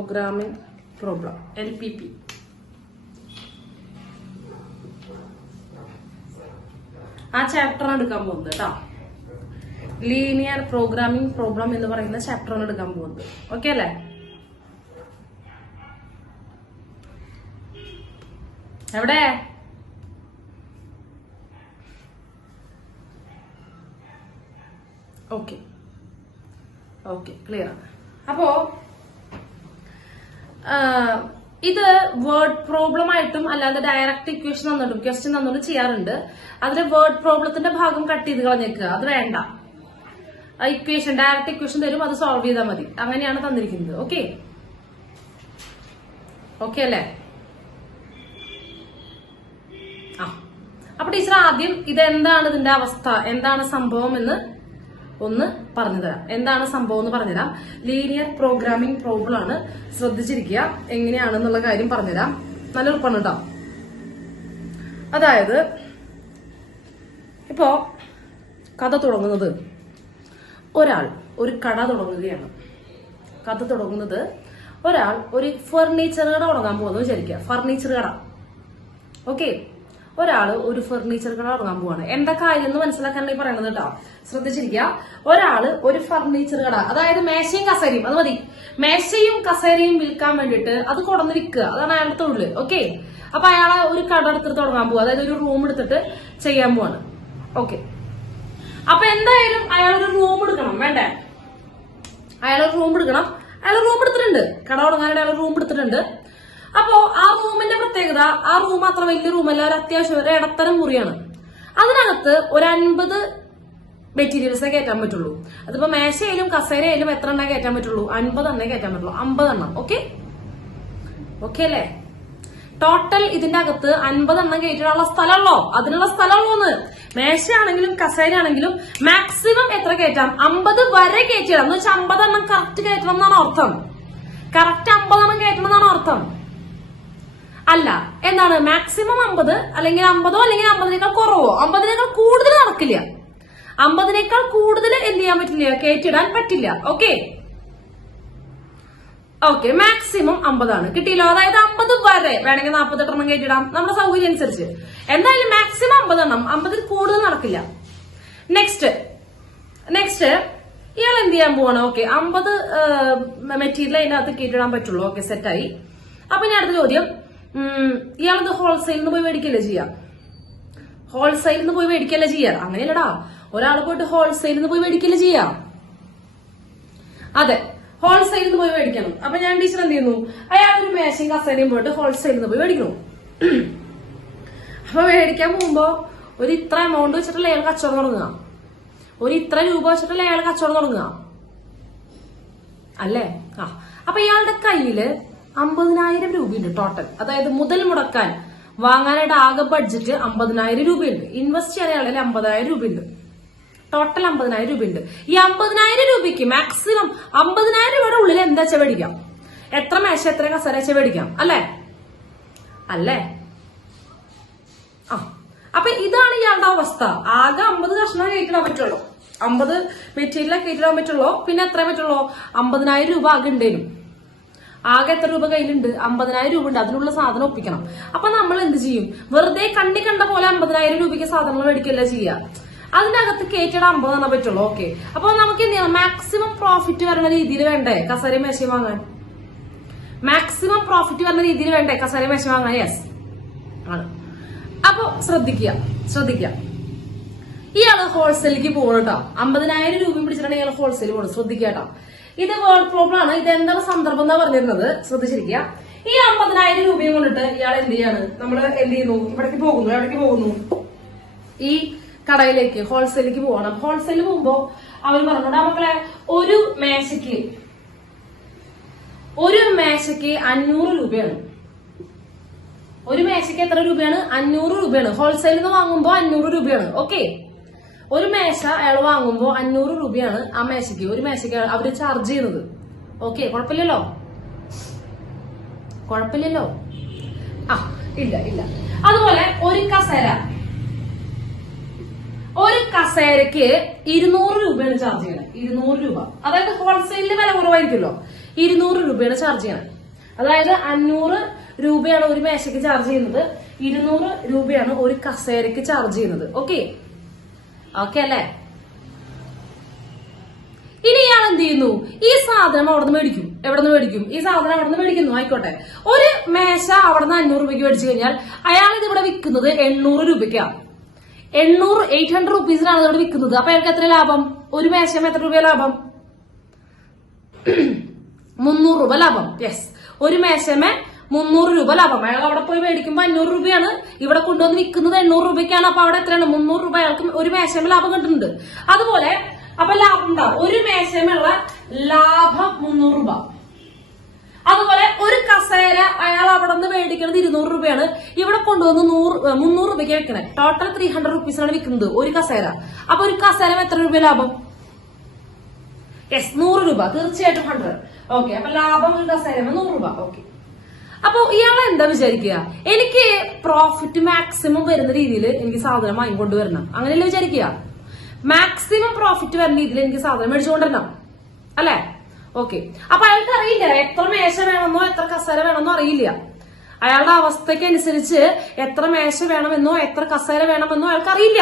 Programming problem LPP. ആ ചാപ്റ്ററാണ് എടുക്കാൻ പോകുന്നത് കേട്ടോ. ലീനിയർ പ്രോഗ്രാമിംഗ് പ്രോബ്ലം എന്ന് പറയുന്ന ചാപ്റ്ററാണ് എടുക്കാൻ പോകുന്നത്. ഓക്കെ അല്ലേ? എവിടെ? ഓക്കെ ഓക്കെ, ക്ലിയർ ആണ്. അപ്പോ ഇത് വേർഡ് പ്രോബ്ലം ആയിട്ടും അല്ലാതെ ഡയറക്റ്റ് ഇക്വേഷൻ തന്നിട്ടും ക്വസ്റ്റ്യൻ തന്നിട്ടും ചെയ്യാറുണ്ട്. അതിലെ വേർഡ് പ്രോബ്ലത്തിന്റെ ഭാഗം കട്ട് ചെയ്ത് കളഞ്ഞേക്കുക, അത് വേണ്ട. ഇക്വേഷൻ ഡയറക്റ്റ് ഇക്വേഷൻ തരും, അത് സോൾവ് ചെയ്താൽ മതി. അങ്ങനെയാണ് തന്നിരിക്കുന്നത്. ഓക്കെ ഓക്കെ അല്ലേ? അപ്പൊ ടീച്ചർ ആദ്യം ഇതെന്താണ് ഇതിന്റെ അവസ്ഥ, എന്താണ് സംഭവം എന്ന് ഒന്ന് പറഞ്ഞുതരാം. എന്താണ് സംഭവം എന്ന് പറഞ്ഞുതരാം. ലീനിയർ പ്രോഗ്രാമിംഗ് പ്രോബ്ലം ആണ്, ശ്രദ്ധിച്ചിരിക്കുക. എങ്ങനെയാണെന്നുള്ള കാര്യം പറഞ്ഞുതരാം. നല്ല എളുപ്പമാണ് കേട്ടോ. അതായത് ഇപ്പോ കഥ തുടങ്ങുന്നത്, ഒരാൾ ഒരു കട തുടങ്ങുകയാണ്. കഥ തുടങ്ങുന്നത് ഒരാൾ ഒരു ഫർണിച്ചർ കട തുടങ്ങാൻ പോകുന്നു വിചാരിക്കുക. ഫർണിച്ചർ കട. ഓക്കെ, ഒരാള് ഒരു ഫർണിച്ചർ കട തുടങ്ങാൻ പോവാണ്. എന്താ കാര്യം എന്ന് മനസ്സിലാക്കാനാണ് ഈ പറയുന്നത് കേട്ടോ. ശ്രദ്ധിച്ചിരിക്കുക. ഒരാള് ഒരു ഫർണിച്ചർ കട, അതായത് മേശയും കസേരയും, അത് മതി, മേശയും കസേരയും വിൽക്കാൻ വേണ്ടിട്ട് അത് കൊടന്ന് വിൽക്കുക. അതാണ് അയാളുടെ തൊഴില്. ഓക്കെ, അപ്പൊ അയാളെ ഒരു കട എടുത്തിട്ട് തുടങ്ങാൻ പോവാ, അതായത് ഒരു റൂം എടുത്തിട്ട് ചെയ്യാൻ പോവാണ്. ഓക്കെ, അപ്പൊ എന്തായാലും അയാളൊരു റൂം എടുക്കണം, വേണ്ടേ? അയാളൊരു റൂം എടുക്കണം. അയാൾ റൂം എടുത്തിട്ടുണ്ട്, കട തുടങ്ങാനായിട്ട് അയാൾ റൂം എടുത്തിട്ടുണ്ട്. അപ്പോ ആ റൂമിന്റെ പ്രത്യേകത, ആ റൂം അത്ര വലിയ റൂമല്ല, ഒരു അത്യാവശ്യം ഒരു ഇടത്തരം മുറിയാണ്. അതിനകത്ത് ഒരു 50 മെറ്റീരിയൽസേ കയറ്റാൻ പറ്റുള്ളൂ. അതിപ്പോ മേശയിലും കസേരയിലും എത്ര എണ്ണ കയറ്റാൻ പറ്റുള്ളൂ? 50 എണ്ണേ കയറ്റാൻ പറ്റുള്ളൂ. 50 എണ്ണം. ഓക്കെ ഓക്കെ അല്ലേ? ടോട്ടൽ ഇതിന്റെ അകത്ത് 50 എണ്ണം കയറ്റിടാനുള്ള സ്ഥലമുള്ളോ? അതിനുള്ള സ്ഥലമുള്ളൂന്ന്. മേശയാണെങ്കിലും കസേരയാണെങ്കിലും മാക്സിമം എത്ര കയറ്റാം? 50 വരെ കയറ്റിടാം. എന്ന് വെച്ചാൽ 50 എണ്ണം കറക്റ്റ് കയറ്റണം എന്നാണ് അർത്ഥം. കറക്റ്റ് 50 എണ്ണം കയറ്റണം എന്നാണ് അർത്ഥം. അല്ല, എന്താണ് മാക്സിമം 50, അല്ലെങ്കിൽ 50 അല്ലെങ്കിൽ 50നേക്കാൾ കുറവോ? 50നേക്കാൾ കൂടുതൽ നടക്കില്ല. 50നേക്കാൾ കൂടുതൽ എന്ത് ചെയ്യാൻ പറ്റില്ല? കയറ്റിടാൻ പറ്റില്ല. ഓക്കെ ഓക്കെ, മാക്സിമം 50 ആണ്. കിട്ടിയല്ലോ? അതായത് 50 വരെ വേണമെങ്കിൽ 48 എണ്ണം കയറ്റിടാം, നമ്മുടെ സൗകര്യം അനുസരിച്ച്. എന്തായാലും മാക്സിമം 50 എണ്ണം, 50ൽ കൂടുതൽ നടക്കില്ല. നെക്സ്റ്റ് ഇയാൾ എന്ത് ചെയ്യാൻ പോവാണ്? ഓക്കെ, 50 മെറ്റീരിയൽ അതിനകത്ത് കയറ്റിടാൻ പറ്റുള്ളൂ. ഓക്കെ, സെറ്റായി. അപ്പൊ ഞാൻ അടുത്ത ചോദ്യം, ഇയാളത് ഹോൾസെയിൽ നിന്ന് പോയി മേടിക്കല്ലേ ചെയ്യാം? ഹോൾസെയിൽ നിന്ന് പോയി മേടിക്കല്ലേ ചെയ്യാം? അങ്ങനെയല്ലടാ, ഒരാൾ പോയിട്ട് ഹോൾസെയിൽ നിന്ന് പോയി മേടിക്കല്ലേ ചെയ്യാം? അതെ, ഹോൾസെയിൽ നിന്ന് പോയി മേടിക്കണം. അപ്പൊ ഞാൻ ടീച്ചർ എന്ത് ചെയ്യുന്നു? അയാൾ ഒരു മേശയും കസേരയും പോയിട്ട് ഹോൾസെയിൽ നിന്ന് പോയി മേടിക്കണു. അപ്പൊ മേടിക്കാൻ പോകുമ്പോ ഒരു ഇത്ര എമൗണ്ട് വെച്ചിട്ടല്ലേ അയാൾ കച്ചവടം തുടങ്ങുക? ഒരു ഇത്ര രൂപ വെച്ചിട്ടല്ലേ അയാൾ കച്ചവടം തുടങ്ങുക? അല്ലേ? അപ്പൊ ഇയാളുടെ കയ്യില് 50,000 രൂപയുണ്ട് ടോട്ടൽ. അതായത് മുതൽ മുടക്കാൻ വാങ്ങാനായിട്ട് ആകെ ബഡ്ജറ്റ് 50,000 രൂപയുണ്ട്. ഇൻവെസ്റ്റ് ചെയ്യാൻ അയാളിൽ 50,000 രൂപയുണ്ട്. ടോട്ടൽ 50,000 രൂപയുണ്ട്. ഈ 50,000 രൂപയ്ക്ക് മാക്സിമം 50,000 രൂപയുടെ ഉള്ളിൽ എന്താ വെച്ചാൽ മേടിക്കാം? എത്ര മേശ എത്ര കസേര വെച്ചാൽ മേടിക്കാം, അല്ലേ? അല്ലേ? അപ്പൊ ഇതാണ് ഇയാളുടെ അവസ്ഥ. ആകെ 50 കഷ്ണം കയറ്റിടാൻ പറ്റുള്ളൂ, 50 മെറ്റീരിയൽ കയറ്റിടാൻ പറ്റുള്ളൂ. പിന്നെ എത്ര പറ്റുള്ളൂ? 50,000 രൂപ ആകെ ഉണ്ടേനും. ആകെ എത്ര രൂപ കയ്യിലുണ്ട്? 50,000 രൂപ ഉണ്ട്. അതിനുള്ള സാധനം ഒപ്പിക്കണം. അപ്പൊ നമ്മൾ എന്ത് ചെയ്യും? വെറുതെ കണ്ണി കണ്ട പോലെ 50,000 രൂപയ്ക്ക് സാധനങ്ങൾ മേടിക്കല്ല ചെയ്യുക. അതിനകത്ത് കയറ്റിട 50 തന്നെ പറ്റുള്ളൂ. ഓക്കെ, അപ്പൊ നമുക്ക് എന്ത് ചെയ്യണം? മാക്സിമം പ്രോഫിറ്റ് വരുന്ന രീതിയിൽ വേണ്ടേ കസേര മേശ വാങ്ങാൻ? മാക്സിമം പ്രോഫിറ്റ് വരുന്ന രീതിയിൽ വേണ്ടേ കസേര മേശ വാങ്ങാൻ? യെസ് ആണ്. അപ്പൊ ശ്രദ്ധിക്കുക. ഇയാള് ഹോൾസെയിലേക്ക് പോകണം കേട്ടോ. 50,000 രൂപ പിടിച്ചിട്ടാണ് ഇയാൾ ഹോൾസെയിൽ പോകണം. ശ്രദ്ധിക്കുക കേട്ടോ. ഇത് വേർഡ് പ്രോബ്ലം ആണ്. ഇത് എന്താണ് സന്ദർഭം എന്നാ പറഞ്ഞിരുന്നത്? ശ്രദ്ധിച്ചിരിക്കുക. ഈ 50,000 രൂപയും കൊണ്ടിട്ട് ഇയാൾ എന്ത് ചെയ്യാണ്? നമ്മള് എന്ത് ചെയ്യുന്നു? എവിടേക്ക് പോകുന്നു? ഈ കടയിലേക്ക്, ഹോൾസെയിലേക്ക് പോകണം. ഹോൾസെയിൽ പോകുമ്പോ അവർ പറഞ്ഞോടാ മക്കളെ, ഒരു മേശയ്ക്ക് 500 രൂപയാണ്. ഒരു മേശയ്ക്ക് എത്ര രൂപയാണ്? 500 രൂപയാണ്. ഹോൾസെയിലിൽ നിന്ന് വാങ്ങുമ്പോ 500 രൂപയാണ്. ഓക്കെ, ഒരു മേശ അയാൾ വാങ്ങുമ്പോ 500 രൂപയാണ് ആ മേശയ്ക്ക്, ഒരു മേശയ്ക്ക് അവര് ചാർജ് ചെയ്യുന്നത്. ഓക്കെ, കുഴപ്പമില്ലല്ലോ? ഇല്ല. അതുപോലെ ഒരു കസേരക്ക് 200 രൂപയാണ് ചാർജ് ചെയ്യണം. 200 രൂപ. അതായത് ഹോൾസെയിലിൽ വില കുറവായിരിക്കുമല്ലോ, 200 രൂപയാണ് ചാർജ് ചെയ്യണം. അതായത് 500 രൂപയാണ് ഒരു മേശയ്ക്ക് ചാർജ് ചെയ്യുന്നത്, 200 രൂപയാണ് ഒരു കസേരയ്ക്ക് ചാർജ് ചെയ്യുന്നത്. ഓക്കെ അല്ലേ? ഇനി ഇയാൾ എന്ത് ചെയ്യുന്നു? ഈ സാധനം അവിടെ നിന്ന് മേടിക്കും. എവിടെ നിന്ന് മേടിക്കും? ഈ സാധനം അവിടെ നിന്ന് മേടിക്കുന്നു, ആയിക്കോട്ടെ. ഒരു മേശ അവിടെ നിന്ന് 500 രൂപയ്ക്ക് മേടിച്ചു കഴിഞ്ഞാൽ അയാൾ ഇത് ഇവിടെ വിൽക്കുന്നത് 800 രൂപയ്ക്കാണ്. 800 റുപ്പീസിനാണ് ഇവിടെ വിൽക്കുന്നത്. അപ്പൊ അയാൾക്ക് എത്ര ലാഭം? ഒരു മേശം എത്ര രൂപ ലാഭം? 300 രൂപ ലാഭം. യെസ്, ഒരു മേശമേ 300 രൂപ ലാഭം. അയാൾ അവിടെ പോയി മേടിക്കുമ്പോൾ 500 രൂപയാണ്, ഇവിടെ കൊണ്ടുവന്ന് വിൽക്കുന്നത് 800 രൂപയ്ക്കാണ്. അപ്പൊ അവിടെ എത്രയാണ്? 300 രൂപ അയാൾക്ക് ഒരു മേശമേ ലാഭം കിട്ടുന്നുണ്ട്. അതുപോലെ അപ്പൊ ലാഭം ഉണ്ടാവും. ഒരു മേശമുള്ള ലാഭം 300 രൂപ. അതുപോലെ ഒരു കസേര അയാൾ അവിടെ നിന്ന് മേടിക്കുന്നത് 200 രൂപയാണ്, ഇവിടെ കൊണ്ടുവന്ന് 300 രൂപയ്ക്ക് വെക്കണേ. ടോട്ടൽ 300 റുപ്പീസാണ് വിൽക്കുന്നത് ഒരു കസേര. അപ്പൊ ഒരു കസേര എത്ര രൂപ ലാഭം? യെസ്, 100 രൂപ. തീർച്ചയായിട്ടും 100. ഓക്കെ, അപ്പൊ ലാഭം ഒരു കസേര 100 രൂപ. ഓക്കെ, അപ്പൊ ഇയാൾ എന്താ വിചാരിക്കുക? എനിക്ക് പ്രോഫിറ്റ് മാക്സിമം വരുന്ന രീതിയിൽ എനിക്ക് സാധനം വാങ്ങിക്കൊണ്ടുവരണം, അങ്ങനെയല്ലേ വിചാരിക്കുക? മാക്സിമം പ്രോഫിറ്റ് വരുന്ന രീതിയിൽ എനിക്ക് സാധനം മേടിച്ചുകൊണ്ടിരണം, അല്ലെ? ഓക്കെ, അപ്പൊ അയാൾക്ക് അറിയില്ല എത്ര മേശ വേണമെന്നോ എത്ര കസേര വേണമെന്നോ അറിയില്ല. അയാളുടെ അവസ്ഥയ്ക്ക് അനുസരിച്ച് എത്ര മേശ വേണമെന്നോ എത്ര കസേര വേണമെന്നോ അയാൾക്ക് അറിയില്ല.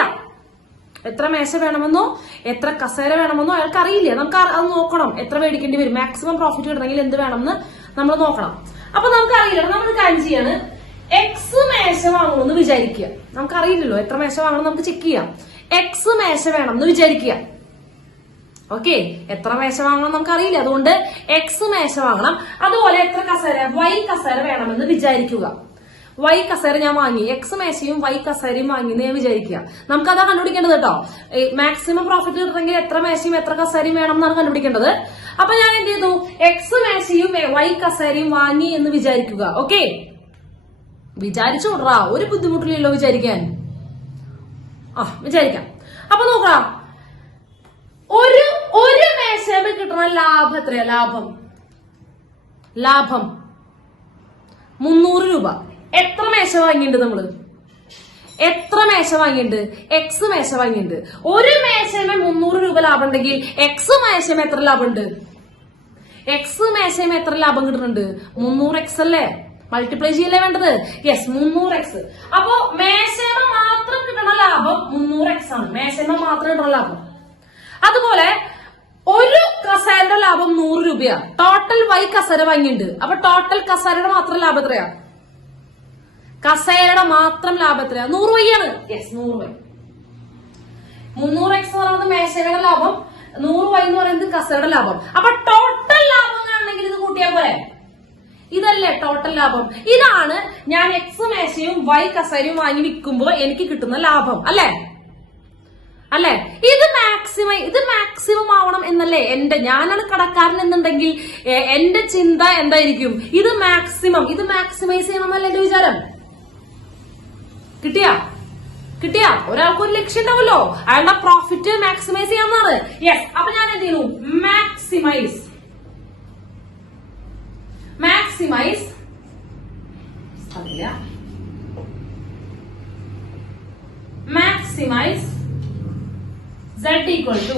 എത്ര മേശ വേണമെന്നോ എത്ര കസേര വേണമെന്നോ അയാൾക്ക് അറിയില്ല. നമുക്ക് അത് നോക്കണം, എത്ര മേടിക്കേണ്ടി വരും, മാക്സിമം പ്രോഫിറ്റ് കിട്ടണമെങ്കിൽ എന്ത് വേണമെന്ന് നമ്മൾ നോക്കണം. അപ്പൊ നമുക്ക് അറിയില്ല, നമ്മൾ കാര്യം ചെയ്യാണ്, എക്സ് മേശ വാങ്ങണമെന്ന് വിചാരിക്കുക. നമുക്കറിയില്ലല്ലോ എത്ര മേശ വാങ്ങണം, നമുക്ക് ചെക്ക് ചെയ്യാം. എക്സ് മേശ വേണം എന്ന് വിചാരിക്കുക. ഓക്കെ, എത്ര മേശ വാങ്ങണം നമുക്കറിയില്ല, അതുകൊണ്ട് എക്സ് മേശ വാങ്ങണം. അതുപോലെ എത്ര കസേര, വൈ കസേര വേണമെന്ന് വിചാരിക്കുക. വൈ കസേര ഞാൻ വാങ്ങി, എക്സ് മേശയും വൈ കസേരയും വാങ്ങി എന്ന് ഞാൻ വിചാരിക്കുക. നമുക്കതാ കണ്ടുപിടിക്കേണ്ടത് കേട്ടോ. മാക്സിമം പ്രോഫിറ്റ് കിട്ടണമെങ്കിൽ എത്ര മേശയും എത്ര കസേരയും വേണം എന്നാണ് കണ്ടുപിടിക്കേണ്ടത്. അപ്പൊ ഞാൻ എന്ത് ചെയ്തു? എക്സ് മേശയും വൈ കസേരയും വാങ്ങി എന്ന് വിചാരിക്കുക. ഓക്കെ, വിചാരിച്ചു വിടറാ, ഒരു ബുദ്ധിമുട്ടില്ലല്ലോ വിചാരിക്കാൻ. വിചാരിക്കാം. അപ്പൊ നോക്കാം, ഒരു മേശയിൽ കിട്ടുന്ന ലാഭം എത്രയാ? ലാഭം 300 രൂപ. എത്ര മേശ വാങ്ങിയിട്ടുണ്ട് നമ്മള്? എത്ര മേശ വാങ്ങിയിട്ടുണ്ട്? എക്സ് മേശ വാങ്ങിയിട്ടുണ്ട്. ഒരു മേശമേ 300 രൂപ ലാഭം ഉണ്ടെങ്കിൽ എക്സ് മേശമേ എത്ര ലാഭമുണ്ട്? എക്സ് മേശമേ എത്ര ലാഭം കിട്ടുന്നുണ്ട്? 300x അല്ലേ? മൾട്ടിപ്ലൈ ചെയ്യല്ലേ വേണ്ടത്? Yes, 300x. അപ്പോ മേശമ മാത്രം കിട്ടുന്ന ലാഭം 300x ആണ്. മേശമ മാത്രം കിട്ടുന്ന ലാഭം. അതുപോലെ ഒരു കസേരയുടെ ലാഭം 100 രൂപയാണ്. ടോട്ടൽ വൈ കസേര വാങ്ങിയിട്ടുണ്ട്. അപ്പൊ ടോട്ടൽ കസേരയുടെ മാത്രം ലാഭം എത്രയാ? കസേരയുടെ മാത്രം ലാഭം എത്രയാ? 100 വൈയാണ്. Yes, 100 Y. 300x എന്ന് പറയുന്നത് മേശയുടെ ലാഭം, 100 വൈ എന്ന് പറയുന്നത് കസേരയുടെ ലാഭം. അപ്പൊ ടോട്ടൽ ലാഭം ആണെങ്കിൽ ഇത് കൂട്ടിയാൽ പോരെ? ഇതല്ലേ ടോട്ടൽ ലാഭം? ഇതാണ് ഞാൻ എക്സ് മേശയും വൈ കസേരയും വാങ്ങി വിൽക്കുമ്പോൾ എനിക്ക് കിട്ടുന്ന ലാഭം, അല്ലേ? ഇത് മാക്സിമം ആവണം എന്നല്ലേ ഞാനാണ് കടക്കാരൻ എന്നുണ്ടെങ്കിൽ എന്റെ ചിന്ത എന്തായിരിക്കും? ഇത് മാക്സിമൈസ് ചെയ്യണമെന്നല്ലേ എന്റെ വിചാരം. കിട്ടിയാ ഒരാൾക്കൊരു ലക്ഷ്യം ഉണ്ടാവല്ലോ, അയാളുടെ പ്രോഫിറ്റ് മാക്സിമൈസ് ചെയ്യാവുന്നതാണ്. യെസ്, അപ്പൊ ഞാൻ എന്ത് ചെയ്യുന്നു? Maximise z equal to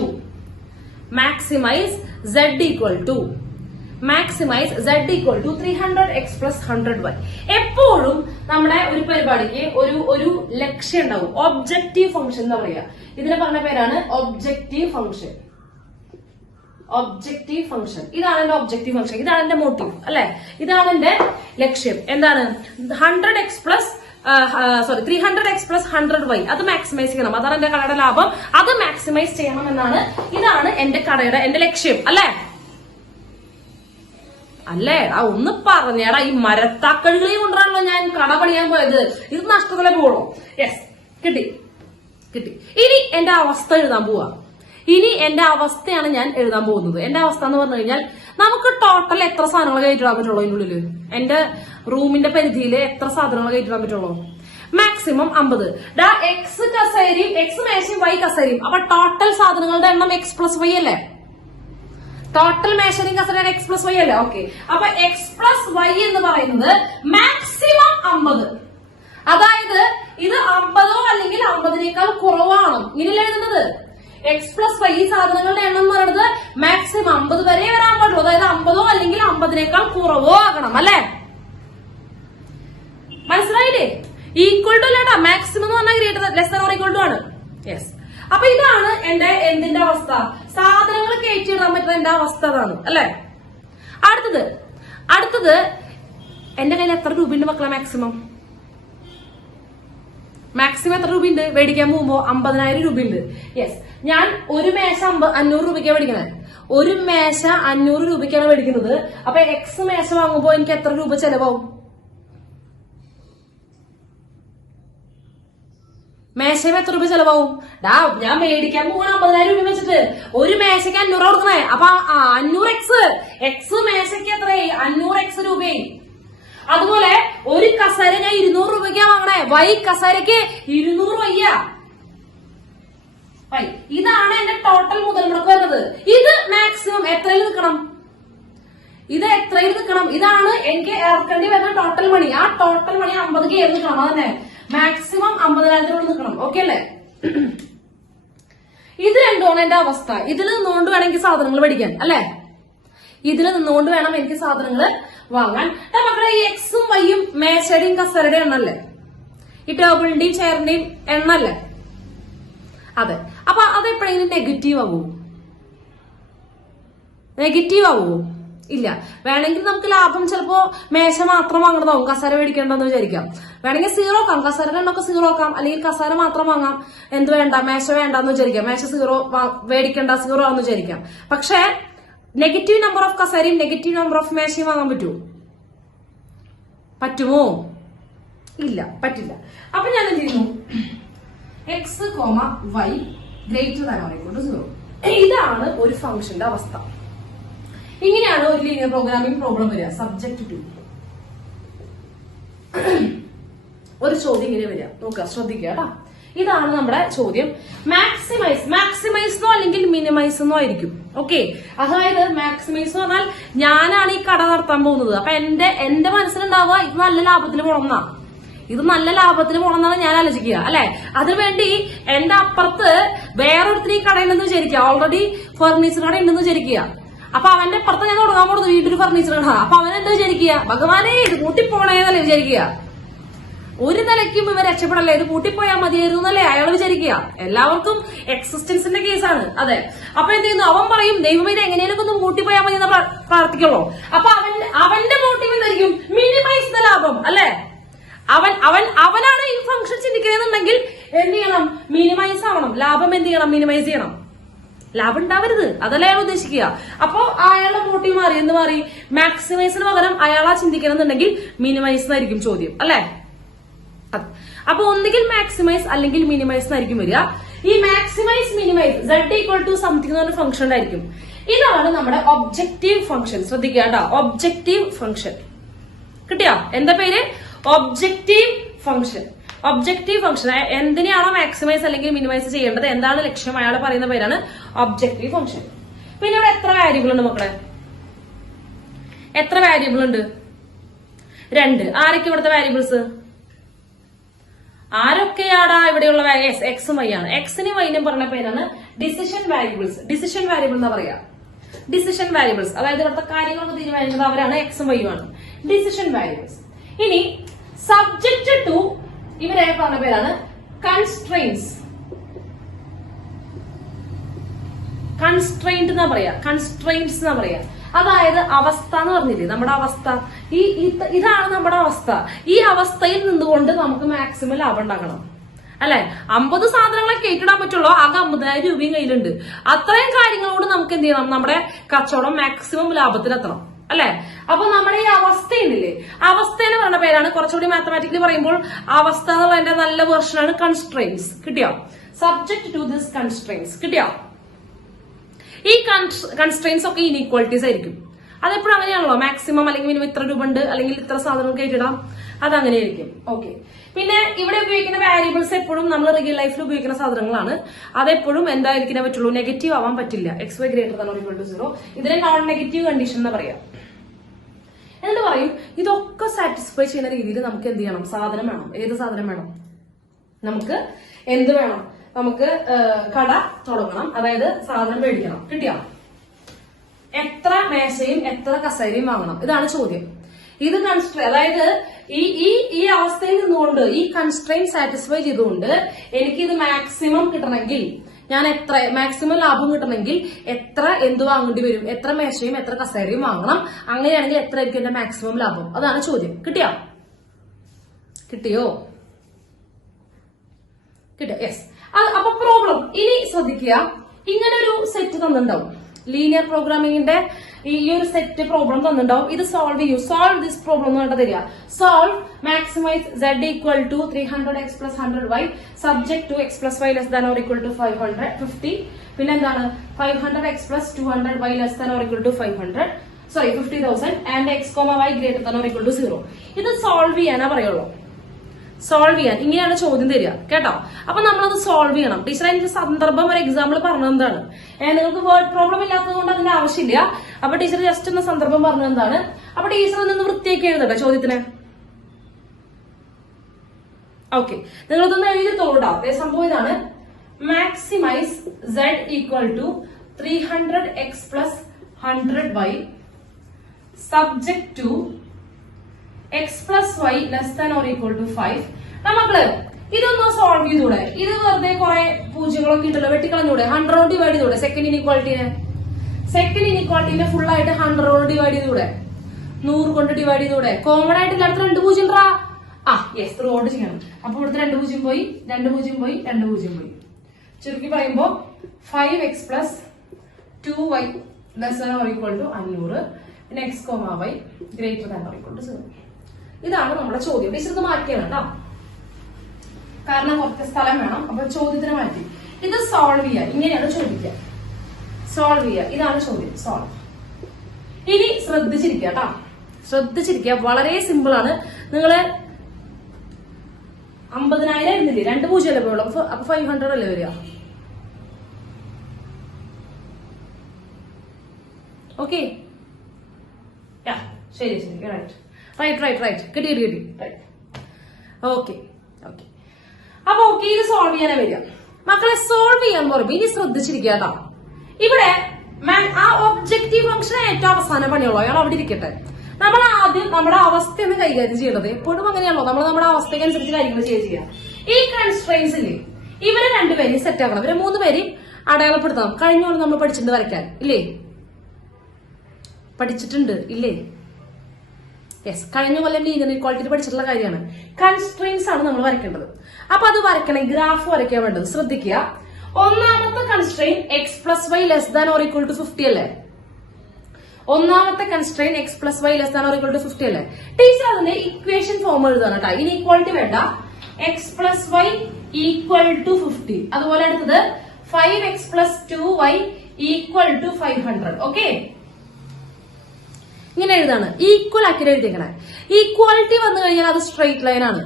maximize z equal to 300x plus 100y. എപ്പോഴും നമ്മുടെ ഒരു പരിപാടിക്ക് ഒരു ലക്ഷ്യം ഉണ്ടാവും. ഒബ്ജക്റ്റീവ് ഫംഗ്ഷൻ എന്താ പറയാ? ഇതിനെ പറഞ്ഞ പേരാണ് ഒബ്ജക്റ്റീവ് ഫംഗ്ഷൻ. ഇതാണ് എന്റെ ഒബ്ജക്റ്റീവ് ഫംഗ്ഷൻ, ഇതാണ് എന്റെ മോട്ടീവ്, അല്ലെ? ഇതാണ് എന്റെ ലക്ഷ്യം. എന്താണ്? 300x plus 100y. അത് മാക്സിമൈസ് ചെയ്യണം. അതാണ് എന്റെ കടയുടെ ലാഭം. അത് മാക്സിമൈസ് ചെയ്യണം എന്നാണ്, ഇതാണ് എന്റെ ലക്ഷ്യം, അല്ലേ? ഒന്ന് പറഞ്ഞേടാ, ഈ മരത്താക്കഴുകളെ കൊണ്ടാണല്ലോ ഞാൻ കട പണിയാൻ പോയത്. ഇത് നഷ്ടത്തിലെ പോകണോ? യെസ്, കിട്ടി. ഇനി എന്റെ അവസ്ഥ എഴുതാൻ പോവാ. എന്റെ അവസ്ഥയാണ് ഞാൻ എഴുതാൻ പോകുന്നത്. എന്റെ അവസ്ഥ എന്ന് പറഞ്ഞു കഴിഞ്ഞാൽ, നമുക്ക് ടോട്ടൽ എത്ര സാധനങ്ങൾ കയറ്റിടാൻ പറ്റുള്ളൂ ഇതിനുള്ളില്? എന്റെ റൂമിന്റെ പരിധിയിൽ എത്ര സാധനങ്ങൾ കയറ്റിടാൻ പറ്റുള്ളൂ? മാക്സിമം 50. എക്സ് കസേരയും എക്സ് മേശയും വൈ കസേരയും. അപ്പൊ ടോട്ടൽ സാധനങ്ങളുടെ എണ്ണം x plus y അല്ലേ? ടോട്ടൽ മേശയും കസേരയുടെ x plus y അല്ലേ? ഓക്കെ, അപ്പൊ x plus y എന്ന് പറയുന്നത് മാക്സിമം 50. അതായത് ഇത് 50 അല്ലെങ്കിൽ 50-നേക്കാൾ കുറവാണ്. ഇങ്ങനെയല്ല എഴുതുന്നത്. എക്സ് പ്ലസ് വൈ ഈ സാധനങ്ങളുടെ എണ്ണം എന്ന് പറയുന്നത് മാക്സിമം 50 വരെ വരാൻ പാടുള്ളൂ. അതായത് 50 അല്ലെങ്കിൽ 50നേക്കാൾ കുറവോ ആകണം അല്ലെ? മനസ്സിലായില്ലേ? ഈക്വൽ ടു അല്ലേട്ടാ, മാക്സിമം എന്ന് പറഞ്ഞാൽ greater less than or equal to ആണ്. യെസ്. അപ്പൊ ഇതാണ് എന്റെ എന്തിന്റെ അവസ്ഥ, സാധനങ്ങൾ കയറ്റിയിടാൻ പറ്റുന്ന എന്റെ അവസ്ഥ അതാണ് അല്ലെ? അടുത്തത് എന്റെ കയ്യിൽ എത്ര രൂപയുണ്ട് മക്കളെ? മാക്സിമം എത്ര രൂപയുണ്ട്? മേടിക്കാൻ പോകുമ്പോ 50,000 രൂപയുണ്ട്. യെസ്. ഞാൻ ഒരു മേശ 500 രൂപയ്ക്കാണ് മേടിക്കണേ. ഒരു മേശ 500 രൂപയ്ക്കാണ് മേടിക്കുന്നത്. അപ്പൊ എക്സ് മേശ വാങ്ങുമ്പോ എനിക്ക് എത്ര രൂപ ചെലവാവും? മേശയും എത്ര രൂപ ചെലവാവും? ഞാൻ മേടിക്കാൻ പോകുന്ന 50,000 രൂപ വെച്ചിട്ട് ഒരു മേശക്ക് 500 കൊടുക്കണേ. അപ്പൊ 500 എക്സ് മേശക്ക് എത്രയായി? 500 രൂപയായി. അതുപോലെ ഒരു കസേര ഞാൻ 200 രൂപയ്ക്കാ വാങ്ങണേ. വൈ കസേരക്ക് 200 വയ്യ. ഇതാണ് എന്റെ ടോട്ടൽ മുതൽ മുടക്ക് വരുന്നത്. ഇത് മാക്സിമം എത്രയിൽ നിൽക്കണം? ഇതാണ് എനിക്ക് ഇറക്കേണ്ടി വരുന്ന ടോട്ടൽ മണി. ആ ടോട്ടൽ മണി 50 കയറി നിൽക്കണം. അതന്നെ മാക്സിമം 50,000 നിൽക്കണം. ഓക്കെ അല്ലേ? ഇത് രണ്ടുമാണ് എന്റെ അവസ്ഥ. ഇതിൽ നിന്നുകൊണ്ട് വേണം എനിക്ക് സാധനങ്ങൾ മേടിക്കാൻ അല്ലെ? ഇതിൽ നിന്നുകൊണ്ട് വേണം എനിക്ക് സാധനങ്ങൾ വാങ്ങാൻ. മക്കളെ ഈ എക്സും വൈയും മേശയുടെയും കസേരയുടെയും എണ്ണല്ലേ? ഈ ടേബിളിന്റെയും ചെയറിന്റെയും എണ്ണല്ലേ? അതെ. അപ്പൊ അതെപ്പോഴെങ്കിലും നെഗറ്റീവ് ആവുമോ? ഇല്ല. വേണമെങ്കിൽ നമുക്ക് ലാഭം ചിലപ്പോ മേശ മാത്രം വാങ്ങണതാവും, കസേര മേടിക്കേണ്ടെന്ന് വിചാരിക്കാം. വേണമെങ്കിൽ 0 ആക്കാം, കസേര എണ്ണൊക്കെ 0 ആക്കാം. അല്ലെങ്കിൽ കസേര മാത്രം വാങ്ങാം, എന്ത് വേണ്ട മേശ വേണ്ടെന്ന് വിചാരിക്കാം. മേശ 0 മേടിക്കേണ്ട, 0 ആണെന്ന് വിചാരിക്കാം. പക്ഷെ നെഗറ്റീവ് നമ്പർ ഓഫ് കസേരയും നെഗറ്റീവ് നമ്പർ ഓഫ് മേശയും വാങ്ങാൻ പറ്റുമോ? ഇല്ല, പറ്റില്ല. അപ്പൊ ഞാൻ എന്ത് ചെയ്യുന്നു? X Y greater than or equal to 0. ഇതാണ് ഒരു ഫംഗ്ഷന്റെ അവസ്ഥ. ഇങ്ങനെയാണ് ഒരു ലീനിയർ പ്രോഗ്രാമിംഗ് പ്രോബ്ലം വരിക. സബ്ജക്ട് ടു ഒരു ചോദ്യം ഇങ്ങനെ വരിക. നോക്കുക, ശ്രദ്ധിക്കുക കേട്ടോ. ഇതാണ് നമ്മുടെ ചോദ്യം. മാക്സിമൈസ് അല്ലെങ്കിൽ മിനിമൈസ് എന്നോ ആയിരിക്കും. ഓക്കെ, അതായത് മാക്സിമൈസ് എന്ന് പറഞ്ഞാൽ ഞാനാണ് ഈ കട നടത്താൻ പോകുന്നത്. അപ്പൊ എന്റെ മനസ്സിലുണ്ടാവുക ഇത് നല്ല ലാഭത്തിൽ പോണമെന്നാണ് ഞാൻ ആലോചിക്കുക അല്ലെ? അതിനുവേണ്ടി എന്റെ അപ്പുറത്ത് വേറൊരുത്തിന് ഈ കടയുണ്ടെന്ന് വിചാരിക്കുക. ഓൾറെഡി ഫർണിച്ചർ കട ഉണ്ടെന്ന് വിചാരിക്കുക. അപ്പൊ അവന്റെ അപ്പുറത്ത് ഞാൻ തുടങ്ങാൻ പോകുന്നത് വീട്ടിൽ ഫർണിച്ചർ കട. അപ്പൊ അവൻ എന്താ വിചാരിക്കുക? ഭഗവാനെ ഇത് കൂട്ടിപ്പോണേന്നല്ലേ വിചാരിക്കുക. ഒരു നിലയ്ക്കും ഇവർ രക്ഷപ്പെടല്ലേ, ഇത് കൂട്ടിപ്പോയാൽ മതിയായിരുന്നു എന്നല്ലേ അയാൾ വിചാരിക്കുക. എല്ലാവർക്കും എക്സിസ്റ്റൻസിന്റെ കേസാണ്. അതെ. അപ്പൊ എന്ത് ചെയ്യുന്നു? അവൻ പറയും ദൈവം ഇത് എങ്ങനെയൊക്കെ ഒന്ന് കൂട്ടിപ്പോയാൽ മതി എന്ന് പ്രാർത്ഥിക്കുള്ളൂ. അപ്പൊ അവന്റെ മോട്ടീവ് എന്തായിരിക്കും? മിനിമൈസ് ദ ലാഭം അല്ലെ? അവനാണ് ഈ ഫംഗ്ഷൻ ചിന്തിക്കുന്നതെന്നുണ്ടെങ്കിൽ എന്ത് ചെയ്യണം? മിനിമൈസ് ആവണം. ലാഭം എന്ത് ചെയ്യണം? മിനിമൈസ് ചെയ്യണം. ലാഭം ഉണ്ടാവരുത്, അതല്ല അയാൾ ഉദ്ദേശിക്കുക. അപ്പൊ അയാളുടെ മോട്ടീവ് മാറി. എന്ത് മാറി? മാക്സിമൈസിന് പകരം അയാളാ ചിന്തിക്കണമെന്നുണ്ടെങ്കിൽ മിനിമൈസ് എന്നായിരിക്കും ചോദ്യം അല്ലെ? അപ്പൊ ഒന്നുകിൽ മാക്സിമൈസ് അല്ലെങ്കിൽ മിനിമൈസ് എന്നായിരിക്കും വരിക. ഈ maximise minimise z equal to something എന്ന് പറഞ്ഞ ഫംഗ്ഷൻ ആയിരിക്കും. ഇതാണ് നമ്മുടെ ഒബ്ജക്റ്റീവ് ഫംഗ്ഷൻ. ശ്രദ്ധിക്കുക കേട്ടോ, ഒബ്ജക്റ്റീവ് ഫംഗ്ഷൻ കിട്ടിയോ? എന്താ പേര്? Objective function. എന്തിനാണോ മാക്സിമൈസ് അല്ലെങ്കിൽ മിനിമൈസ് ചെയ്യേണ്ടത്, എന്താണ് ലക്ഷ്യം, അയാൾ പറയുന്ന പേരാണ് ഒബ്ജക്റ്റീവ് ഫംഗ്ഷൻ. പിന്നെ ഇവിടെ എത്ര വേരിയബിൾ ഉണ്ട് മക്കളെ? എത്ര വേരിയബിൾ ഉണ്ട്? 2. ആരൊക്കെ ഇവിടുത്തെ വേരിയബിൾസ്? ആരൊക്കെയാടാ ഇവിടെയുള്ള എക്സും വൈ ആണ്. എക്സിനും വൈനും പറഞ്ഞ പേരാണ് ഡിസിഷൻ വാരിയബിൾസ്. ഡിസിഷൻ വാരിയബിൾ എന്നാ പറയാ. ഡിസിഷൻ വാരിയബിൾസ്, അതായത് ഇവിടുത്തെ കാര്യങ്ങളൊക്കെ തീരുമാനിക്കുന്നത് അവരാണ്, എക്സും വൈയും ആണ് ഡിസിഷൻ വാരിയബിൾസ്. ഇനി സബ്ജക്ട് ടു ഇവരെ പറഞ്ഞ പേരാണ് കൺസ്ട്രെയിൻസ്. കൺസ്ട്രെയിന്റ് എന്നാ പറയാ, കൺസ്ട്രെയിൻസ് എന്നാ പറയാ. അതായത് അവസ്ഥ എന്ന് പറഞ്ഞില്ലേ, നമ്മുടെ അവസ്ഥ. ഇതാണ് നമ്മുടെ അവസ്ഥ. ഈ അവസ്ഥയിൽ നിന്നുകൊണ്ട് നമുക്ക് മാക്സിമം ലാഭം ഉണ്ടാക്കണം അല്ലെ? 50 സാധനങ്ങളെ കയറ്റിടാൻ പറ്റുള്ളൂ. ആകെ 50,000 രൂപയും കയ്യിലുണ്ട്. അത്രയും കാര്യങ്ങളോട് നമുക്ക് എന്ത് ചെയ്യണം? നമ്മുടെ കച്ചവടം മാക്സിമം ലാഭത്തിലെത്തണം അല്ലെ? അപ്പൊ നമ്മുടെ ഈ അവസ്ഥയുണ്ടല്ലേ, അവസ്ഥ എന്ന് പറഞ്ഞ പേരാണ്, കുറച്ചുകൂടി മാത്തമാറ്റിക്കലി പറയുമ്പോൾ അവസ്ഥ എന്നുള്ളതിന്റെ നല്ല വേർഷനാണ് കൺസ്ട്രെയിൻസ്. കിട്ടിയോ? Subject to this constraints. കിട്ടിയോ? ഈ കൺസ്ട്രെയിൻസ് ഒക്കെ ഇനീക്വാളിറ്റീസ് ആയിരിക്കും. അതെപ്പോഴും അങ്ങനെയാണല്ലോ. മാക്സിമം അല്ലെങ്കിൽ മിനിമം ഇത്ര രൂപ ഉണ്ട്, അല്ലെങ്കിൽ ഇത്ര സാധനം കയറ്റിടാം, അതങ്ങനെയായിരിക്കും. ഓക്കെ. പിന്നെ ഇവിടെ ഉപയോഗിക്കുന്ന വാരിയബിൾസ് എപ്പോഴും നമ്മൾ റിയൽ ലൈഫിൽ ഉപയോഗിക്കുന്ന സാധനങ്ങളാണ്. അതെപ്പോഴും എന്തായിരിക്കാൻ പറ്റുള്ളൂ? നെഗറ്റീവ് ആവാൻ പറ്റില്ല. X Y greater than or equal to 0. ഇതിനെ നോൺ നെഗറ്റീവ് കണ്ടീഷൻ എന്ന് പറയാം. എന്നിട്ട് പറയും ഇതൊക്കെ സാറ്റിസ്ഫൈ ചെയ്യുന്ന രീതിയിൽ നമുക്ക് എന്ത് ചെയ്യണം? സാധനം വേണം. ഏത് സാധനം വേണം? നമുക്ക് എന്ത് വേണം? നമുക്ക് കട തുടങ്ങണം, അതായത് സാധനം മേടിക്കണം. കിട്ടിയോ? എത്ര മേശയും എത്ര കസേരയും വാങ്ങണം, ഇതാണ് ചോദ്യം. ഇത് അതായത് ഈ അവസ്ഥയിൽ നിന്നുകൊണ്ട് ഈ കൺസ്ട്രെയിൻ സാറ്റിസ്ഫൈ ചെയ്തുകൊണ്ട് എനിക്ക് ഇത് മാക്സിമം കിട്ടണമെങ്കിൽ, ഞാൻ എത്ര മാക്സിമം ലാഭം കിട്ടണമെങ്കിൽ എത്ര എന്ത് വാങ്ങേണ്ടി വരും, എത്ര മേശയും എത്ര കസേരയും വാങ്ങണം, അങ്ങനെയാണെങ്കിൽ എത്ര ആയിരിക്കും എന്റെ മാക്സിമം ലാഭം, അതാണ് ചോദ്യം. കിട്ടിയോ? കിട്ടിയോ? യെസ്. അപ്പൊ പ്രോബ്ലം ഇനി ശ്രദ്ധിക്കുക. ഇങ്ങനൊരു സെറ്റ് തന്നിട്ടുണ്ടാവും, ലീനിയർ പ്രോഗ്രാമിംഗിന്റെ ഈ ഒരു സെറ്റ് പ്രോബ്ലം തന്നിട്ടുണ്ടാവും. ഇത് സോൾവ് ചെയ്യൂ. സോൾവ് ദിസ് പ്രോബ്ലം എന്ന് പറഞ്ഞിട്ട് തരിക. Solve maximise z equal to 300x plus 100y subject to x plus y less than or equal to 550. പിന്നെ എന്താണ് 500x plus 200y less than or equal to 50,000 and x, y greater than or equal to 0. ഇത് solve ചെയ്യാനാ പറയുള്ളൂ. Solve ചെയ്യാൻ ഇങ്ങനെയാണ് ചോദ്യം തരിക കേട്ടോ. അപ്പൊ നമ്മളത് സോൾവ് ചെയ്യണം. ടീച്ചർ അതിന്റെ സന്ദർഭം ഒരു എക്സാമ്പിൾ പറഞ്ഞതാണ്. നിങ്ങൾക്ക് വേർഡ് പ്രോബ്ലം ഇല്ലാത്തത് കൊണ്ട് അതിന്റെ ആവശ്യമില്ല. അപ്പൊ ടീച്ചർ ജസ്റ്റ് ഒന്ന് സന്ദർഭം പറഞ്ഞതാണ്. അപ്പൊ ടീച്ചർ നിന്ന് വൃത്തിയാക്കി എഴുതട്ടെ ചോദ്യത്തിന്. ഓക്കെ, നിങ്ങളിതൊന്ന് എഴുതിത്തോളൂട്ടോ. അതേ സംഭവം ഇതാണ്. Maximise z equal to 300x plus 100y subject to x plus Y less than or equal to 5. നമ്മള് ഇതൊന്ന് സോൾവ് ചെയ്തൂടെ? ഇത് വെറുതെ കുറെ പൂജ്യങ്ങളൊക്കെ ഇട്ടല്ലോ, വെട്ടിക്കളഞ്ഞൂടെ? 100 കൊണ്ട് ഡിവൈഡ് ചെയ്തൂടെ? സെക്കൻഡ് ഇനിക്വാളിറ്റിനെ ഫുൾ ആയിട്ട് 100 കൊണ്ട് ഡിവൈഡ് ചെയ്തൂടെ? 100 കൊണ്ട് ഡിവൈഡ് ചെയ്തൂടെ? കോമൺ ആയിട്ട് ഇല്ലാത്ത 2 പൂജ്യം റാ. യെസ്, ത്രൂ ഔട്ട് ചെയ്യണം. അപ്പൊ ഇവിടുത്തെ 2 പൂജ്യം പോയി, 2 പൂജ്യം പോയി, 2 പൂജ്യം പോയി. ചുരുക്കി പറയുമ്പോ 5x plus 2y less than or equal to 500. പിന്നെ x, y greater than or equal to 0. ഇതാണ് നമ്മുടെ ചോദ്യം. ടീച്ചർ ഇത് മാറ്റിയാണ് കേട്ടോ, കാരണം കുറച്ച് സ്ഥലം വേണം. അപ്പൊ ചോദ്യത്തിന് മാറ്റി. ഇത് സോൾവ് ചെയ്യുക. ഇങ്ങനെയാണ് ചോദിക്കുക. സോൾവ് ചെയ്യുക, ഇതാണ് ചോദ്യം. സോൾവ്. ഇനി ശ്രദ്ധിച്ചിരിക്കുക കേട്ടോ, ശ്രദ്ധിച്ചിരിക്കുക. വളരെ സിമ്പിൾ ആണ്. നിങ്ങള് 50,000 ഇരുന്നില്ലേ? 2 പൂജ്യം അല്ലേ പോയുള്ളൂ. അപ്പൊ 500 അല്ലേ വരിക? ഓക്കെ, ശരി റൈറ്റ് കിട്ടി. ഓക്കെ. അപ്പൊ ഓക്കെ, ഇത് സോൾവ് ചെയ്യാനാ വരിക. മക്കളെ സോൾവ് ചെയ്യാൻ പറയുമ്പോ ഇനി ശ്രദ്ധിച്ചിരിക്കുക കേട്ടോ. ഇവിടെ ആ ഒബ്ജക്റ്റീവ് ഫംഗ്ഷൻ ഏറ്റവും അവസാന പണിയുള്ളൂ, അയാൾ അവിടെ ഇരിക്കട്ടെ. നമ്മൾ ആദ്യം നമ്മുടെ അവസ്ഥയാണ് കൈകാര്യം ചെയ്യേണ്ടത്. എപ്പോഴും അങ്ങനെയാണല്ലോ, നമ്മൾ നമ്മുടെ അവസ്ഥയ്ക്ക് അനുസരിച്ച് കാര്യങ്ങൾ ചെയ്യുക. ഈ കൺസ്ട്രെയിൻസില് ഇവരെ 2 പേരെയും സെറ്റ് ആക്കണം. ഇവരെ 3 പേരെയും അടയാളപ്പെടുത്തണം. കഴിഞ്ഞ പോലെ നമ്മൾ പഠിച്ചിട്ടുണ്ട് വരയ്ക്കാൻ, ഇല്ലേ? പഠിച്ചിട്ടുണ്ട് ഇല്ലേ? യെസ്, കഴിഞ്ഞ കൊല്ലം ലീനിയർ ഇക്വാളിറ്റി പഠിച്ചിട്ടുള്ള കാര്യമാണ്. കൺസ്ട്രെയിൻസ് ആണ് നമ്മൾ വരയ്ക്കേണ്ടത്. അപ്പൊ അത് വരയ്ക്കണേ, ഗ്രാഫ് വരയ്ക്കാൻ വേണ്ടത്. ശ്രദ്ധിക്കുക. ഒന്നാമത്തെ constraint x plus Y less than or equal to 50 അല്ലേ? ഒന്നാമത്തെ constraint x plus Y less than or equal to 50 അല്ലേ? ടീച്ചർ അതിന്റെ ഇക്വേഷൻ ഫോം എഴുതാണ് കേട്ടോ. ഇനി ഇക്വാളിറ്റി വേണ്ട. x plus Y equal to 50. അതുപോലെ അടുത്തത് 5x plus 2y equal to 500. Okay, ഇങ്ങനെ എഴുതാണ്. ഈക്വൽ ആക്കി എഴുതിയേക്കണേ. ഈക്വാലിറ്റി വന്നു കഴിഞ്ഞാൽ അത് സ്ട്രെയിറ്റ് ലൈൻ ആണ്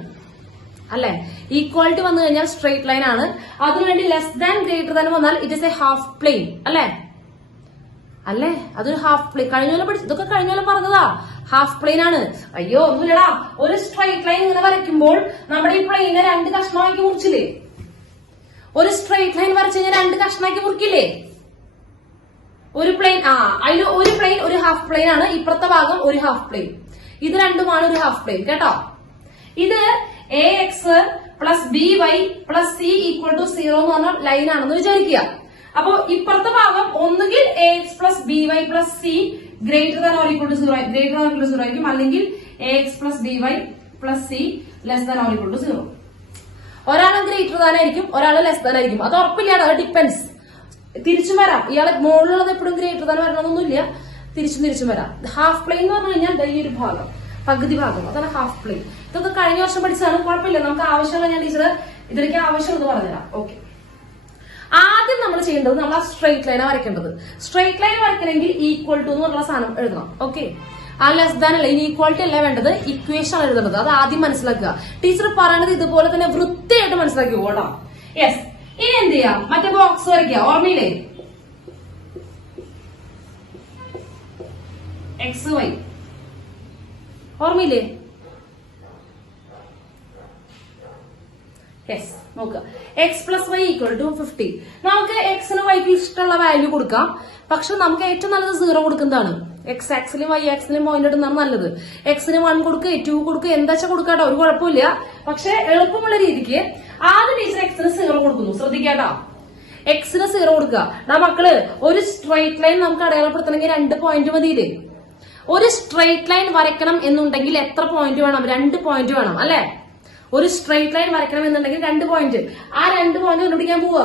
അല്ലെ? ഈക്വാലിറ്റി വന്നു കഴിഞ്ഞാൽ സ്ട്രെയിറ്റ് ലൈൻ ആണ്. അതിനുവേണ്ടി ലെസ് ദാൻ ഗ്രേറ്റർ ദാൻ വന്നാൽ it is A half plane അല്ലെ? അതൊരു ഹാഫ് പ്ലെയിൻ. ഇതൊക്കെ കഴിഞ്ഞ കൊല്ലം പറഞ്ഞതാ. ഹാഫ് പ്ലെയിൻ ആണ്. അയ്യോ ഒന്നുമില്ലടാ. ഒരു സ്ട്രെയിറ്റ് ലൈൻ ഇങ്ങനെ വരയ്ക്കുമ്പോൾ നമ്മുടെ ഈ പ്ലെയിനെ 2 കഷ്ണമാക്കി മുറിച്ചില്ലേ? ഒരു സ്ട്രെയിറ്റ് ലൈൻ വരച്ചു കഴിഞ്ഞാൽ 2 കഷ്ണമാക്കി മുറിക്കില്ലേ? ഒരു പ്ലെയിൻ, അതിൽ ഒരു പ്ലെയിൻ ഒരു ഹാഫ് പ്ലെയിൻ ആണ്. ഇപ്പുറത്തെ ഭാഗം ഒരു ഹാഫ് പ്ലെയിൻ. ഇത് രണ്ടുമാണ് ഒരു ഹാഫ് പ്ലെയിൻ കേട്ടോ. ഇത് ax plus by plus c equal to 0 എന്ന് പറഞ്ഞ ലൈൻ ആണെന്ന് വിചാരിക്കുക. അപ്പൊ ഇപ്പുറത്തെ ഭാഗം ഒന്നുകിൽ ax plus by plus c greater than or equal to 0 ആയിരിക്കും, അല്ലെങ്കിൽ ax plus by plus c less than or equal to 0. ഒരാൾ ഗ്രേറ്റർ ദാൻ ആയിരിക്കും, ഒരാൾ ലെസ് ദാൻ ആയിരിക്കും. അത് ഉറപ്പില്ലാതെ, അത് ഡിപ്പെൻസ്. തിരിച്ചും വരാം. ഇയാളെ മുകളിലുള്ളത് എപ്പോഴും ഗ്രേറ്റർ ദാൻ വരണമെന്നൊന്നുമില്ല. തിരിച്ചും വരാം. ഹാഫ് പ്ലെയിൻ എന്ന് പറഞ്ഞു കഴിഞ്ഞാൽ ഈ ഒരു ഭാഗം, പകുതി ഭാഗം, അതാണ് ഹാഫ് പ്ലെയിൻ. ഇതൊക്കെ കഴിഞ്ഞ വർഷം പഠിച്ചതാണ്, കുഴപ്പമില്ല. നമുക്ക് ആവശ്യമുള്ള ഞാൻ ടീച്ചർ ഇതിലേക്ക് ആവശ്യമുള്ളത് പറഞ്ഞുതരാം. ഓക്കെ, ആദ്യം നമ്മൾ ചെയ്യേണ്ടത് നമ്മൾ ആ സ്ട്രെയിറ്റ് ലൈനാണ് വരയ്ക്കേണ്ടത്. സ്ട്രെയിറ്റ് ലൈൻ വരയ്ക്കണമെങ്കിൽ ഈക്വൽ ടു എന്ന് പറഞ്ഞ സാധനം എഴുതണം. ഓക്കെ, ആ ലെസ് ദാൻ അല്ല, ഇനി ഈക്വാലിറ്റി അല്ല വേണ്ടത്, ഇക്വേഷൻ ആണ് എഴുതേണ്ടത്. അത് ആദ്യം മനസ്സിലാക്കുക. ടീച്ചർ പറയുന്നത് ഇതുപോലെ തന്നെ വൃത്തിയായിട്ട് മനസ്സിലാക്കി പോകണം. യെസ്, ഇനി എന്ത് ചെയ്യാം? മറ്റേ ബോക്സ് വരയ്ക്കുക. ഓർമ്മയില്ലേ? എക്സ് വൈ ഓർമ്മയില്ലേ? യെസ്, നോക്കുക. X plus Y equal to 50. നമുക്ക് എക്സിന് വൈക്ക് ഇഷ്ടമുള്ള വാല്യൂ കൊടുക്കാം. പക്ഷെ നമുക്ക് ഏറ്റവും നല്ലത് 0 കൊടുക്കുന്നതാണ്. എക്സ് ആക്സിലും വൈ ആക്സിലും പോയിന്റ് ഇടുന്നതാണ് നല്ലത്. എക്സിന് 1 കൊടുക്കുക, 2 കൊടുക്കുക, എന്താ വെച്ചാൽ കൊടുക്കാട്ടോ, ഒരു കുഴപ്പമില്ല. പക്ഷെ എളുപ്പമുള്ള രീതിക്ക് ആദ്യം ടീച്ചർ എക്സിന് 0 കൊടുക്കുന്നു. ശ്രദ്ധിക്കാട്ടോ, എക്സിന് 0 കൊടുക്കുക. മക്കള് ഒരു സ്ട്രൈറ്റ് ലൈൻ നമുക്ക് അടയാളപ്പെടുത്തണമെങ്കിൽ 2 പോയിന്റ് മതിയില്ലേ? ഒരു സ്ട്രൈറ്റ് ലൈൻ വരയ്ക്കണം എന്നുണ്ടെങ്കിൽ എത്ര പോയിന്റ് വേണം? 2 പോയിന്റ് വേണം അല്ലെ? ഒരു സ്ട്രൈറ്റ് ലൈൻ വരയ്ക്കണം എന്നുണ്ടെങ്കിൽ 2 പോയിന്റ്. ആ 2 പോയിന്റ് കണ്ടുപിടിക്കാൻ പോവുക.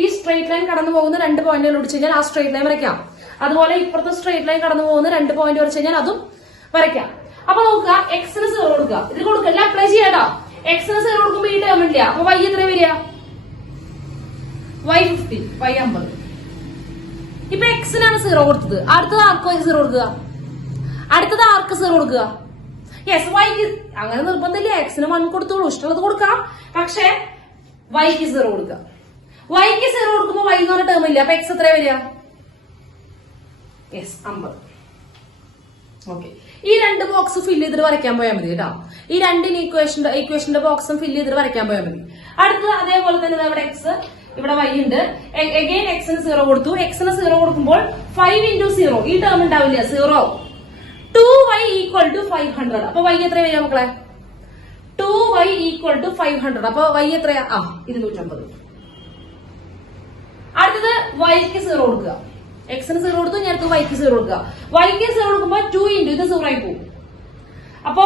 ഈ സ്ട്രൈറ്റ് ലൈൻ കടന്നു പോകുന്ന 2 പോയിന്റ് കണ്ടുപിടിച്ച് കഴിഞ്ഞാൽ ആ സ്ട്രൈറ്റ് ലൈൻ വരയ്ക്കാം. അതുപോലെ ഇപ്പുറത്തെ സ്ട്രൈറ്റ് ലൈൻ കടന്നു പോകുന്ന 2 പോയിന്റ് വരച്ചു കഴിഞ്ഞാൽ അതും വരയ്ക്കാം. അപ്പൊ നോക്കുക, എക്സിന് 0 കൊടുക്കുക. ഇത് കൊടുക്കുക, എല്ലാം അപ്ലൈ ചെയ്യാട്ടോ. എക്സിന് 0 കൊടുക്കുമ്പോ ഈ ടേം ഇല്ല. അപ്പൊ വൈ എത്ര വരിക? Y 50, Y 50. ഇപ്പൊ എക്സിനാണ് 0 കൊടുത്തത്. അടുത്തത് ആർക്ക് 0 കൊടുക്കുക? അടുത്തത് ആർക്ക് 0 കൊടുക്കുക? യെസ്, വൈക്ക്. അങ്ങനെ നിർബന്ധമില്ല, എക്സിന് 1 കൊടുത്തോളൂ, ഇഷ്ടമുള്ളത് കൊടുക്കാം. പക്ഷെ വൈക്ക് 0 കൊടുക്കുക. വൈക്ക് 0 കൊടുക്കുമ്പോ വൈ എന്ന് പറഞ്ഞ ടേം ഇല്ല. അപ്പൊ എക്സ് എത്ര വരിക? യെസ്, 50. ഓക്കെ, ഈ 2 ബോക്സ് ഫില്ല് ചെയ്തിട്ട് വരയ്ക്കാൻ പോയാൽ മതി കേട്ടോ. ഈ 2 ഈക്വേഷന്റെ ബോക്സും ഫില്ല് ചെയ്തിട്ട് വരയ്ക്കാൻ പോയാൽ മതി. അടുത്തത് അതേപോലെ തന്നെ ഇവിടെ എക്സ്, ഇവിടെ വൈ ഉണ്ട്. എഗെയിൻ എക്സിന് 0 കൊടുത്തു. എക്സിന് 0 കൊടുക്കുമ്പോൾ 5 into 0, ഈ ടേം ഉണ്ടാവില്ല, 0. 2y equal to 500. അപ്പൊ y എത്ര വരിക മക്കളെ? 2y equal to 500. അപ്പൊ y എത്രയാ? 250. അടുത്തത് വൈക്ക് 0 കൊടുക്കുക. എക്സിന് 0 കൊടുത്തു, ഞാൻ അടുത്ത് വൈക്ക് 0 കൊടുക്കുക. വൈക്ക് 0 കൊടുക്കുമ്പോ 2 into ഇത് 0 ആയി പോകും. അപ്പോ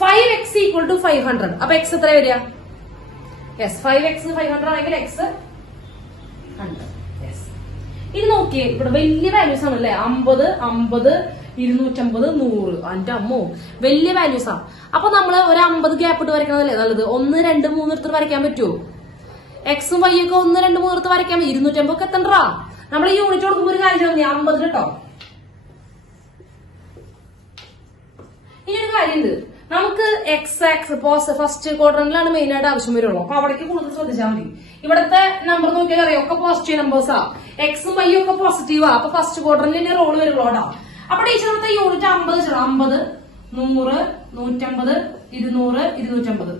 5x ഈക്വൽ ടു 500. അപ്പൊ x എത്ര വരിക? യെസ്, 5x 500 ആണെങ്കിൽ x 100. യെസ്, ഇത് നോക്കിയേ, ഇവിടെ വലിയ വാല്യൂസ് ആണല്ലേ. 50, 50, 250, 100. എന്റെ അമ്മോ, വലിയ വാല്യൂസ് ആണ്. അപ്പൊ നമ്മള് ഒരു 50 ഗ്യാപ്പ് ഇട്ട് വരയ്ക്കണതല്ലേ നല്ലത്. 1, 2, 3 എടുത്ത് വരയ്ക്കാൻ പറ്റുമോ? എക്സും വൈ ഒക്കെ 1, 2, 3 എടുത്ത് വരയ്ക്കാൻ പറ്റും. 250 ഒക്കെ എത്തണ്ടാ. നമ്മൾ ഈ യൂണിറ്റ് കൊടുക്കുമ്പോൾ ഒരു കാര്യം 50 കേട്ടോ. ഇനി ഒരു കാര്യമുണ്ട്, നമുക്ക് എക്സ് ആക്സ് ഫസ്റ്റ് ക്വാഡ്രന്റിലാണ് മെയിൻ ആയിട്ട് ആവശ്യം വരുള്ളൂ. അപ്പൊ അവിടേക്ക് കൂടുതൽ ശ്രദ്ധിച്ചാൽ മതി. ഇവിടത്തെ നമ്പർ നോക്കിയാൽ അറിയാം, ഒക്കെ പോസിറ്റീവ് നമ്പേഴ്സാ. എക്സും വൈ ഒക്കെ പോസിറ്റീവാ. അപ്പൊ ഫസ്റ്റ് ക്വാഡ്രന്റിൽ തന്നെ റോള് വരുള്ളൂ കേട്ടോ. അപ്പൊ ടീച്ചറിന്റെ യൂണിറ്റ് 50 വെച്ചോ. 50, 100, 150, 200, 250.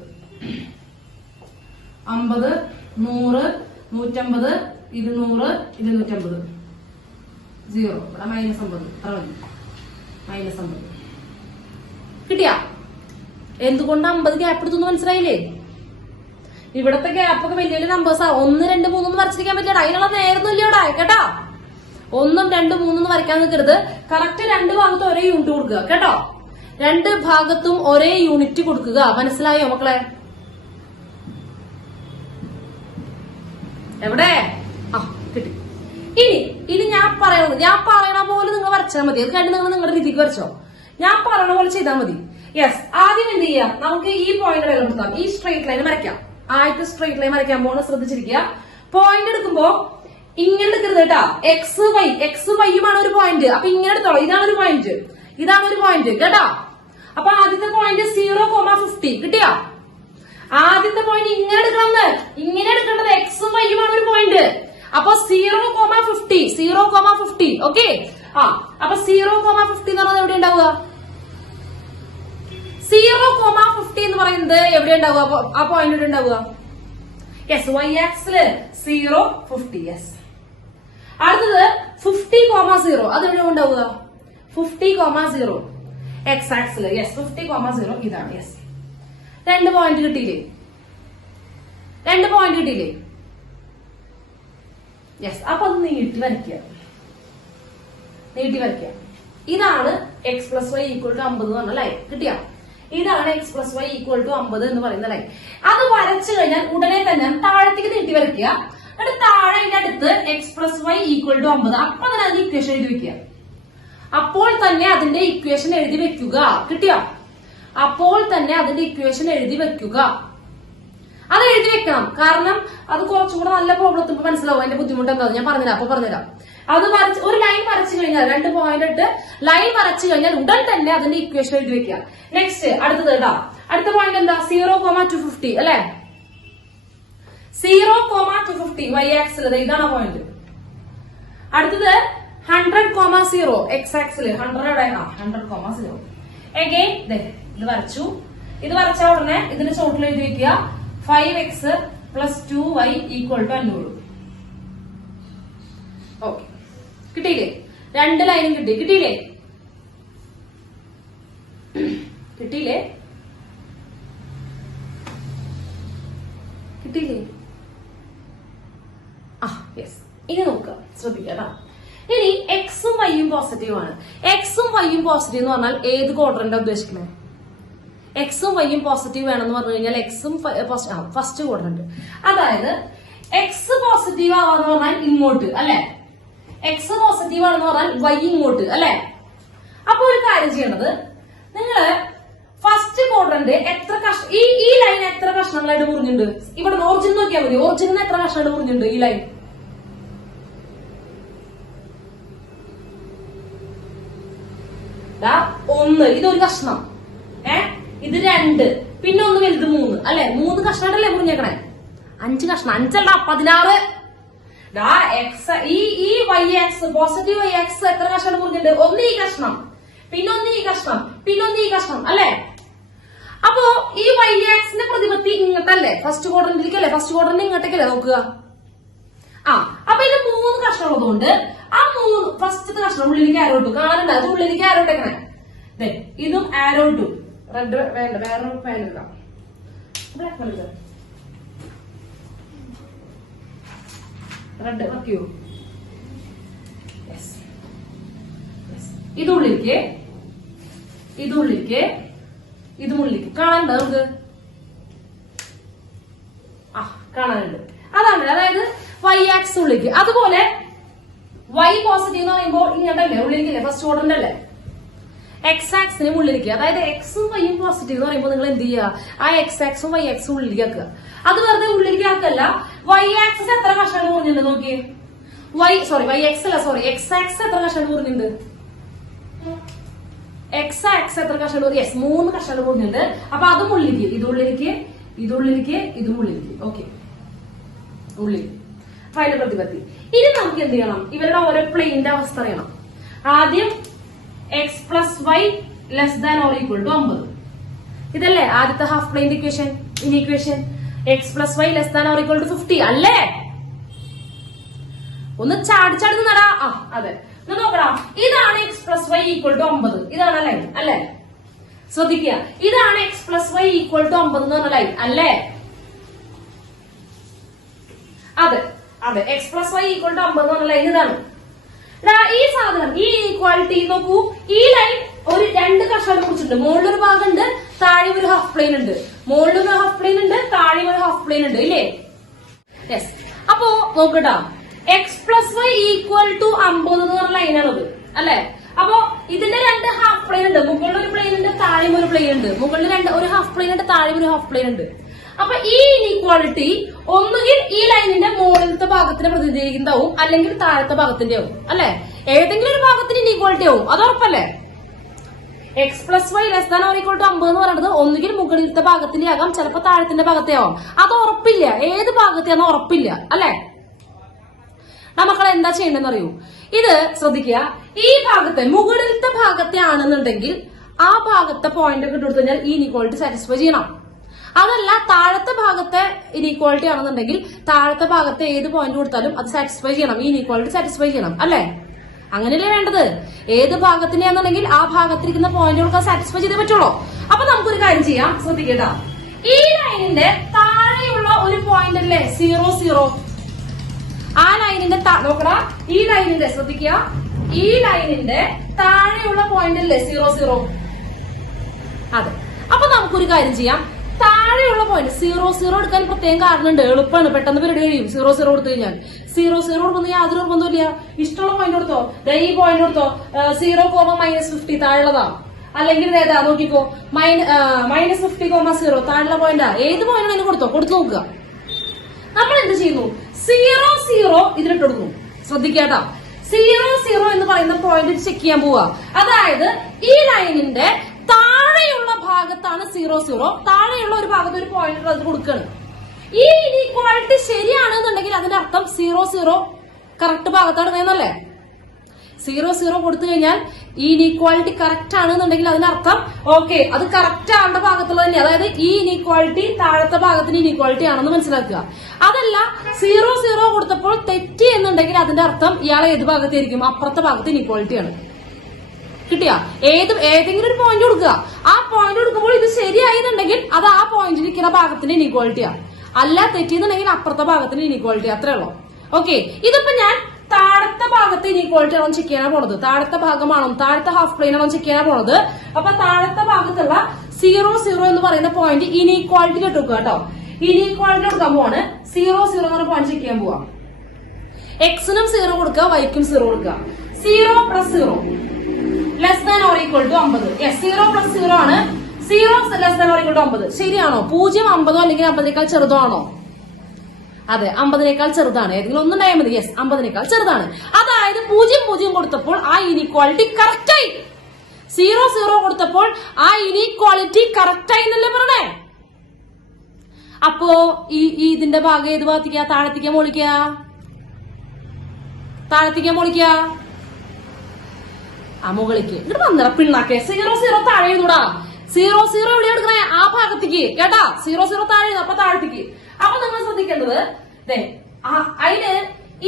50, 100, 150, 200, 250. 0. ഇവിടെ -50. അത്ര മതി. -50 കിട്ടിയാ? എന്തുകൊണ്ട് 50 ഗ്യാപ്പ് എടുത്തു മനസ്സിലായില്ലേ? ഇവിടത്തെ ഗ്യാപ്പ് ഒക്കെ വലിയ വലിയ നമ്പേഴ്സാ. 1, 2, 3 വരച്ചിരിക്കാൻ പറ്റില്ല. അതിനുള്ള നേരൊന്നും ഇല്ലയോടാ കേട്ടോ. 1, 2, 3 വരയ്ക്കാൻ നിൽക്കരുത്. കറക്റ്റ് 2 ഭാഗത്തും ഒരേ യൂണിറ്റ് കൊടുക്കുക കേട്ടോ. 2 ഭാഗത്തും ഒരേ യൂണിറ്റ് കൊടുക്കുക. മനസ്സിലായോ മക്കളെ? എവിടെ? കിട്ടി. ഇനി ഞാൻ പറയണ പോലെ നിങ്ങൾ വരച്ചാൽ മതി. അത് കഴിഞ്ഞ് നിങ്ങൾ നിങ്ങളുടെ രീതിക്ക് വരച്ചോ. ഞാൻ പറയണ പോലെ ചെയ്താൽ മതി. യെസ്, ആദ്യം എന്ത് ചെയ്യാം, നമുക്ക് ഈ പോയിന്റ് വിലപ്പെടുത്താം. ഈ സ്ട്രെയിറ്റ് ലൈൻ വരയ്ക്കാം. ആദ്യത്തെ സ്ട്രെയിറ്റ് ലൈൻ വരയ്ക്കാൻ പോകുന്ന ശ്രദ്ധിച്ചിരിക്കുക. പോയിന്റ് എടുക്കുമ്പോ ഇങ്ങനെ എടുക്കരുത് കേട്ടാ. എക്സ് വൈയുമാണ് ഒരു പോയിന്റ്. അപ്പൊ ഇങ്ങനെ എടുത്തോളൂ. ഇതാണ് ഒരു പോയിന്റ് കേട്ടാ. അപ്പൊ ആദ്യത്തെ പോയിന്റ് 0,50 കിട്ടിയാ? ആദ്യത്തെ പോയിന്റ് ഇങ്ങനെ എടുക്കണം. ഇങ്ങനെ എടുക്കേണ്ടത് എക്സും വൈയുമാണ് ഒരു പോയിന്റ്. അപ്പൊ 0,50. ഓക്കെ. അപ്പൊ 0,50 എന്ന് പറയുന്നത് എവിടെ ഉണ്ടാവുക? 0,50 എന്ന് പറയുന്നത് എവിടെ ഉണ്ടാവുക? ആ പോയിന്റ് എവിടെ ഉണ്ടാവുക? യെസ്, വൈ ആക്സില് 0, 50. യെസ്. അടുത്തത് 50,0. അതെവിടെ ഉണ്ടാവുക? 50,0. എക്സ് ആക്സില്. യെസ്, 50,0 ഇതാണ്. യെസ്, 2 പോയിന്റ് കിട്ടിയില്ലേ? യെസ്. അപ്പൊ അത് നീട്ടി വരയ്ക്കുക. ഇതാണ് X plus Y equal to 50 എന്ന് പറഞ്ഞ ലൈൻ. കിട്ടിയ? ഇതാണ് X plus Y equal to 50 എന്ന് പറയുന്ന ലൈൻ. അത് വരച്ചു കഴിഞ്ഞാൽ ഉടനെ തന്നെ താഴത്തേക്ക് നീട്ടി വരയ്ക്കുക. എന്നിട്ട് താഴെ അതിന്റെ അടുത്ത് X plus Y equal to 50. അപ്പൊ തന്നെ അതിന്റെ ഇക്വേഷൻ എഴുതി വെക്കുക. അപ്പോൾ തന്നെ അതിന്റെ ഇക്വേഷൻ എഴുതി വെക്കുക. കിട്ടിയോ? അപ്പോൾ തന്നെ അതിന്റെ ഇക്വേഷൻ എഴുതി വെക്കുക. അത് എഴുതി വെക്കണം. കാരണം അത് കുറച്ചും കൂടെ നല്ല പ്രോബ്ലത്തിൽ മനസ്സിലാവും അതിന്റെ ബുദ്ധിമുട്ട് എന്താ. ഞാൻ പറഞ്ഞുതരാം. അത് ഒരു ലൈൻ വരച്ചു കഴിഞ്ഞാൽ 2 പോയിന്റ് ഇട്ട് ലൈൻ വരച്ചു കഴിഞ്ഞാൽ ഉടൻ തന്നെ അതിന്റെ ഇക്വേഷൻ എഴുതി വെക്കുക. നെക്സ്റ്റ് അടുത്തത് കേട്ടോ. അടുത്ത പോയിന്റ് എന്താ? 0,250 അല്ലെ? 0,250 വൈ ആക്സിൽ. ഇതാണ് പോയിന്റ്. അടുത്തത് 100,0 എക്സ് ആക്സിൽ. 100,0. അഗൈൻ ഇത് വരച്ചു. ഇത് വരച്ച ഉടനെ ഇതിന്റെ ചോട്ടിൽ എഴുതി വെക്കുക 5x plus 2y equal to 500. Okay, കിട്ടിയില്ലേ? രണ്ട് ലൈനും കിട്ടി. കിട്ടിയില്ലേ? കിട്ടിയില്ലേ? കിട്ടിയില്ലേ? യെസ്. ഇനി നോക്കുക, ശ്രദ്ധിക്കാം. ഇനി എക്സും വൈയും പോസിറ്റീവ് ആണ്. എക്സും വൈയും പോസിറ്റീവ് എന്ന് പറഞ്ഞാൽ ഏത് ക്വാഡ്രന്റാ ഉദ്ദേശിക്കുന്നത്? എക്സും വൈയും പോസിറ്റീവ് വേണമെന്ന് പറഞ്ഞു കഴിഞ്ഞാൽ എക്സും ഫസ്റ്റ് ക്വാഡ്രന്റ്. അതായത് എക്സ് പോസിറ്റീവ് ആവാന്ന് പറഞ്ഞാൽ ഇങ്ങോട്ട് അല്ലെ, എക്സ് പോസിറ്റീവ് ആണെന്ന് പറഞ്ഞാൽ വൈ ഇങ്ങോട്ട് അല്ലെ. അപ്പൊ ഒരു കാര്യം ചെയ്യണത്, നിങ്ങള് ഫസ്റ്റ് ക്വാഡ്രന്റ് എത്ര ഈ ലൈൻ എത്ര കഷ്ണങ്ങളായിട്ട് മുറിഞ്ഞിട്ടുണ്ട്? ഇവിടെ ഒറിജിൻ നോക്കിയാൽ മതി. ഒറിജിനിന് എത്ര കഷ്ണമായിട്ട് മുറിഞ്ഞിട്ടുണ്ട് ഈ ലൈൻ? ഒന്ന്, ഇതൊരു കഷ്ണം, ഇത് 2, പിന്നെ ഒന്ന് വലുത് 3 അല്ലെ. 3 കഷ്ണമായിട്ടല്ലേ മുറിഞ്ഞേക്കണേ? 5 കഷ്ണം, 5 അല്ല 16. ഈ Y X positive Y X എത്ര കഷ്ണം മുറിഞ്ഞിട്ടുണ്ട്? ഒന്ന് ഈ കഷ്ണം, പിന്നെ ഒന്ന് ഈ കഷ്ണം, പിന്നെ ഒന്ന് ഈ കഷ്ണം അല്ലെ. അപ്പോ ഈ വൈ എക്സിന്റെ പ്രതിപത്തി ഇങ്ങോട്ടല്ലേ, ഫസ്റ്റ് ക്വാഡ്രന്റിലേക്കല്ലേ? ഫസ്റ്റ് ക്വാഡ്രന്റ് ഇങ്ങോട്ടേക്കല്ലേ നോക്കുക. അപ്പൊ ഇത് 3 കഷ്ണം ഉള്ളതുകൊണ്ട് ആ 3 ഫസ്റ്റത്തെ കഷ്ണം ഉള്ളിലേക്ക് ആരോ ഇട്ടു. കാണണ്ട, അത് ഉള്ളിലേക്ക് ആരോ ഇട്ടേക്കണേ. ഇതും ആരോ ഇട്ടു. റെഡ് വേണ്ട, വേറെ പാൻ എടുക്കാം. റെഡ് വയ്ക്കൂ. ഇതുള്ളിലേക്ക്, ഇതുള്ളിലേക്ക്, ഇതുള്ളിലേക്ക്. കാണണ്ട നമുക്ക്? കാണാനുണ്ട്. അതാണ്, അതായത് വൈ ആക്സ് ഉള്ളിലേക്ക്. അതുപോലെ വൈ പോസിറ്റീവ് എന്ന് പറയുമ്പോൾ ഇങ്ങോട്ടല്ലേ, ഉള്ളിലേക്കല്ലേ, ഫസ്റ്റ് ക്വാഡ്രന്റ് അല്ലേ. എക്സ് ആക്സിന് ഉള്ളിലേക്ക്, അതായത് എക്സും വൈയും പോസിറ്റീവ് എന്ന് പറയുമ്പോൾ നിങ്ങൾ എന്ത് ചെയ്യുക? ആ എക്സ് ആക്സും വൈ ആക്സും ഉള്ളിലേക്ക് ആക്കുക. അത് വെറുതെ ഉള്ളിലേക്ക് ആക്കല്ല. വൈ ആക്സസ് എത്ര കഷ്ണം മുറിഞ്ഞിട്ടുണ്ട് നോക്കിയേ. വൈ എക്സ് അല്ല, സോറി, എക്സ് ആക്സ് എത്ര കഷ്ണം മുറിഞ്ഞിട്ടുണ്ട്? എക്സ് ആക്സ് എത്ര കഷ്ണം? യെസ്, 3 കഷ്ണം മുറിഞ്ഞിട്ടുണ്ട്. അപ്പൊ അതും ഉള്ളിലേക്ക്, ഇതുള്ളിലേക്ക്, ഇതുള്ളിലേക്ക്, ഇതും ഉള്ളിലേക്ക്. ഓക്കെ, ഉള്ളിൽ. അപ്പൊ അതിന്റെ പ്രതിപത്തി. ഇനി നമുക്ക് എന്ത് ചെയ്യണം? ഇവരുടെ ഓരോ പ്ലെയിന്റെ അവസ്ഥ അറിയണം. ആദ്യം X plus Y less than or equal to 50. ഇതല്ലേ ആദ്യത്തെ ഹാഫ് പ്ലെയിൻ ഇക്വേഷൻ. ഇനി equation X plus Y less than or equal to 50 അല്ലേ? ഒന്ന് ചാടി നടാ. അതെ, നോക്കടാ. ഇതാണ് X plus Y equal to 50. ഇതാണ് ലൈൻ അല്ലേ? ശ്രദ്ധിക്കുക, ഇതാണ് X plus Y equal to 50 എന്ന് പറഞ്ഞ ലൈൻ അല്ലേ? അതെ അതെ, X plus Y equal to 50 എന്ന് പറഞ്ഞ ലൈൻ ഇതാണ്. ഈ സാധനം, ഈ ഈക്വാലിറ്റി നോക്കൂ. ഈ ലൈൻ ഒരു 2 കഷ്ണം കുറിച്ചിട്ടുണ്ട്. മുകളിലൊരു ഭാഗം ഉണ്ട്, താഴെ ഒരു ഹാഫ് പ്ലെയിൻ ഉണ്ട്. മുകളിലൊരു ഹാഫ് പ്ലെയിൻ ഉണ്ട്, താഴെ ഒരു ഹാഫ് പ്ലെയിൻ ഉണ്ട്, ഇല്ലേ? യെസ്. അപ്പോ നോക്കട്ടാ, x plus Y equal to 50 എന്ന് പറഞ്ഞ ലൈനാണത് അല്ലെ. അപ്പോ ഇതിന്റെ 2 ഹാഫ് പ്ലെയിൻ ഉണ്ട്. മുകളിൽ ഒരു പ്ലെയിൻ ഉണ്ട്, താഴെ ഒരു പ്ലെയിൻ ഉണ്ട്. മുകളിൽ ഒരു ഹാഫ് പ്ലെയിൻ ഉണ്ട്, താഴെ ഒരു ഹാഫ് പ്ലെയിൻ ഉണ്ട്. അപ്പൊ ഈ ഇനീക്വാളിറ്റി ഒന്നുകിൽ ഈ ലൈനിന്റെ മുകളിലത്തെ ഭാഗത്തിന് പ്രതിനിധീകരിക്കുന്നതാവും, അല്ലെങ്കിൽ താഴത്തെ ഭാഗത്തിന്റെ ആവും അല്ലെ. ഏതെങ്കിലും ഒരു ഭാഗത്തിന് ഇനീക്വാളിറ്റി ആവും, അത് ഉറപ്പല്ലേ? X plus Y less than or equal to 50 എന്ന് പറയുന്നത് ഒന്നുകിൽ മുകളിലത്തെ ഭാഗത്തിന്റെ ആകാം, ചിലപ്പോ താഴത്തിന്റെ ഭാഗത്തെ ആവാം. അത് ഉറപ്പില്ല, ഏത് ഭാഗത്തെയാണെന്ന് ഉറപ്പില്ല അല്ലെ. മക്കൾ എന്താ ചെയ്യേണ്ടതെന്ന് അറിയൂ? ഇത് ശ്രദ്ധിക്കുക. ഈ ഭാഗത്തെ മുകളിലത്തെ ഭാഗത്തെ ആണെന്നുണ്ടെങ്കിൽ ആ ഭാഗത്തെ പോയിന്റ് ഒക്കെ ഇട്ട് കഴിഞ്ഞാൽ ഈ ഇനീക്വാളിറ്റി സാറ്റിസ്ഫൈ ചെയ്യണം. അതല്ല, താഴത്തെ ഭാഗത്തെ ഇനീക്വാളിറ്റി ആണെന്നുണ്ടെങ്കിൽ താഴത്തെ ഭാഗത്തെ ഏത് പോയിന്റ് കൊടുത്താലും അത് സാറ്റിസ്ഫൈ ചെയ്യണം, ഈ ഇനീക്വാളിറ്റി സാറ്റിസ്ഫൈ ചെയ്യണം അല്ലെ. അങ്ങനെയല്ലേ വേണ്ടത്? ഏത് ഭാഗത്തിനെയാണെന്നുണ്ടെങ്കിൽ ആ ഭാഗത്തിരിക്കുന്ന പോയിന്റുകൾക്ക് സാറ്റിസ്ഫൈ ചെയ്തേ പറ്റുള്ളൂ. അപ്പൊ നമുക്കൊരു കാര്യം ചെയ്യാം, ശ്രദ്ധിക്കട്ട. ഈ ലൈനിന്റെ താഴെയുള്ള ഒരു പോയിന്റ് അല്ലേ 0 0. ആ ലൈനിന്റെ നോക്കടാ, ഈ ലൈനിന്റെ ശ്രദ്ധിക്കുക, ഈ ലൈനിന്റെ താഴെയുള്ള പോയിന്റ് അല്ലേ 0 0. അതെ. അപ്പൊ നമുക്കൊരു കാര്യം ചെയ്യാം, താഴെയുള്ള പോയിന്റ് 0 0 എടുക്കാൻ പ്രത്യേകം കാരണമുണ്ട്. എളുപ്പമാണ്, പെട്ടെന്ന് പരിപാടി കഴിയും. 0 0 കൊടുത്തു കഴിഞ്ഞാൽ 0 0 കൊടുക്കുന്ന യാതൊരു നിർബന്ധമില്ല. ഇഷ്ടമുള്ള പോയിന്റ് കൊടുത്തോ. ഈ പോയിന്റ് കൊടുത്തോ, 0,-50 താഴെയുള്ളതാ. അല്ലെങ്കിൽ ഏതാ നോക്കിക്കോ, -50,0 താഴെയുള്ള പോയിന്റാ. ഏത് പോയിന്റ് അതിന് കൊടുത്തു നോക്കുക. നമ്മൾ എന്ത് ചെയ്യുന്നു? 0 0 ഇതിലിട്ട് കൊടുക്കുന്നു. ശ്രദ്ധിക്കാട്ടോ, 0 0 എന്ന് പറയുന്ന പോയിന്റ് ചെക്ക് ചെയ്യാൻ പോവാ. അതായത് ഈ ലൈനിന്റെ താഴെയുള്ള ഭാഗത്താണ് 0 0. താഴെയുള്ള ഒരു ഭാഗത്ത് ഒരു പോയിന്റ് അത് കൊടുക്കുകയാണ്. ഈ ഇനീക്വാളിറ്റി ശരിയാണെന്നുണ്ടെങ്കിൽ അതിന്റെ അർത്ഥം 0 0 കറക്റ്റ് ഭാഗത്താണ് എന്നല്ലേ. 0 കൊടുത്തു കഴിഞ്ഞാൽ ഈ ഇനീക്വാളിറ്റി കറക്റ്റ് ആണെന്നുണ്ടെങ്കിൽ അതിനർത്ഥം ഓക്കെ അത് കറക്റ്റ് ആളുടെ ഭാഗത്തുള്ളത് തന്നെ. അതായത് ഈ ഇനീക്വാളിറ്റി താഴത്തെ ഭാഗത്തിന് ഇനീക്വാളിറ്റി ആണെന്ന് മനസ്സിലാക്കുക. അതല്ല 0 കൊടുത്തപ്പോൾ തെറ്റി എന്നുണ്ടെങ്കിൽ അതിന്റെ അർത്ഥം ഇയാൾ ഏത് ഭാഗത്തായിരിക്കും? അപ്പുറത്തെ ഭാഗത്ത് ഇനീക്വാളിറ്റി ആണ്. കിട്ടിയ ഏതെങ്കിലും ഒരു പോയിന്റ് കൊടുക്കുക. ആ പോയിന്റ് കൊടുക്കുമ്പോൾ ഇത് ശരിയായിരുന്നുണ്ടെങ്കിൽ അത് ആ പോയിന്റിൽ ഇരിക്കുന്ന ഭാഗത്തിന്റെ ഇനീക്വാളിറ്റിയാണ്. അല്ല തെറ്റിയെന്നുണ്ടെങ്കിൽ അപ്പുറത്തെ ഭാഗത്തിന് ഇനീക്വാളിറ്റി. അത്രേ ഉള്ളൂ. ഓക്കെ, ഇതിപ്പോ ഞാൻ താഴത്തെ ഭാഗത്ത് ഇനീക്വാളിറ്റി ആണോ ചെക്ക് ചെയ്യാനാണ് പോണത്. താഴത്തെ ഭാഗമാണോ, താഴത്തെ ഹാഫ് പ്ലെയിൻ ആണോ ചെക്ക് ചെയ്യാനാണ് പോണത്. അപ്പൊ താഴത്തെ ഭാഗത്തുള്ള 0 എന്ന് പറയുന്ന പോയിന്റ് ഇനീക്വാളിറ്റി എടുക്കുക കേട്ടോ. ഇനീക്വാളിറ്റി എടുക്കാൻ പോവാണ്. 0 എന്ന് പറഞ്ഞ പോയിന്റ് ചെക്ക് ചെയ്യാൻ പോവാം. എക്സിനും 0 കൊടുക്കുക, വൈക്കും 0 കൊടുക്കുക. 0 + 0 less than or equal to 50. 0 + 0 ആണ്. 0 less than or equal to 50. ശരിയാണോ? 0 50 അല്ലെങ്കിൽ 50നേക്കാൾ ചെറുതോ ആണോ? അതെ, 50നേക്കാൾ ചെറുതാണ്. ഏതെങ്കിലും ഒന്നുണ്ടായാൽ മതി. യെസ്, 50നേക്കാൾ ചെറുതാണ്. അതായത് 0 കൊടുത്തപ്പോൾ ആ ഇനീക്വാളിറ്റി കറക്റ്റ് ആയി. 0 കൊടുത്തപ്പോൾ ആ ഇനീക്വാളിറ്റി കറക്റ്റ് ആയി എന്നല്ലേ പറഞ്ഞേ. അപ്പോ ഇതിന്റെ ഭാഗം ഏത് ഭാഗത്തേക്കാ? താഴത്തേക്കാ മോളിക്കാ? താഴത്തേക്കാ മോളിക്കാ? ആ മുകളിലേക്ക്. ഇങ്ങോട്ട് വന്നിട പിണ്ണാക്കെ. 0 താഴെ എഴുതൂടാ. 0 എവിടെ എടുക്കണേ? ആ ഭാഗത്തേക്ക് കേട്ടാ. 0 താഴെ എഴുതും. അപ്പൊ താഴത്തേക്ക്. അപ്പൊ നിങ്ങൾ ശ്രദ്ധിക്കേണ്ടത് അതിന്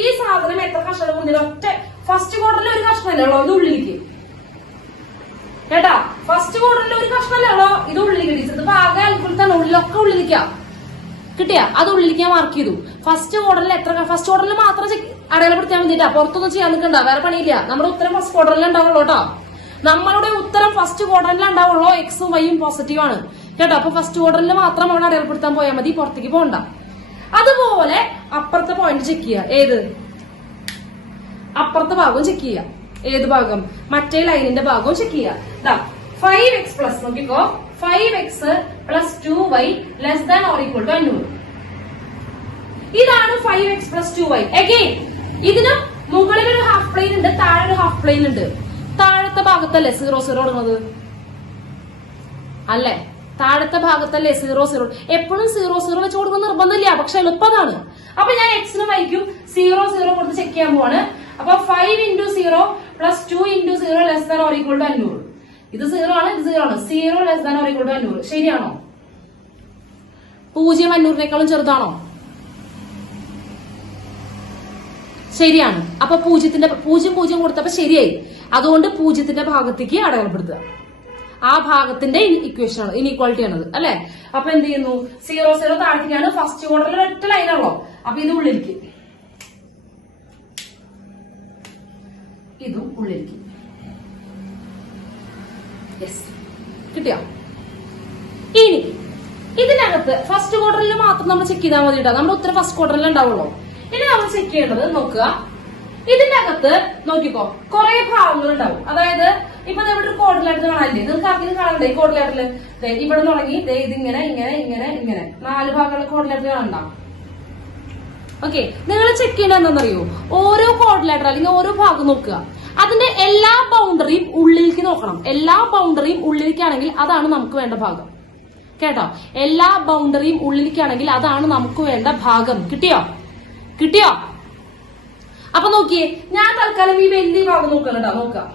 ഈ സാധനം എത്ര കഷ്ണം മുന്നിൽ ഒറ്റ ഫസ്റ്റ് ക്വാർട്ടറിൽ ഒരു കഷ്ണമല്ലേ ഉള്ളോ? ഇത് ഉള്ളിലേക്ക് കേട്ടാ. ഫസ്റ്റ് ക്വാർട്ടറിൽ ഒരു കഷ്ണമല്ലേ ഉള്ളോ? ഇത് ഉള്ളിലേക്ക് ഇടിച്ചത്. അപ്പൊ ആകെ അൽക്കുലത്താണ്. ഉള്ളിലൊക്കെ ഉള്ളിലേക്കാ. കിട്ടിയ അത് ഉള്ളിലേക്ക് ഞാൻ മാർക്ക് ചെയ്തു. ഫസ്റ്റ് ക്വാർട്ടറിൽ ഫസ്റ്റ് ക്വാർട്ടറിൽ മാത്രം അടയാളപ്പെടുത്തിയാൽ മതിട്ടാ. പുറത്തൊന്നും ചെയ്യാൻ നിൽക്കണ്ട. വേറെ പണിയില്ല. നമ്മുടെ ഉത്തരം ഫസ്റ്റ് ക്വാർട്ടറിൽ ഉണ്ടാവുള്ളൂ കേട്ടോ. നമ്മളുടെ ഉത്തരം ഫസ്റ്റ് ക്വാർട്ടറിൽ ഉണ്ടാവുള്ളൂ. എക്സും വൈയും പോസിറ്റീവ് ആണ് കേട്ടോ. അപ്പൊ ഫസ്റ്റ് ക്വാർട്ടറിൽ മാത്രം അവിടെ അടയാളപ്പെടുത്താൻ പോയാൽ മതി. പുറത്തേക്ക് പോകണ്ട. അതുപോലെ അപ്പുറത്തെ പോയിന്റ് ചെക്ക് ചെയ്യുക. ഏത്? അപ്പുറത്തെ ഭാഗവും ചെക്ക് ചെയ്യുക. ഏത് ഭാഗം? മറ്റേ ലൈനിന്റെ ഭാഗവും ചെക്ക് ചെയ്യുക. 5x പ്ലസ് നോക്കിക്കോ. 5x + 2y less than or equal to 500. ഇതാണ് 5x + 2y. അഗൈൻ ഇതിന് മുകളിൽ ഒരു ഹാഫ് പ്ലെയിൻ ഉണ്ട്, താഴെ ഒരു ഹാഫ് പ്ലെയിൻ ഉണ്ട്. താഴത്തെ ഭാഗത്തല്ലേ 0 കൊടുക്കുന്നത്? അല്ലേ? താഴത്തെ ഭാഗത്തല്ലേ 0 എപ്പോഴും 0 വെച്ച് കൊടുക്കുന്ന നിർബന്ധമില്ല. പക്ഷെ എളുപ്പതാണ്. അപ്പൊ ഞാൻ എക്സിനും വൈക്കും 0 കൊടുത്ത് ചെക്ക് ചെയ്യാൻ പോവാണ്. അപ്പൊ 5 × 0 + 2 × 0 less than or equal to 500. ഇത് 0 ആണ്, ഇത് 0 ആണ്. 0 less than or equal to 500. ശരിയാണോ? 0 500നേക്കാളും ചെറുതാണോ? ശരിയാണ്. അപ്പൊ 0 കൊടുത്തപ്പോ ശരിയായി. അതുകൊണ്ട് 0ന്റെ ഭാഗത്തേക്ക് അടയാളപ്പെടുത്തുക. ആ ഭാഗത്തിന്റെ ഇക്വേഷൻ ആണ്, ഇനീക്വാളിറ്റി ആണത് അല്ലെ. അപ്പൊ എന്ത് ചെയ്യുന്നു? 0 താഴത്തേക്കാണ്. ഫസ്റ്റ് ക്വാർട്ടറിൽ ഒറ്റ ലൈനാണല്ലോ. അപ്പൊ ഇത് ഉള്ളിലേക്ക്, ഇതും ഉള്ളിലേക്ക്. യെസ്, കിട്ടിയോ? ഇനി ഇതിനകത്ത് ഫസ്റ്റ് ക്വാർട്ടറിൽ മാത്രം നമ്മൾ ചെക്ക് ചെയ്താൽ മതി കേട്ടോ. നമ്മുടെ ഉത്തരം ഫസ്റ്റ് ക്വാർട്ടറിൽ ഉണ്ടാവുള്ളൂ. ഇനി നമ്മൾ ചെക്ക് ചെയ്യേണ്ടത് നോക്കുക. ഇതിന്റെ അകത്ത് നോക്കിക്കോ, കുറെ ഭാഗങ്ങൾ ഉണ്ടാവും. അതായത് ഇപ്പൊ ഇവിടെ ഒരു കോഡിലേറ്റർ കാണാനില്ലേ? നിങ്ങൾക്ക് ആർക്കെങ്കിലും കാണണ്ടേ ഈ കോഡിലേറ്ററിൽ? ഇവിടെ തുടങ്ങി ഇതിങ്ങനെ ഇങ്ങനെ ഇങ്ങനെ ഇങ്ങനെ 4 ഭാഗങ്ങൾ കോഡിലേറ്റർ കാണണ്ട. ഓക്കെ, നിങ്ങൾ ചെക്ക് ചെയ്യേണ്ട എന്താണെന്നറിയോ? ഓരോ കോഡിലേറ്റർ അല്ലെങ്കിൽ ഓരോ ഭാഗം നോക്കുക. അതിന്റെ എല്ലാ ബൗണ്ടറിയും ഉള്ളിലേക്ക് നോക്കണം. എല്ലാ ബൗണ്ടറിയും ഉള്ളിലേക്കാണെങ്കിൽ അതാണ് നമുക്ക് വേണ്ട ഭാഗം കേട്ടോ. എല്ലാ ബൗണ്ടറിയും ഉള്ളിലേക്കാണെങ്കിൽ അതാണ് നമുക്ക് വേണ്ട ഭാഗം. കിട്ടിയോ? അപ്പൊ നോക്കിയേ, ഞാൻ തൽക്കാലം ഈ വലിയ ഭാഗം നോക്കണ നോക്കാം.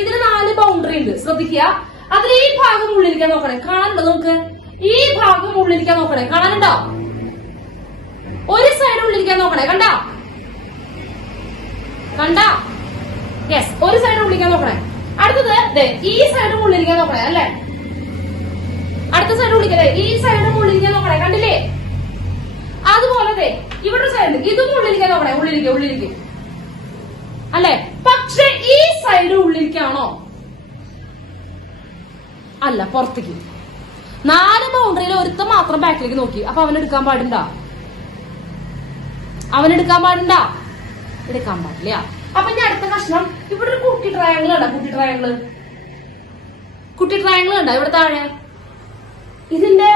ഇതിന് 4 ബൗണ്ടറി ഉണ്ട്. ശ്രദ്ധിക്കുക. അതിൽ ഈ ഭാഗം ഉള്ളിലിരിക്കാൻ നോക്കണേ. കാണാനുണ്ടോ? നോക്ക്, ഈ ഭാഗം ഉള്ളിലിരിക്കാൻ നോക്കണേ. കാണാനുണ്ടോ? ഒരു സൈഡ് ഉള്ളിലിരിക്കാൻ നോക്കണേ. കണ്ട? യെസ്, ഒരു സൈഡ് ഉള്ളിലിരിക്കാൻ നോക്കണേ. അടുത്തത് ഈ സൈഡും ഉള്ളിലിരിക്കാൻ നോക്കണേ അല്ലെ? അടുത്ത സൈഡ് ഉള്ളിക്കല്ലേ? ഈ സൈഡും ഉള്ളിലിരിക്കാൻ നോക്കണേ. കണ്ടില്ലേ? അതുപോലെ ഇവിടെ സൈഡ് ഇതും ഉള്ളിലിരിക്കാൻ നോക്കണേ. ഉള്ളിലേക്ക് അല്ലെ? പക്ഷെ ഈ സൈഡ് ഉള്ളിലേക്കാണോ? അല്ല, പുറത്തേക്ക്. 4 ബൗണ്ടറിയിൽ ഒരുത്തം മാത്രം ബാക്കിലേക്ക് നോക്കി. അപ്പൊ അവനെടുക്കാൻ പാടില്ല. എടുക്കാൻ പാടില്ല. അപ്പൊ ഞാൻ അടുത്ത കഷ്ണം ഇവിടെ ഒരു കുട്ടി ട്രയാങ്കിൾ കണ്ട? കുട്ടി ട്രയാങ്കിൾ കണ്ട ഇവിടെ താഴെ? ഇതിന്റെ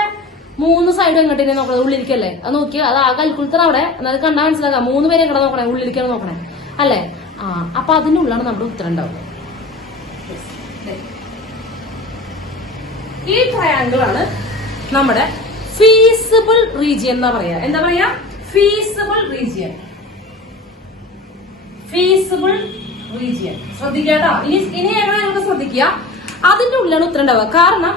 3 സൈഡ് എങ്ങോട്ടേ നോക്കണേ? ഉള്ളിലേക്കല്ലേ? അത് നോക്കിയാ അത് ആ കൽക്കുലത്തറ അവിടെ. എന്നാൽ കണ്ടാ മനസ്സിലാക്കാം. 3 പേരെ എങ്ങനെ നോക്കണേ? ഉള്ളിലേക്കാണ് നോക്കണേ അല്ലെ? അപ്പൊ അതിന്റെ ഉള്ളിലാണ് നമ്മുടെ ഉത്തരം ഉണ്ടാവും. ഈ ട്രയാങ്കിൾ ആണ് നമ്മുടെ ഫീസിബിൾ റീജിയൻ എന്നാ പറയാ. എന്താ പറയാ? Feasible region. ശ്രദ്ധിക്കാട്ടോ, ഇനി ഞങ്ങൾ ശ്രദ്ധിക്കുക. അതിന്റെ ഉള്ളിലാണ് ഉത്തരം ഉണ്ടാവുക. കാരണം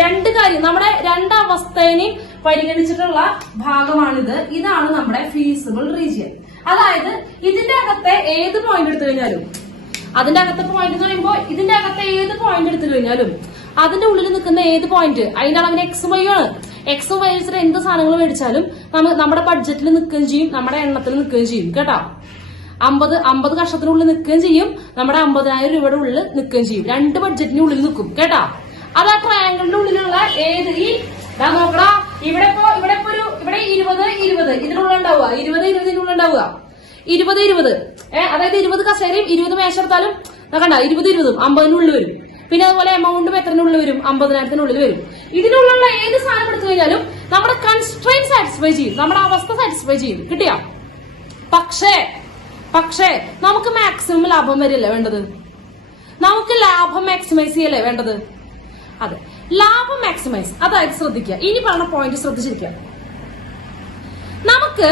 രണ്ട് കാര്യം നമ്മുടെ രണ്ടവസ്ഥേനെയും പരിഗണിച്ചിട്ടുള്ള ഭാഗമാണിത്. ഇതാണ് നമ്മുടെ ഫീസിബിൾ റീജിയൻ. അതായത് ഇതിന്റെ അകത്തെ ഏത് പോയിന്റ് എടുത്തു കഴിഞ്ഞാലും, അതിന്റെ അകത്തെ പോയിന്റ് എന്ന് പറയുമ്പോൾ ഇതിന്റെ അകത്തെ ഏത് പോയിന്റ് എടുത്തു കഴിഞ്ഞാലും അതിന്റെ ഉള്ളിൽ നിൽക്കുന്ന ഏത് പോയിന്റ് അതിന്റെ അളവിന് എക്സും വൈ ആണ്. എക്സും വൈ വെച്ചിട്ട് എന്ത് സാധനങ്ങൾ മേടിച്ചാലും നമ്മുടെ ബഡ്ജറ്റിൽ നിൽക്കുകയും ചെയ്യും, നമ്മുടെ എണ്ണത്തിൽ നിൽക്കുകയും ചെയ്യും കേട്ടോ. 50 കഷത്തിനുള്ളിൽ നിൽക്കുകയും ചെയ്യും, നമ്മുടെ 50,000 രൂപയുടെ ഉള്ളിൽ നിൽക്കുകയും ചെയ്യും. രണ്ട് ബഡ്ജറ്റിന്റെ ഉള്ളിൽ നിൽക്കും കേട്ടോ. അത് ആ ട്രയാങ്കിളിന്റെ ഉള്ളിലുള്ള ഏത് ഈ നോക്കടാ, ഇവിടെ 20 ഇതിനുള്ള ഉണ്ടാവുക, 20 ഇതിനുള്ള ഉണ്ടാവുക, 20 അതായത് 20 കസേരയും 20 മേശ എടുത്താലും കണ്ട 20 50-നുള്ളിൽ വരും. പിന്നെ അതുപോലെ എമൗണ്ടും എത്രനുള്ളിൽ വരും, 50,000-നുള്ളിൽ വരും. ഇതിനുള്ള ഏത് സാധനം എടുത്തു കഴിഞ്ഞാലും നമ്മുടെ കൺസ്ട്രെയിൻ സാറ്റിസ്ഫൈ ചെയ്യും, നമ്മുടെ അവസ്ഥ സാറ്റിസ്ഫൈ ചെയ്യും കിട്ടിയ. പക്ഷേ നമുക്ക് മാക്സിമം ലാഭം വരില്ലേ വേണ്ടത്, നമുക്ക് ലാഭം മാക്സിമൈസ് ചെയ്യല്ലേ വേണ്ടത്. അതെ, ലാഭം മാക്സിമൈസ്. അതായത് ശ്രദ്ധിക്കുക, ഇനി പറഞ്ഞ പോയിന്റ് ശ്രദ്ധിച്ചിരിക്കുക. നമുക്ക്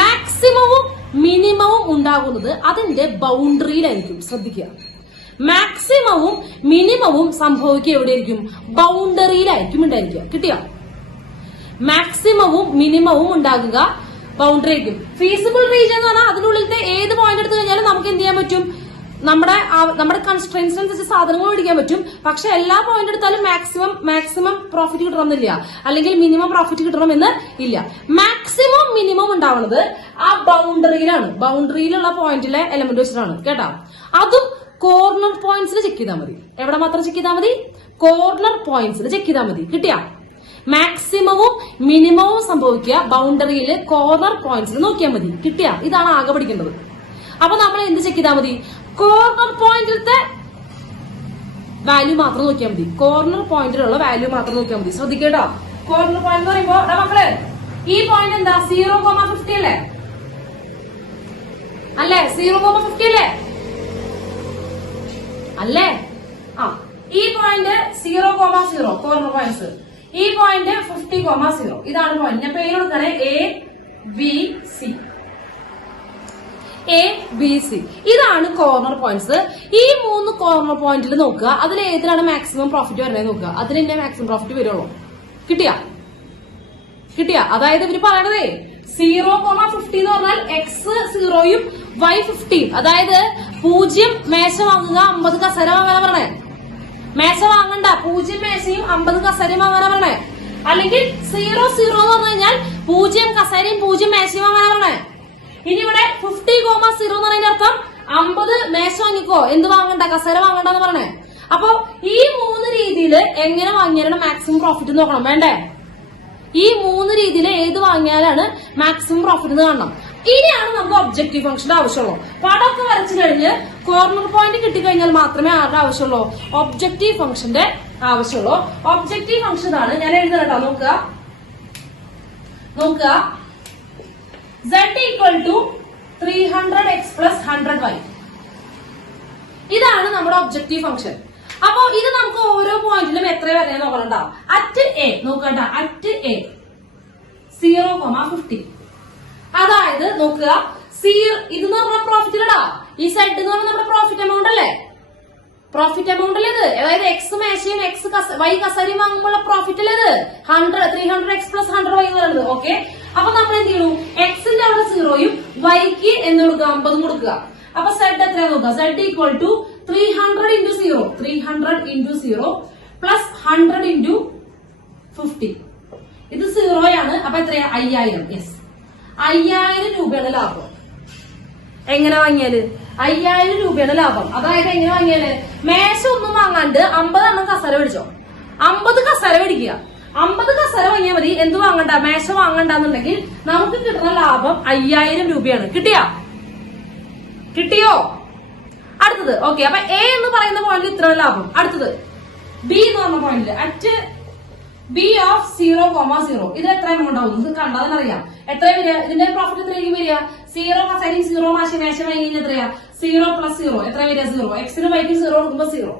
മാക്സിമവും മിനിമവും ഉണ്ടാകുന്നത് അതിന്റെ ബൗണ്ടറിയിലായിരിക്കും. ശ്രദ്ധിക്കുക, മാക്സിമവും മിനിമവും സംഭവിക്കുക എവിടെയായിരിക്കും, ബൗണ്ടറിയിലായിരിക്കും ഉണ്ടായിരിക്കുക കിട്ടിയ. മാക്സിമവും മിനിമവും ഉണ്ടാകുക ബൗണ്ടറി ആയിരിക്കും. ഫീസിബിൾ റീജിയൻ എന്ന് പറഞ്ഞാൽ അതിനുള്ളിലത്തെ ഏത് പോയിന്റ് എടുത്തു കഴിഞ്ഞാലും നമുക്ക് എന്ത് ചെയ്യാൻ പറ്റും, നമ്മുടെ കൺസ്ട്രെയിൻസിനനുസരിച്ച് സാധനങ്ങൾ മേടിക്കാൻ പറ്റും. പക്ഷെ എല്ലാ പോയിന്റ് എടുത്താലും മാക്സിമം പ്രോഫിറ്റ് കിട്ടണമെന്നില്ല, അല്ലെങ്കിൽ മിനിമം പ്രോഫിറ്റ് കിട്ടണമെന്ന് ഇല്ല. മാക്സിമം മിനിമം ഉണ്ടാവുന്നത് ആ ബൗണ്ടറിയിലാണ്, ബൗണ്ടറിയിലുള്ള പോയിന്റിലെ എലമെന്റ് വെച്ചിട്ടാണ് കേട്ടോ. അതും കോർണർ പോയിന്റ്സിൽ ചെക്ക് ചെയ്താൽ മതി. എവിടെ മാത്രം ചെക്ക് ചെയ്താൽ മതി, കോർണർ പോയിന്റ്സിൽ ചെക്ക് ചെയ്താൽ മതി കിട്ടിയ. മാക്സിമവും മിനിമവും സംഭവിക്കുക ബൗണ്ടറിയിൽ കോർണർ പോയിന്റ്സിൽ നോക്കിയാൽ മതി കിട്ടിയ. ഇതാണ് ആകെ പഠിക്കേണ്ടത്. അപ്പൊ നമ്മൾ എന്ത് ചെക്ക് ചെയ്താൽ മതി, കോർണർ പോയിന്റിലത്തെ വാല്യൂ മാത്രം നോക്കിയാൽ മതി, കോർണർ പോയിന്റിലുള്ള വാല്യൂ മാത്രം നോക്കിയാൽ മതി. ശ്രദ്ധിക്കേട്ടോ, കോർണർ പോയിന്റ് എന്ന് പറയുമ്പോ മക്കളെ ഈ പോയിന്റ് എന്താ 0,50 അല്ലേ 0,50 അല്ലേ. ഈ പോയിന്റ് 0,0 കോർണർ പോയിന്റ്സ്, ഈ പോയിന്റ് 50,0. ഇതാണ് പോയിന്റ്. ഞാൻ പേര് കൊടുക്കണേ ABC. ഇതാണ് കോർണർ പോയിന്റ്സ്. ഈ 3 കോർണർ പോയിന്റിൽ നോക്കുക, അതിൽ ഏതിലാണ് മാക്സിമം പ്രോഫിറ്റ് വരുന്നത് നോക്കുക, അതിൽ തന്നെ മാക്സിമം പ്രോഫിറ്റ് വരുള്ളൂ കിട്ടിയ. അതായത് ഇവര് പറയണതേ 0,50 എന്ന് പറഞ്ഞാൽ x0യും y50. അതായത് 0 മേശ വാങ്ങുക 50 കസേര വാങ്ങാനാ പറഞ്ഞേ. മേശ വാങ്ങണ്ട, 0 മേശയും 50 കസേരയും വാങ്ങാനാ പറഞ്ഞേ. അല്ലെങ്കിൽ 0,0 എന്ന് പറഞ്ഞു കഴിഞ്ഞാൽ 0 കസേരയും 0 മേശയും വാങ്ങാനാ പറഞ്ഞേ. ഇനി ഇവിടെ 50,0 എന്ന് പറയുന്ന അർത്ഥം 50 മേശ വാങ്ങിക്കോ, എന്ത് വാങ്ങണ്ട, കസേര വാങ്ങണ്ടെന്ന് പറഞ്ഞേ. അപ്പൊ ഈ 3 രീതിയിൽ എങ്ങനെ വാങ്ങിയാലാണ് മാക്സിമം പ്രോഫിറ്റ് നോക്കണം വേണ്ടേ. ഈ 3 രീതിയിൽ ഏത് വാങ്ങിയാലാണ് മാക്സിമം പ്രോഫിറ്റ് കാണണം. ഇനിയാണ് നമുക്ക് ഒബ്ജക്റ്റീവ് ഫംഗ്ഷന്റെ ആവശ്യമുള്ളൂ. പടമൊക്കെ വരച്ചു കഴിഞ്ഞ് കോർണർ പോയിന്റ് കിട്ടിക്കഴിഞ്ഞാൽ മാത്രമേ ആരുടെ ആവശ്യമുള്ളൂ, ഒബ്ജക്റ്റീവ് ഫംഗ്ഷന്റെ ആവശ്യമുള്ളൂ. ഒബ്ജക്റ്റീവ് ഫംഗ്ഷൻ ആണ് ഞാൻ എഴുതണട്ടോ. നോക്കുക z = 300x + 100y. ഇതാണ് നമ്മുടെ ഒബ്ജക്റ്റീവ് ഫംഗ്ഷൻ. അപ്പൊ ഇത് നമുക്ക് ഓരോ പോയിന്റിലും എത്ര വരെ നോക്കണ്ട. അറ്റ് എ നോക്കണ്ട, അറ്റ് എ 0,50. അതായത് നോക്കുക, ഇതെന്ന് പറഞ്ഞ പ്രോഫിറ്റ് ഇല്ലടാ, ഈ സെഡ് എന്ന് പറഞ്ഞാൽ നമ്മുടെ പ്രോഫിറ്റ് എമൗണ്ട് അല്ലേ, പ്രോഫിറ്റ് എമൗണ്ട് അല്ലേ ഇത്. അതായത് എക്സ് മേശയും വൈ കസേരയും വാങ്ങുമ്പോൾ പ്രോഫിറ്റ് അല്ലേ ഇത്. 300x + 100y എന്ന് പറയുന്നത്. ഓക്കെ, അപ്പൊ നമ്മൾ എന്ത് ചെയ്യണു, എക്സിന്റെ അവിടെ 0യും വൈക്ക് എന്ന് കൊടുക്കുക 50 കൊടുക്കുക. അപ്പൊ സെഡ് എത്രയാ നോക്കുക, z = 300 × 0 300 × 0 + 100 × 50. ഇത് 0 ആണ്. അപ്പൊ എത്രയാ, 5000. യെസ്, 5000 രൂപയാണ് ലാഭം. എങ്ങനെ വാങ്ങിയാല് 5000 രൂപയാണ് ലാഭം. അതായത് എങ്ങനെ വാങ്ങിയാല്, മേശ ഒന്നും വാങ്ങാണ്ട് 50 എണ്ണം കസേര മേടിച്ചോ, 50 കസേര മേടിക്കുക. 50 കസേര വാങ്ങിയാൽ മതി, എന്ത് വാങ്ങണ്ട, മേശ വാങ്ങണ്ടെന്നുണ്ടെങ്കിൽ നമുക്ക് കിട്ടുന്ന ലാഭം 5000 രൂപയാണ്. കിട്ടിയോ? അടുത്തത് ഓക്കെ. അപ്പൊ എ എന്ന് പറയുന്ന പോയിന്റിൽ ഇത്ര ലാഭം. അടുത്തത് ബി എന്ന് പറഞ്ഞ പോയിന്റിൽ അറ്റ് ബി ഓഫ് 0,0 ഇത് എത്ര എമൗണ്ട് ആവും, ഇത് കണ്ടാൽ അറിയാം എത്ര വരിക. ഇതിന്റെ പ്രോഫിറ്റ് എത്രയായിരിക്കും വരിക, 0 കസേരയും 0 മേശ വാങ്ങി കഴിഞ്ഞാൽ എത്രയാ, 0 + 0 എത്ര വരിക, 0. എക്സിന് വൈക്കും 0 കൊടുക്കുമ്പോ 0.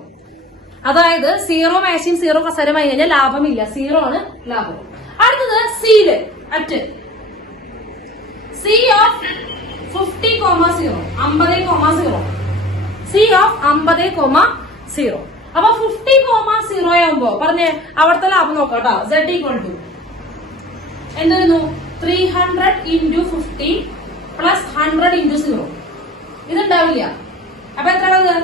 അതായത് 0 മേശയും 0 കസേര വാങ്ങി കഴിഞ്ഞാൽ ലാഭമില്ല, 0 ആണ് ലാഭം. അടുത്തത് സിയില് at c of 50,0 50,0 c of 50,0. അപ്പൊ 50,0 ആവുമ്പോ പറഞ്ഞേ അവിടുത്തെ ലാഭം നോക്കാം കേട്ടോ. Z ഈക്വൽ ടു എന്തായിരുന്നു 300 into 50 plus 100 into 0. ഇതുണ്ടാവില്ല. അപ്പൊ എത്രയാണത്?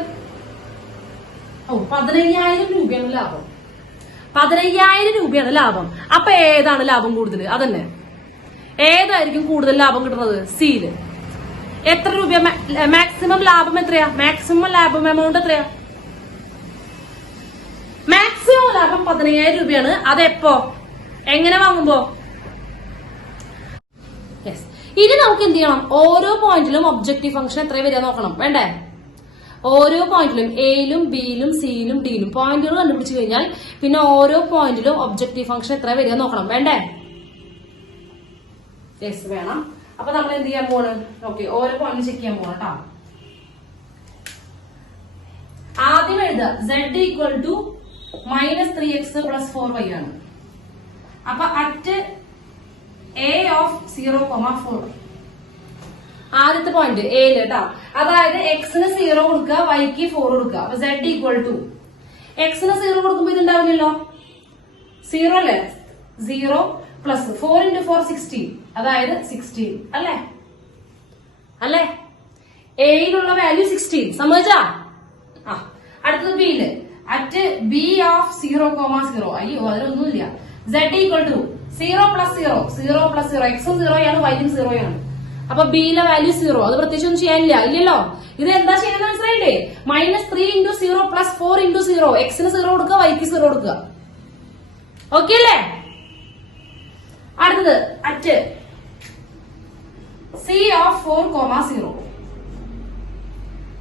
15,000 രൂപയാണ് ലാഭം. 15,000 രൂപയാണ് ലാഭം. അപ്പൊ ഏതാണ് ലാഭം കൂടുതൽ? അതന്നെ, ഏതായിരിക്കും കൂടുതൽ ലാഭം കിട്ടുന്നത്? സിയില്. എത്ര രൂപ മാക്സിമം ലാഭം? എത്രയാ മാക്സിമം ലാഭം? എമൗണ്ട് എത്രയാ? മാക്സിമം ലാഭം 15,000 രൂപയാണ്. അതെപ്പോ? എങ്ങനെ വാങ്ങുമ്പോ? യെസ്. ഇനി നമുക്ക് എന്ത് ചെയ്യണം? ഓരോ പോയിന്റിലും ഒബ്ജക്റ്റീവ് ഫംഗ്ഷൻ എത്ര വരിക നോക്കണം, വേണ്ടേ? ഓരോ പോയിന്റിലും എയിലും ബിയിലും സിയിലും ഡിയിലും പോയിന്റുകൾ കണ്ടുപിടിച്ചു കഴിഞ്ഞാൽ പിന്നെ ഓരോ പോയിന്റിലും ഒബ്ജക്റ്റീവ് ഫംഗ്ഷൻ എത്ര വരിക നോക്കണം, വേണ്ടേ? യെസ്, വേണം. അപ്പൊ നമ്മൾ എന്ത് ചെയ്യാൻ പോണ്? ഓക്കെ, ഓരോ പോയിന്റ് ചെക്ക് ചെയ്യാൻ പോകണം കേട്ടോ. ആദ്യം എഴുതുക Z equal to -3x + 4y ആണ്. അപ്പൊ അറ്റ് A ഓഫ് 0,4 ആദ്യത്തെ പോയിന്റ് എയില് കേട്ടോ. അതായത് എക്സിന് 0 കൊടുക്കുക, വൈക്ക് 4 കൊടുക്കുക. അപ്പൊ Z ഈക്വൽ ടു എക്സിന് 0 കൊടുക്കുമ്പോ ഇതുണ്ടാവില്ലല്ലോ, 0 അല്ലേ? 0 പ്ലസ് 4 into 4 16, അതായത് 16 അല്ലേ? അല്ലേ? എയിലുള്ള വാല്യൂ 16. സമ്മതിച്ചാ? അടുത്തത് ബിയില് അറ്റ് B ഓഫ് 0,0. അയ്യോ, അതിലൊന്നുമില്ല. Z equal to 0 + 0, 0 + 0. എക്സും 0 ആണ്, വൈയും 0 ആണ്. അപ്പൊ ബിയിലെ വാല്യൂ 0. അത് പ്രത്യേകിച്ച് ഒന്നും ചെയ്യാനില്ല, ഇല്ലല്ലോ. ഇത് എന്താ ചെയ്യുന്നത് മനസ്സിലായില്ലേ? -3 into 0 + 4 into 0. എക്സിന് 0 കൊടുക്കുക, വൈക്ക് 0 കൊടുക്കുക. ഓക്കെ അല്ലേ? അടുത്തത് at C of 4,0.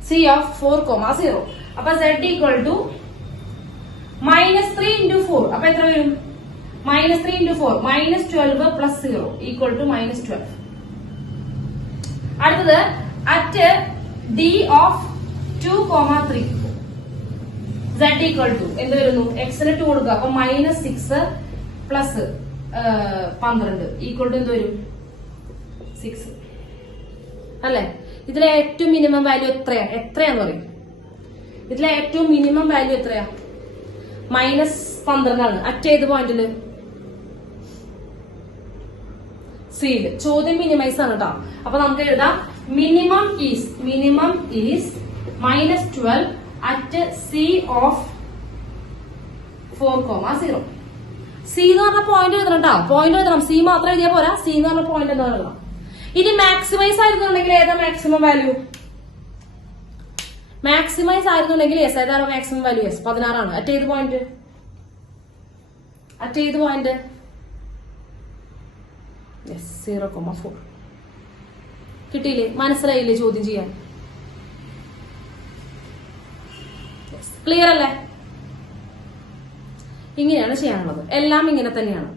C of 4,0. അപ്പൊ Z ഈക്വൽ ടു -3 into 4. അപ്പൊ എത്ര വരും? -3 into 4 -12 + 0 ഈക്വൽ ടു -12. അടുത്തത് at D of 2,3. Z equal to എന്ത് വരുന്നു? എക്സിന് 2 കൊടുക്കുക. അപ്പൊ -6 പ്ലസ് 12 ഈക്വൽ ടു എന്ത് വരും? 6 അല്ലെ? ഇതിലെ ഏറ്റവും മിനിമം വാല്യൂ എത്രയാന്ന് പറയും? ഇതിലെ ഏറ്റവും മിനിമം വാല്യൂ എത്രയാ? -12 ആണ്. അറ്റ് ഏത് പോയിന്റില്? സിയില്. ചോദ്യം മിനിമൈസ് ആണ് കേട്ടോ. അപ്പൊ നമുക്ക് എഴുതാം minimum is -12 at C of 4,0. C എന്ന് പറഞ്ഞ പോയിന്റ് എഴുതണം കേട്ടോ. പോയിന്റ് എഴുതണം. സി മാത്രം എഴുതിയാൽ പോരാ, സി എന്ന് പറഞ്ഞ പോയിന്റ് എന്താ എഴുതണം. ഇനി മാക്സിമൈസ് ആയിരുന്നുണ്ടെങ്കിൽ ഏതാ മാക്സിമം വാല്യൂ? മാക്സിമൈസ് ആയിരുന്നുണ്ടെങ്കിൽ യെസ്, ഏതാണ് മാക്സിമം വാല്യൂ? യെസ്, 16 ആണ്. അറ്റ് ഏത് പോയിന്റ്? യെസ്, 0,4. കിട്ടിയില്ലേ? മനസ്സിലായില്ലേ ചോദ്യം ചെയ്യാൻ? ക്ലിയർ അല്ലേ? ഇങ്ങനെയാണ് ചെയ്യാനുള്ളത്. എല്ലാം ഇങ്ങനെ തന്നെയാണ്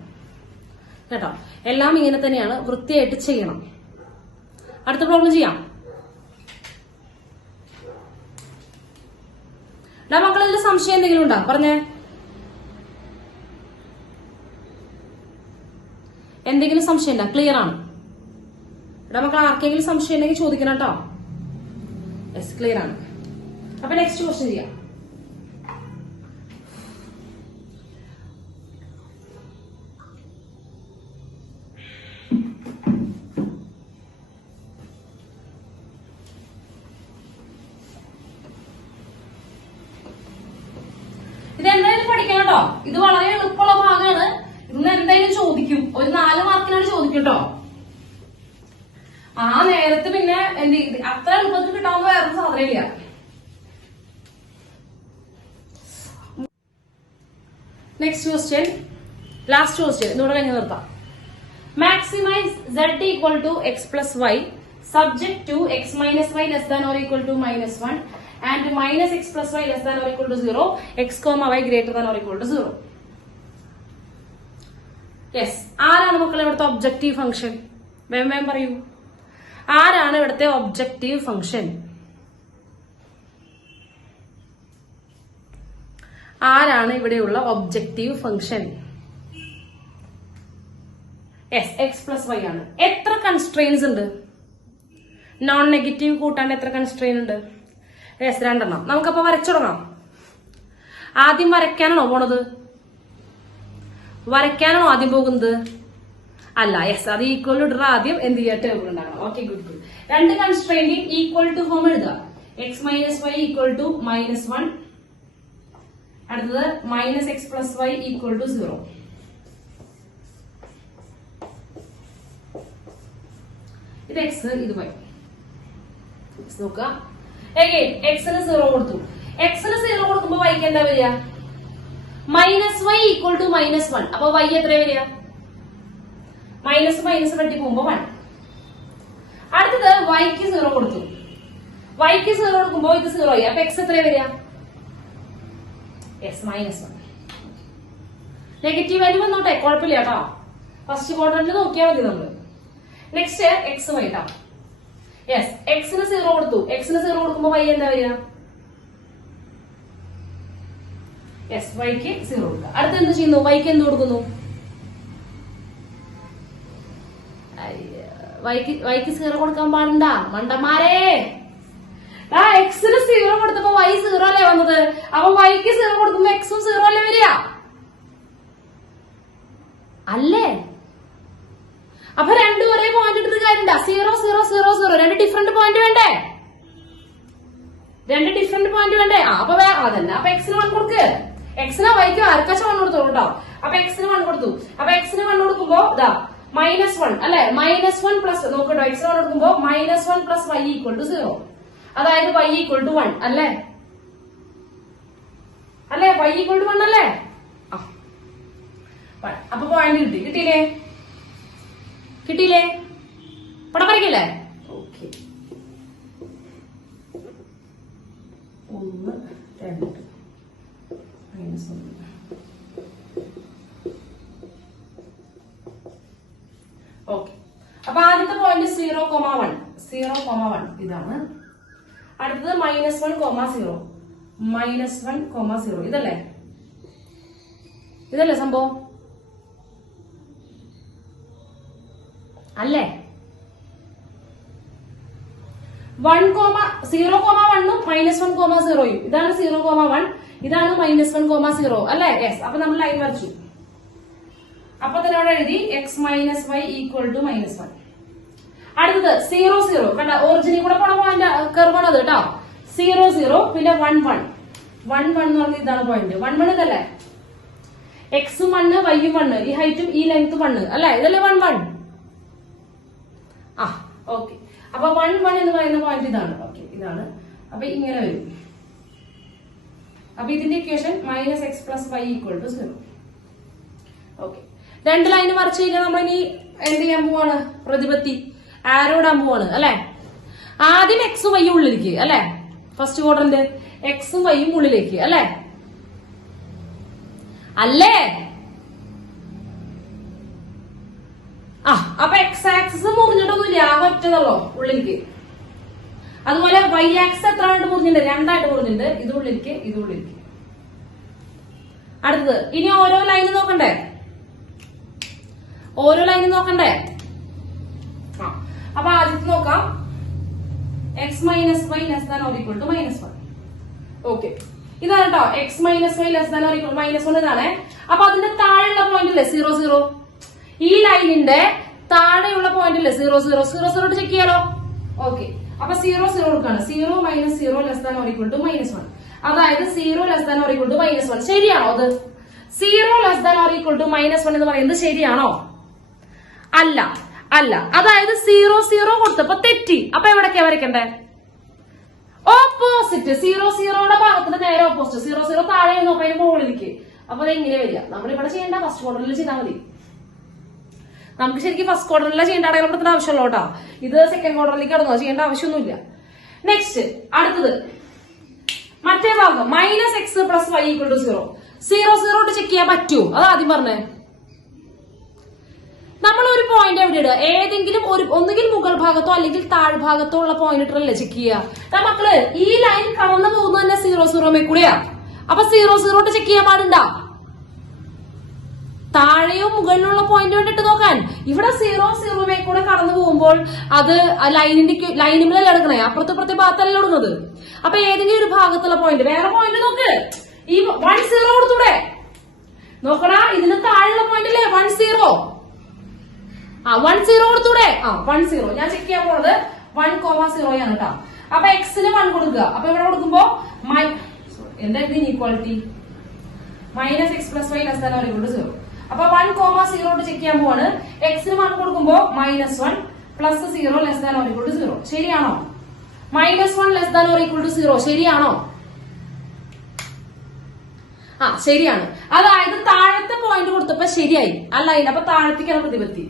കേട്ടോ. എല്ലാം ഇങ്ങനെ തന്നെയാണ്. വൃത്തിയായിട്ട് ചെയ്യണം. അടുത്ത പ്രോബ്ലം ചെയ്യാം. മക്കളിൽ സംശയം എന്തെങ്കിലും ഉണ്ടോ? പറഞ്ഞേ. എന്തെങ്കിലും സംശയം ഉണ്ടോ? ക്ലിയർ ആണ്? മക്കൾ ആർക്കെങ്കിലും സംശയം ഉണ്ടെങ്കിൽ ചോദിക്കണം കേട്ടോ. യെസ്, ക്ലിയർ ആണ്. അപ്പൊ നെക്സ്റ്റ് ക്വസ്റ്റ്യൻ ചെയ്യാം. ഇതെന്തായാലും പഠിക്കണം കേട്ടോ. ഇത് വളരെ എളുപ്പമുള്ള ഭാഗമാണ്. ഇന്ന് എന്തായാലും ചോദിക്കും. ഒരു 4 മാർക്കിനാണ് ചോദിക്കും കേട്ടോ. ആ നേരത്ത് പിന്നെ അത്ര എളുപ്പത്തിൽ കിട്ടാവുന്ന വേറെ സാധനമില്ല. നെക്സ്റ്റ് ക്വസ്റ്റ്യൻ, ലാസ്റ്റ് ക്വസ്റ്റ്യൻ, ഇതോടെ കഴിഞ്ഞ് നിർത്താം. Maximise Z equal to x + y subject to x - y <= -1 and -x + y <= 0, x, y greater than or equal to 0. Yes, ആരാണ് മക്കളെ ഇവിടുത്തെ ഒബ്ജക്റ്റീവ് ഫംഗ്ഷൻ? വേം പറയൂ. ആരാണ് ഇവിടുത്തെ ഒബ്ജക്റ്റീവ് ഫംഗ്ഷൻ? ആരാണ് ഇവിടെയുള്ള objective function? Yes, x + y ആണ്. എത്ര കൺസ്ട്രെയിൻസ് ഉണ്ട്? നോൺ നെഗറ്റീവ് കൂട്ടാണ്ട് എത്ര കൺസ്ട്രെയിൻ ഉണ്ട്? യെസ് 2 നമുക്കപ്പോ വരച്ചുടങ്ങാം. ആദ്യം വരയ്ക്കാനാണോ പോണത്? വരയ്ക്കാനാണോ ആദ്യം പോകുന്നത്? അല്ല. യെസ്, അത് ഈക്വൽ ടു ഇടുന്ന ആദ്യം എന്ത് ചെയ്യുക? ടേബിൾ ഉണ്ടാക്കണം. Okay, good good. 2 കൺസ്ട്രെയിനിൽ ഈക്വൽ ടു ഫോം എഴുതുക. x minus Y equal to -1. അടുത്തത് -x plus Y equal to 0. ഇത് x, ഇത് y. നോക്കുക. എക്സിന് 0 കൊടുത്തു. എക്സിന് 0 കൊടുക്കുമ്പോ വൈക്ക് എന്താ വരിക? -y equal to -1. അപ്പൊ y എത്ര വരിക? മൈനസ് മൈനസ് വെട്ടി പോകുമ്പോ 1. അടുത്തത് വൈക്ക് 0 കൊടുത്തു. വൈക്ക് 0 കൊടുക്കുമ്പോ ഇത് 0 ആയി. അപ്പൊ എക്സ് എത്ര വരിക? യെസ്, -1. നെഗറ്റീവ് വാല്യൂ വന്നോട്ടെ, കുഴപ്പമില്ല കേട്ടോ. ഫസ്റ്റ് ക്വാഡ്രന്റിൽ നോക്കിയാൽ മതി നമ്മള്. നെക്സ്റ്റ് എക്സ് വൈ ട്ടോ. യെസ്, എക്സിന് 0 കൊടുത്തു. എക്സിന് 0 കൊടുക്കുമ്പോ വൈ എന്താ വരിക? യെസ്, വൈക്ക് 0 കൊടുക്കുക. അടുത്ത് എന്ത് ചെയ്യുന്നു? വൈക്ക് എന്ത് കൊടുക്കുന്നു? വൈക്ക് 0 കൊടുക്കാൻ പാടുണ്ടാ മണ്ടന്മാരെ? എക്സിന് 0 കൊടുത്തപ്പോ വൈ 0 അല്ലേ വന്നത്? അപ്പൊ വൈക്ക് 0 കൊടുക്കുമ്പോ എക്സും 0 അല്ലേ വരിക? അല്ലേ? അപ്പൊ രണ്ടും ഒരേ പോയിന്റ് ഇട്ടിട്ട് കാര്യമുണ്ടാ? 0 0 0 0 രണ്ട് ഡിഫറെന്റ് പോയിന്റ് വേണ്ടേ? അപ്പൊ അതന്നെ. അപ്പൊ എക്സിന് 1 കൊടുക്ക്. എക്സിന് വൈക്ക് ആർക്കാച്ച 1 കൊടുത്തോളൂ കേട്ടോ. അപ്പൊ എക്സിന് 1 കൊടുത്തു. അപ്പൊ എക്സിന് 1 കൊടുക്കുമ്പോ ഇതാ -1 അല്ലെ? -1 പ്ലസ് നോക്കട്ടോ. എക്സ് 1 കൊടുക്കുമ്പോ -1 പ്ലസ് വൈ ഈക്വൽ ടു 0. അതായത് y ഈക്വൽ ടു 1 അല്ലേ? y ഈക്വൽ ടു 1 അല്ലേ? അപ്പൊ പോയിന്റ് കിട്ടിയില്ലേ? പടം വരയ്ക്കില്ലേ? ഓക്കെ. 1 2 -1. ഓക്കെ. അപ്പൊ ആദ്യത്തെ പോയിന്റ് 0,1 ഇതാണ്. അടുത്തത് -1,0 -1,0 ഇതല്ലേ സംഭവം? അല്ലേ? 0,1ഉം -1,0 ഇതാണ് 0,1, ഇതാണ് -1,0 അല്ലേ? യെസ്. അപ്പൊ നമ്മൾ ലൈൻ വരച്ചു. അപ്പൊ തന്നെ അവിടെ എഴുതി x minus Y equal to -1. അടുത്തത് 0 0 കണ്ട, ഒറിജിനിൽ കൂടെ പോണ പോയിന്റ് കർവാണത് കേട്ടോ. 0 0 പിന്നെ 1 1 1 1 എന്ന് പറഞ്ഞ ഇതാണ് പോയിന്റ്. 1 1 ഇതല്ലേ? എക്സും 1 വൈയും 1, ഈ ഹൈറ്റും ഈ ലെങ്ത്തും 1 അല്ലെ? ഇതല്ലേ 1 1? ഓക്കെ. അപ്പൊ 1 1 എന്ന് പറയുന്ന പോയിന്റ് ഇതാണ്. ഓക്കെ, ഇതാണ്. അപ്പൊ ഇങ്ങനെ വരും. അപ്പൊ ഇതിന്റെ equation -x plus Y equal to 0. Okay. 2 line വരച്ചു കഴിഞ്ഞാൽ നമ്മൾ ഇനി എന്ത് ചെയ്യാൻ പോവാണ്? പ്രതിപത്തി ആരോ ഇടാൻ പോവാണ് അല്ലെ? ആദ്യം എക്സും വൈയും ഉള്ളിലേക്ക് അല്ലെ? ഫസ്റ്റ് ക്വാഡ്രന്റ് എക്സും വൈയും ഉള്ളിലേക്ക് അല്ലെ? അപ്പൊ എക്സ് ആക്സിസ് മുറിഞ്ഞിട്ടൊന്നുമില്ല, ഒറ്റതല്ലോ ഉള്ളിലേക്ക്. അതുപോലെ വൈ ആക്സിസ് എത്ര ആയിട്ട് മുറിഞ്ഞിട്ടുണ്ട്? 2 ആയിട്ട് മുറിഞ്ഞിട്ടുണ്ട്. ഇത് ഉള്ളിലേക്ക്. അടുത്തത് ഇനി ഓരോ ലൈന് നോക്കണ്ടേ? അപ്പൊ ആദ്യത്തെ നോക്കാം. x minus y less than or equal to -1. Okay, ഇതാണ് കേട്ടോ. x minus y less than or equal -1 ഇതാണ്. അപ്പൊ അതിന്റെ താഴെയുള്ള പോയിന്റ് അല്ലേ 0 0? ഈ ലൈനിന്റെ താഴെയുള്ള പോയിന്റ് അല്ലേ 0 0? 0 0 ചെക്ക് ചെയ്യാലോ. ഓക്കെ, അപ്പൊ 0 0 കൊടുക്കാണ്. 0 - 0 less than or equal to -1. അതായത് 0 less than or equal to -1. ശരിയാണോ അത്? 0 less than or equal to -1 എന്ന് പറയുന്നത് ശരിയാണോ? അല്ല. അതായത് 0 0 കൊടുത്തപ്പോ തെറ്റി. അപ്പൊ എവിടൊക്കെയാ വരയ്ക്കണ്ടേ? ഓപ്പോസിറ്റ്. 0 0യുടെ ഭാഗത്തിന്റെ നേരെ ഓപ്പോസിറ്റ്. 0 0 താഴെ നോക്കാം, അതിന് മുകളിലേക്ക്. അപ്പൊ അത് എങ്ങനെ വരിക? നമ്മൾ ഇവിടെ ചെയ്യേണ്ട ഫസ്റ്റ് ക്വാർട്ടറിൽ ചെയ്താൽ മതി. നമുക്ക് ശരിക്കും ഫസ്റ്റ് ക്വാർട്ടറിലെ ചെയ്യേണ്ട അടയാളപ്പെടുത്തേണ്ട ആവശ്യമുള്ള കേട്ടോ. ഇത് സെക്കൻഡ് ക്വാർട്ടറിലേക്ക് കടന്നോ, ചെയ്യേണ്ട ആവശ്യമൊന്നുമില്ല. നെക്സ്റ്റ് അടുത്തത് മറ്റേ ഭാഗം -x plus Y equal to 0. 0 0 check ചെയ്യാൻ പറ്റുമോ? അത് ആദ്യം പറഞ്ഞേ. നമ്മൾ ഒരു പോയിന്റ് എവിടെ ഇടുക? ഏതെങ്കിലും ഒന്നുകിൽ മുകൾ ഭാഗത്തോ അല്ലെങ്കിൽ താഴ്ഭാഗത്തോ ഉള്ള പോയിന്റ് ഇട്ടല്ലേ ചെക്ക് ചെയ്യുക. മക്കള് ഈ ലൈൻ കടന്നു പോകുന്നത് തന്നെ 0 0 കൂടെയാ. അപ്പൊ 0 0 ചെക്ക് ചെയ്യാൻ പാടുണ്ടാ? താഴെയോ മുകളിലുള്ള പോയിന്റ് വേണ്ടിട്ട് നോക്കാൻ. ഇവിടെ 0 0 കൂടെ കടന്നു പോകുമ്പോൾ അത് ലൈനിന്റെ ലൈനിമേലല്ല എടുക്കണേ, അപ്പുറത്തെ ഭാഗത്തല്ല എടുക്കുന്നത്. അപ്പൊ ഏതെങ്കിലും ഒരു ഭാഗത്തുള്ള പോയിന്റ്, വേറെ പോയിന്റ് നോക്ക്, ഈ 1 0 കൊടുത്തൂടെ? നോക്കടാ, ഇതിന് താഴെയുള്ള പോയിന്റ് അല്ലേ 1 0. 1 0 കൊടുത്തൂടെ? 1 0. ഞാൻ ചെക്ക് ചെയ്യാൻ പോണത് 1,0 ആണ് കേട്ടോ. അപ്പൊ എക്സിന് 1 കൊടുക്കുക. അപ്പൊ ഇവിടെ കൊടുക്കുമ്പോ എന്തായിരുന്നു ഇനീക്വാളിറ്റി? -x+y<0. അപ്പൊ 1,0 ചെക്ക് ചെയ്യാൻ പോവാണ്. എക്സിന് 1 കൊടുക്കുമ്പോ -1 + 0 <0. ശരിയാണോ? -1 < 0 ശരിയാണോ? ശരിയാണ്. അതായത് താഴത്തെ പോയിന്റ് കൊടുത്തപ്പോ ശരിയായി അല്ല, അപ്പൊ താഴത്തേക്കാണ് പ്രതിപത്തി.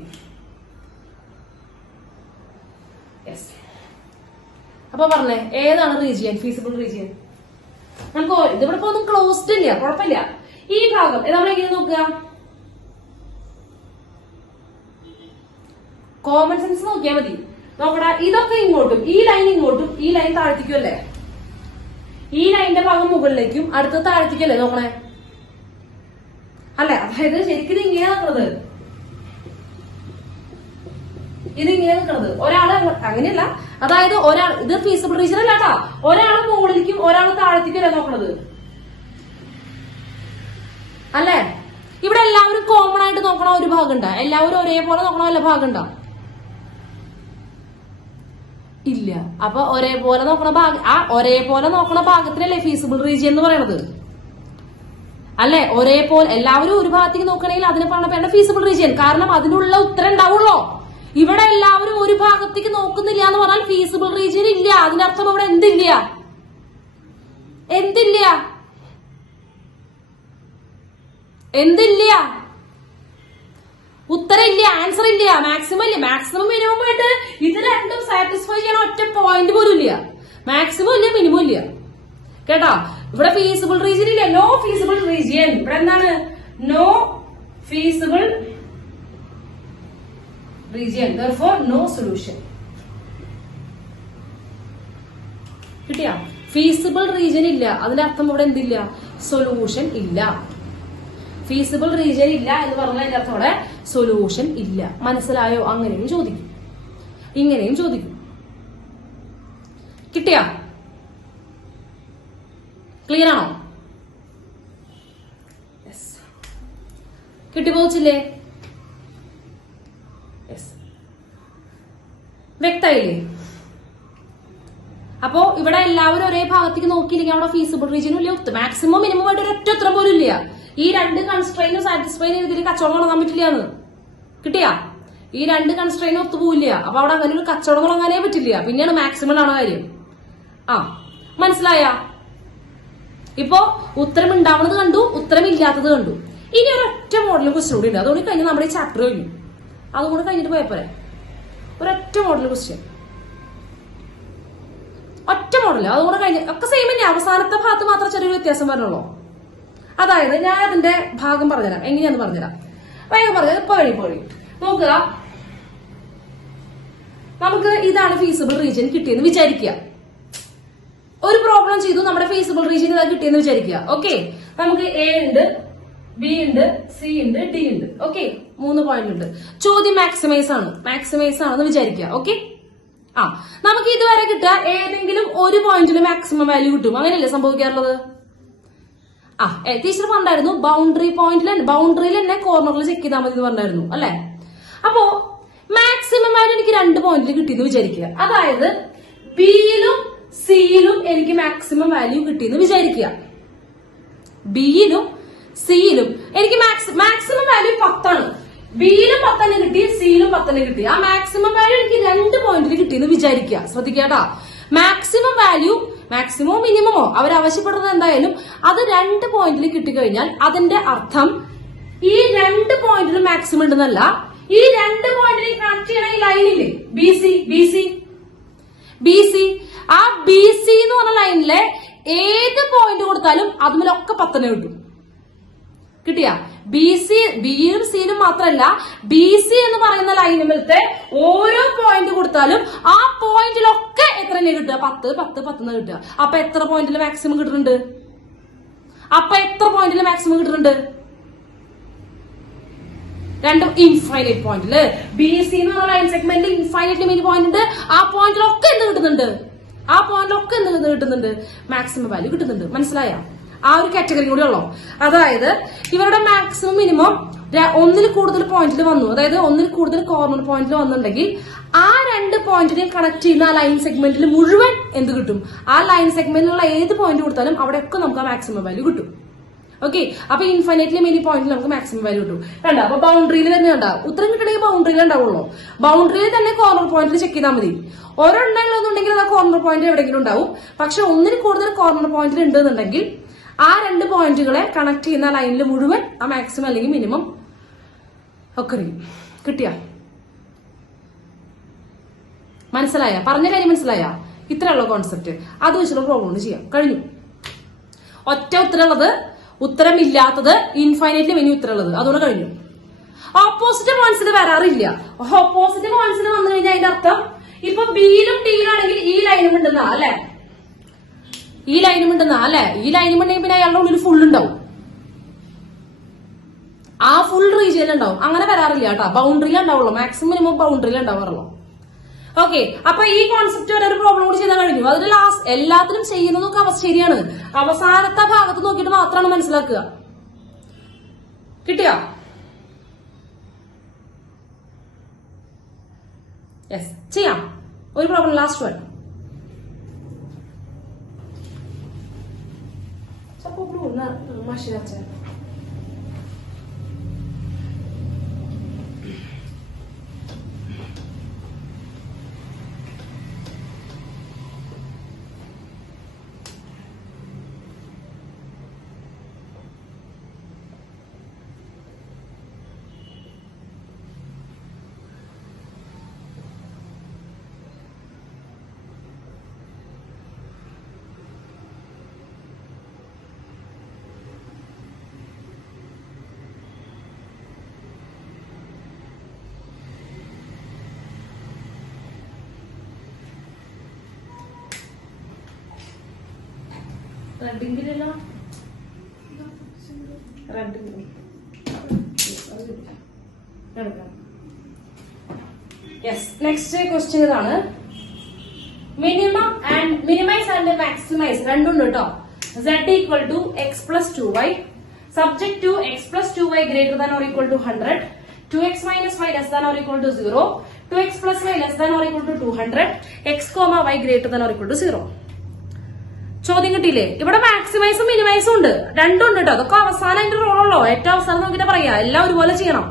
അപ്പൊ പറഞ്ഞേ, ഏതാണ് റീജിയൻ, ഫീസിബിൾ റീജിയൻ? നമുക്ക് ഇതിവിടെ ഇപ്പൊ ഒന്നും ക്ലോസ്ഡ് ഇല്ല, കുഴപ്പമില്ല. ഈ ഭാഗം നമ്മളെങ്ങനെ നോക്കുക? കോമൺ സെൻസ് നോക്കിയാൽ മതി. നോക്കടാ, ഇതൊക്കെ ഇങ്ങോട്ടും, ഈ ലൈൻ ഇങ്ങോട്ടും, ഈ ലൈൻ താഴ്ത്തിക്കും അല്ലേ? ഈ ലൈനിന്റെ ഭാഗം മുകളിലേക്കും അടുത്ത താഴ്ത്തിക്കല്ലേ നോക്കണേ അല്ലെ? അതായത് ശരിക്കും ഇങ്ങനെ നിൽക്കുന്നത്, ഇതിങ്ങനെ നിൽക്കുന്നത്. ഒരാള് അങ്ങനെയല്ല, അതായത് ഒരാൾ, ഇത് ഫീസിബിൾ റീജിയൻ അല്ല കേട്ടാ, ഒരാള് മുകളിലേക്കും ഒരാള് താഴ്ത്തിക്കല്ലേ നോക്കണത് അല്ലേ? ഇവിടെ എല്ലാവരും കോമൺ ആയിട്ട് നോക്കണ ഒരു ഭാഗം ഉണ്ടാ? എല്ലാവരും ഒരേപോലെ നോക്കണ വല്ല ഭാഗം ഉണ്ടാ? ഇല്ല. അപ്പൊ ഒരേപോലെ നോക്കണ ഭാഗം, ഒരേപോലെ നോക്കണ ഭാഗത്തിനല്ലേ ഫീസിബിൾ റീജിയൻ എന്ന് പറയണത് അല്ലെ? ഒരേപോലെ എല്ലാവരും ഒരു ഭാഗത്തേക്ക് നോക്കണമെങ്കിൽ അതിനെ പറഞ്ഞ ഫീസിബിൾ റീജിയൻ. കാരണം അതിനുള്ള ഉത്തരം ഉണ്ടാവുള്ളൂ. ഇവിടെ എല്ലാവരും ഒരു ഭാഗത്തേക്ക് നോക്കുന്നില്ല എന്ന് പറഞ്ഞാൽ ഫീസിബിൾ റീജിയൻ ഇല്ല. അതിനർത്ഥം ഇവിടെ എന്തില്ല? ഉത്തരം ഇല്ല, ആൻസർ ഇല്ല, മാക്സിമം ഇല്ല. മാക്സിമം മിനിമം ആയിട്ട് ഇത് രണ്ടും സാറ്റിസ്ഫൈ ചെയ്യാൻ ഒറ്റ പോയിന്റ് പോലും ഇല്ല. മാക്സിമം ഇല്ല, മിനിമം ഇല്ല കേട്ടോ. ഇവിടെ ഫീസിബിൾ റീജിയൻ ഇല്ല, നോ ഫീസിബിൾ റീജിയൻ. ഇവിടെ എന്താണ്? No feasible region, therefore no solution. കിട്ടിയ? ഫീസിബിൾ റീജിയൻ ഇല്ല, അതിന്റെ അർത്ഥം ഇവിടെ എന്തില്ല? സൊല്യൂഷൻ ഇല്ല. ഫീസിബിൾ റീജിയൻ ഇല്ല എന്ന് പറഞ്ഞാൽ അതിന്റെ അർത്ഥം അവിടെ സൊല്യൂഷൻ ഇല്ല. മനസ്സിലായോ? അങ്ങനെയും ചോദിക്കും, ഇങ്ങനെയും ചോദിക്കും. കിട്ടിയ? ക്ലിയർ ആണോ? കിട്ടിപ്പോച്ചില്ലേ? വ്യക്തമായില്ലേ? അപ്പോ ഇവിടെ എല്ലാവരും ഒരേ ഭാഗത്തേക്ക് നോക്കിയില്ലെങ്കിൽ അവിടെ ഫീസിബിൾ റീജിയനും ഇല്ല. മാക്സിമം മിനിമം ആയിട്ട് ഒരൊറ്റ ഉത്തരം പോലും ഇല്ല. ഈ രണ്ട് കൺസ്ട്രെയിനും സാറ്റിസ്ഫൈ ചെയ്തിട്ട് കച്ചവടം തുടങ്ങാൻ പറ്റില്ല. കിട്ടിയാ? ഈ രണ്ട് കൺസ്ട്രെയിനും ഒത്തുപോയില്ല. അപ്പൊ അവിടെ അങ്ങനെ ഒരു കച്ചവടം തുടങ്ങാനേ പറ്റില്ല. പിന്നെയാണ് മാക്സിമം ആണ് കാര്യം. മനസ്സിലായ? ഇപ്പോ ഉത്തരം ഉണ്ടാവുന്നത് കണ്ടു, ഉത്തരം ഇല്ലാത്തത് കണ്ടു. ഇനി ഒരൊറ്റ മോഡൽ ക്വസ്റ്റ്യൻ കൂടി ഉണ്ട്. അതുകൊണ്ട് കഴിഞ്ഞ് നമ്മുടെ ഈ ചാപ്റ്റർ കഴിഞ്ഞു. അതുകൊണ്ട് കഴിഞ്ഞിട്ട് പോയപ്പോരെ ഒരൊറ്റ മോഡൽ ക്വസ്റ്റ്യൻ, ഒറ്റ മോഡൽ. അതുകൂടെ കഴിഞ്ഞ് ഒക്കെ സെയിം തന്നെ. അവസാനത്തെ ഭാഗത്ത് മാത്രം ചെറിയൊരു വ്യത്യാസം വരുന്നുള്ളൂ. അതായത് ഞാൻ അതിന്റെ ഭാഗം പറഞ്ഞുതരാം, എങ്ങനെയാന്ന് പറഞ്ഞുതരാം. വേഗം പറഞ്ഞത് ഇപ്പൊ വഴി നോക്കുക. നമുക്ക് ഇതാണ് ഫീസിബിൾ റീജിയൻ കിട്ടിയെന്ന് വിചാരിക്കുക. ഒരു പ്രോബ്ലം ചെയ്തു, നമ്മുടെ ഫീസിബിൾ റീജിയൻ ഇതാ കിട്ടിയെന്ന് വിചാരിക്കുക. ഓക്കെ, നമുക്ക് എ ഉണ്ട്, ബി ഉണ്ട്, സി ഉണ്ട്, ഡി ഉണ്ട്. ഓക്കെ, 3 പോയിന്റ് ഉണ്ട്. ചോദ്യം മാക്സിമൈസ് ആണെന്ന് വിചാരിക്കുക. ഓക്കെ, നമുക്ക് ഇതുവരെ കിട്ടുക ഏതെങ്കിലും ഒരു പോയിന്റിൽ മാക്സിമം വാല്യൂ കിട്ടും. അങ്ങനെയല്ലേ സംഭവിക്കാറുള്ളത്? ടീച്ചർ പറഞ്ഞായിരുന്നു ബൗണ്ടറിയിൽ തന്നെ കോർണറിൽ ചെക്ക് ചെയ്താൽ മതി എന്ന് പറഞ്ഞായിരുന്നു അല്ലെ? അപ്പോ മാക്സിമം വാല്യൂ എനിക്ക് 2 പോയിന്റിൽ കിട്ടിയെന്ന് വിചാരിക്കുക. അതായത് ബിയിലും സിയിലും എനിക്ക് മാക്സിമം വാല്യൂ കിട്ടിയെന്ന് വിചാരിക്കുക. ബിയിലും സിയിലും എനിക്ക് മാക്സിമം വാല്യൂ 10 ആണ്. ബിയിലും 10 തന്നെ കിട്ടി, സിയിലും 10 തന്നെ കിട്ടി. ആ മാക്സിമം വാല്യൂ എനിക്ക് 2 പോയിന്റിൽ കിട്ടിയെന്ന് വിചാരിക്കുക. ശ്രദ്ധിക്കാട്ടാ, മാക്സിമം വാല്യൂ, മാക്സിമമോ മിനിമമോ അവരാവശ്യപ്പെടുന്നത് എന്തായാലും അത് 2 പോയിന്റിൽ കിട്ടിക്കഴിഞ്ഞാൽ അതിന്റെ അർത്ഥം ഈ 2 പോയിന്റിൽ മാക്സിമം ഉണ്ടെന്നല്ല. ഈ 2 പോയിന്റിൽ കണക്ട് ചെയ്യണ ഈ ലൈനില്ലേ ബി സി, ആ ബി സി എന്ന് പറഞ്ഞ ലൈനിലെ ഏത് പോയിന്റ് കൊടുത്താലും അതുമൊക്കെ 10 തന്നെ കിട്ടും. കിട്ടിയ? ബിയിലും സിയിലും മാത്രമല്ല, ബി സി എന്ന് പറയുന്ന ലൈനുമത്തെ ഓരോ പോയിന്റ് കൊടുത്താലും ആ പോയിന്റിലൊക്കെ എത്ര തന്നെ കിട്ടുക? 10 കിട്ടുക. അപ്പൊ എത്ര പോയിന്റിൽ മാക്സിമം കിട്ടുന്നുണ്ട്? രണ്ടും ഇൻഫൈനൈറ്റ് പോയിന്റില്. ബി സി എന്ന് പറഞ്ഞ ലൈൻ സെഗ്മെന്റിൽ ഇൻഫൈനൈറ്റ്ലി മെനി പോയിന്റ് ഉണ്ട്. ആ പോയിന്റിലൊക്കെ എന്ത് കിട്ടുന്നുണ്ട്? ആ പോയിന്റിലൊക്കെ എന്ത് കിട്ടുന്നുണ്ട്? മാക്സിമം വാല്യൂ കിട്ടുന്നുണ്ട്. മനസ്സിലായ? ആ ഒരു കാറ്റഗറി കൂടി ഉള്ളൂ. അതായത് ഇവരുടെ മാക്സിമം മിനിമം ഒന്നിൽ കൂടുതൽ പോയിന്റിൽ വന്നു, അതായത് ഒന്നിൽ കൂടുതൽ കോർണർ പോയിന്റിൽ വന്നിട്ടുണ്ടെങ്കിൽ ആ 2 പോയിന്റിനെ കണക്ട് ചെയ്യുന്ന ആ ലൈൻ സെഗ്മെന്റിൽ മുഴുവൻ എന്ത് കിട്ടും? ആ ലൈൻ സെഗ്മെന്റിലുള്ള ഏത് പോയിന്റ് കൊടുത്താലും അവിടെയൊക്കെ നമുക്ക് ആ മാക്സിമം വാല്യൂ കിട്ടും. ഓക്കെ, അപ്പൊ ഇൻഫൈനൈറ്റ്ലി മെനി പോയിന്റിൽ നമുക്ക് മാക്സിമം വാല്യൂ കിട്ടും. വേണ്ട, അപ്പൊ ബൗണ്ടറിയിൽ തന്നെ ഉണ്ടാവും. ഉത്തരം കിട്ടണമെങ്കിൽ ബൗണ്ടറിയിൽ ഉണ്ടാവുള്ളൂ. ബൗണ്ടറിയിൽ തന്നെ കോർണർ പോയിന്റിൽ ചെക്ക് ചെയ്താൽ മതി. ഓരോണ്ടെങ്കിലെന്നുണ്ടെങ്കിൽ ആ കോർണർ പോയിന്റ് എവിടെയെങ്കിലും ഉണ്ടാവും. പക്ഷെ ഒന്നിൽ കൂടുതൽ കോർണർ പോയിന്റിൽ ഉണ്ടെന്നുണ്ടെങ്കിൽ ആ 2 പോയിന്റുകളെ കണക്ട് ചെയ്യുന്ന ലൈനിൽ മുഴുവൻ ആ മാക്സിമം അല്ലെങ്കിൽ മിനിമം ഒക്കെ കിട്ടിയ. മനസ്സിലായ? പറഞ്ഞ കാര്യം മനസ്സിലായ? ഇത്രയുള്ള കോൺസെപ്റ്റ്. അത് വെച്ചുള്ള പ്രോബ്ലം ചെയ്യാം. കഴിഞ്ഞു. ഒറ്റ ഉത്തരമുള്ളത്, ഉത്തരമില്ലാത്തത്, ഇൻഫൈനൈറ്റ്ലി മെനി ഉത്തരമുള്ളത്, അതുകൊണ്ട് കഴിഞ്ഞു. ഓപ്പോസിറ്റ് പോയിന്റ്സിൽ വരാറില്ല. ഓപ്പോസിറ്റ് പോയിന്റ്സിൽ വന്നു കഴിഞ്ഞാൽ അതിന്റെ അർത്ഥം ഇപ്പൊ ബിയിലും ഡിയിലാണെങ്കിൽ ഈ ലൈനും ഉണ്ടെന്നാ അല്ലെ? ഈ ലൈനും ഉണ്ടെന്നാ അല്ലെ? ഈ ലൈനും ഉണ്ടെങ്കിൽ പിന്നെ അയാളുടെ ഉള്ളിൽ ഫുൾ ഉണ്ടാവും. ആ ഫുൾ റീജിയനിൽ ഉണ്ടാവും. അങ്ങനെ വരാറില്ല കേട്ടോ. ബൗണ്ടറിയിൽ ഉണ്ടാവുള്ളൂ. മാക്സിമം മിനിമം ബൗണ്ടറിയിൽ ഉണ്ടാവാറുള്ളൂ. ഓക്കെ, അപ്പൊ ഈ കോൺസെപ്റ്റ് വരെ ഒരു പ്രോബ്ലം കൂടി ചെയ്താൽ കഴിഞ്ഞു. അതിൽ ലാസ്റ്റ് എല്ലാത്തിനും ചെയ്യുന്നതൊക്കെ ശരിയാണ്. അവസാനത്തെ ഭാഗത്ത് നോക്കിയിട്ട് മാത്രമാണ് മനസ്സിലാക്കുക. കിട്ടിയോ? യെസ്, ചെയ്യാം. ഒരു പ്രോബ്ലം, ലാസ്റ്റ് വൺ. മഷി വെച്ച റെഡിങ്ങിലല്ലോ. യെസ്, നെക്സ്റ്റ് ക്വസ്റ്റ്യൻ ഇതാണ്. Minimum and minimise and maximise രണ്ടുണ്ട് കേട്ടോ. z equal to x plus 2y subject to x plus 2y greater than or equal to 100, 2x minus y less than or equal to 0, 2x plus y less than or equal to 200, x, y greater than or equal to 0. ചോദ്യം കിട്ടിയില്ലേ? ഇവിടെ മാക്സിമൈസും മിനിമൈസും ഉണ്ട്, രണ്ടും ഉണ്ട് കേട്ടോ. അതൊക്കെ അവസാനം അതിന്റെ റോളുള്ളൂ. ഏറ്റവും അവസാനം നോക്കിട്ട് പറയാ. എല്ലാം ഒരുപോലെ ചെയ്യണം.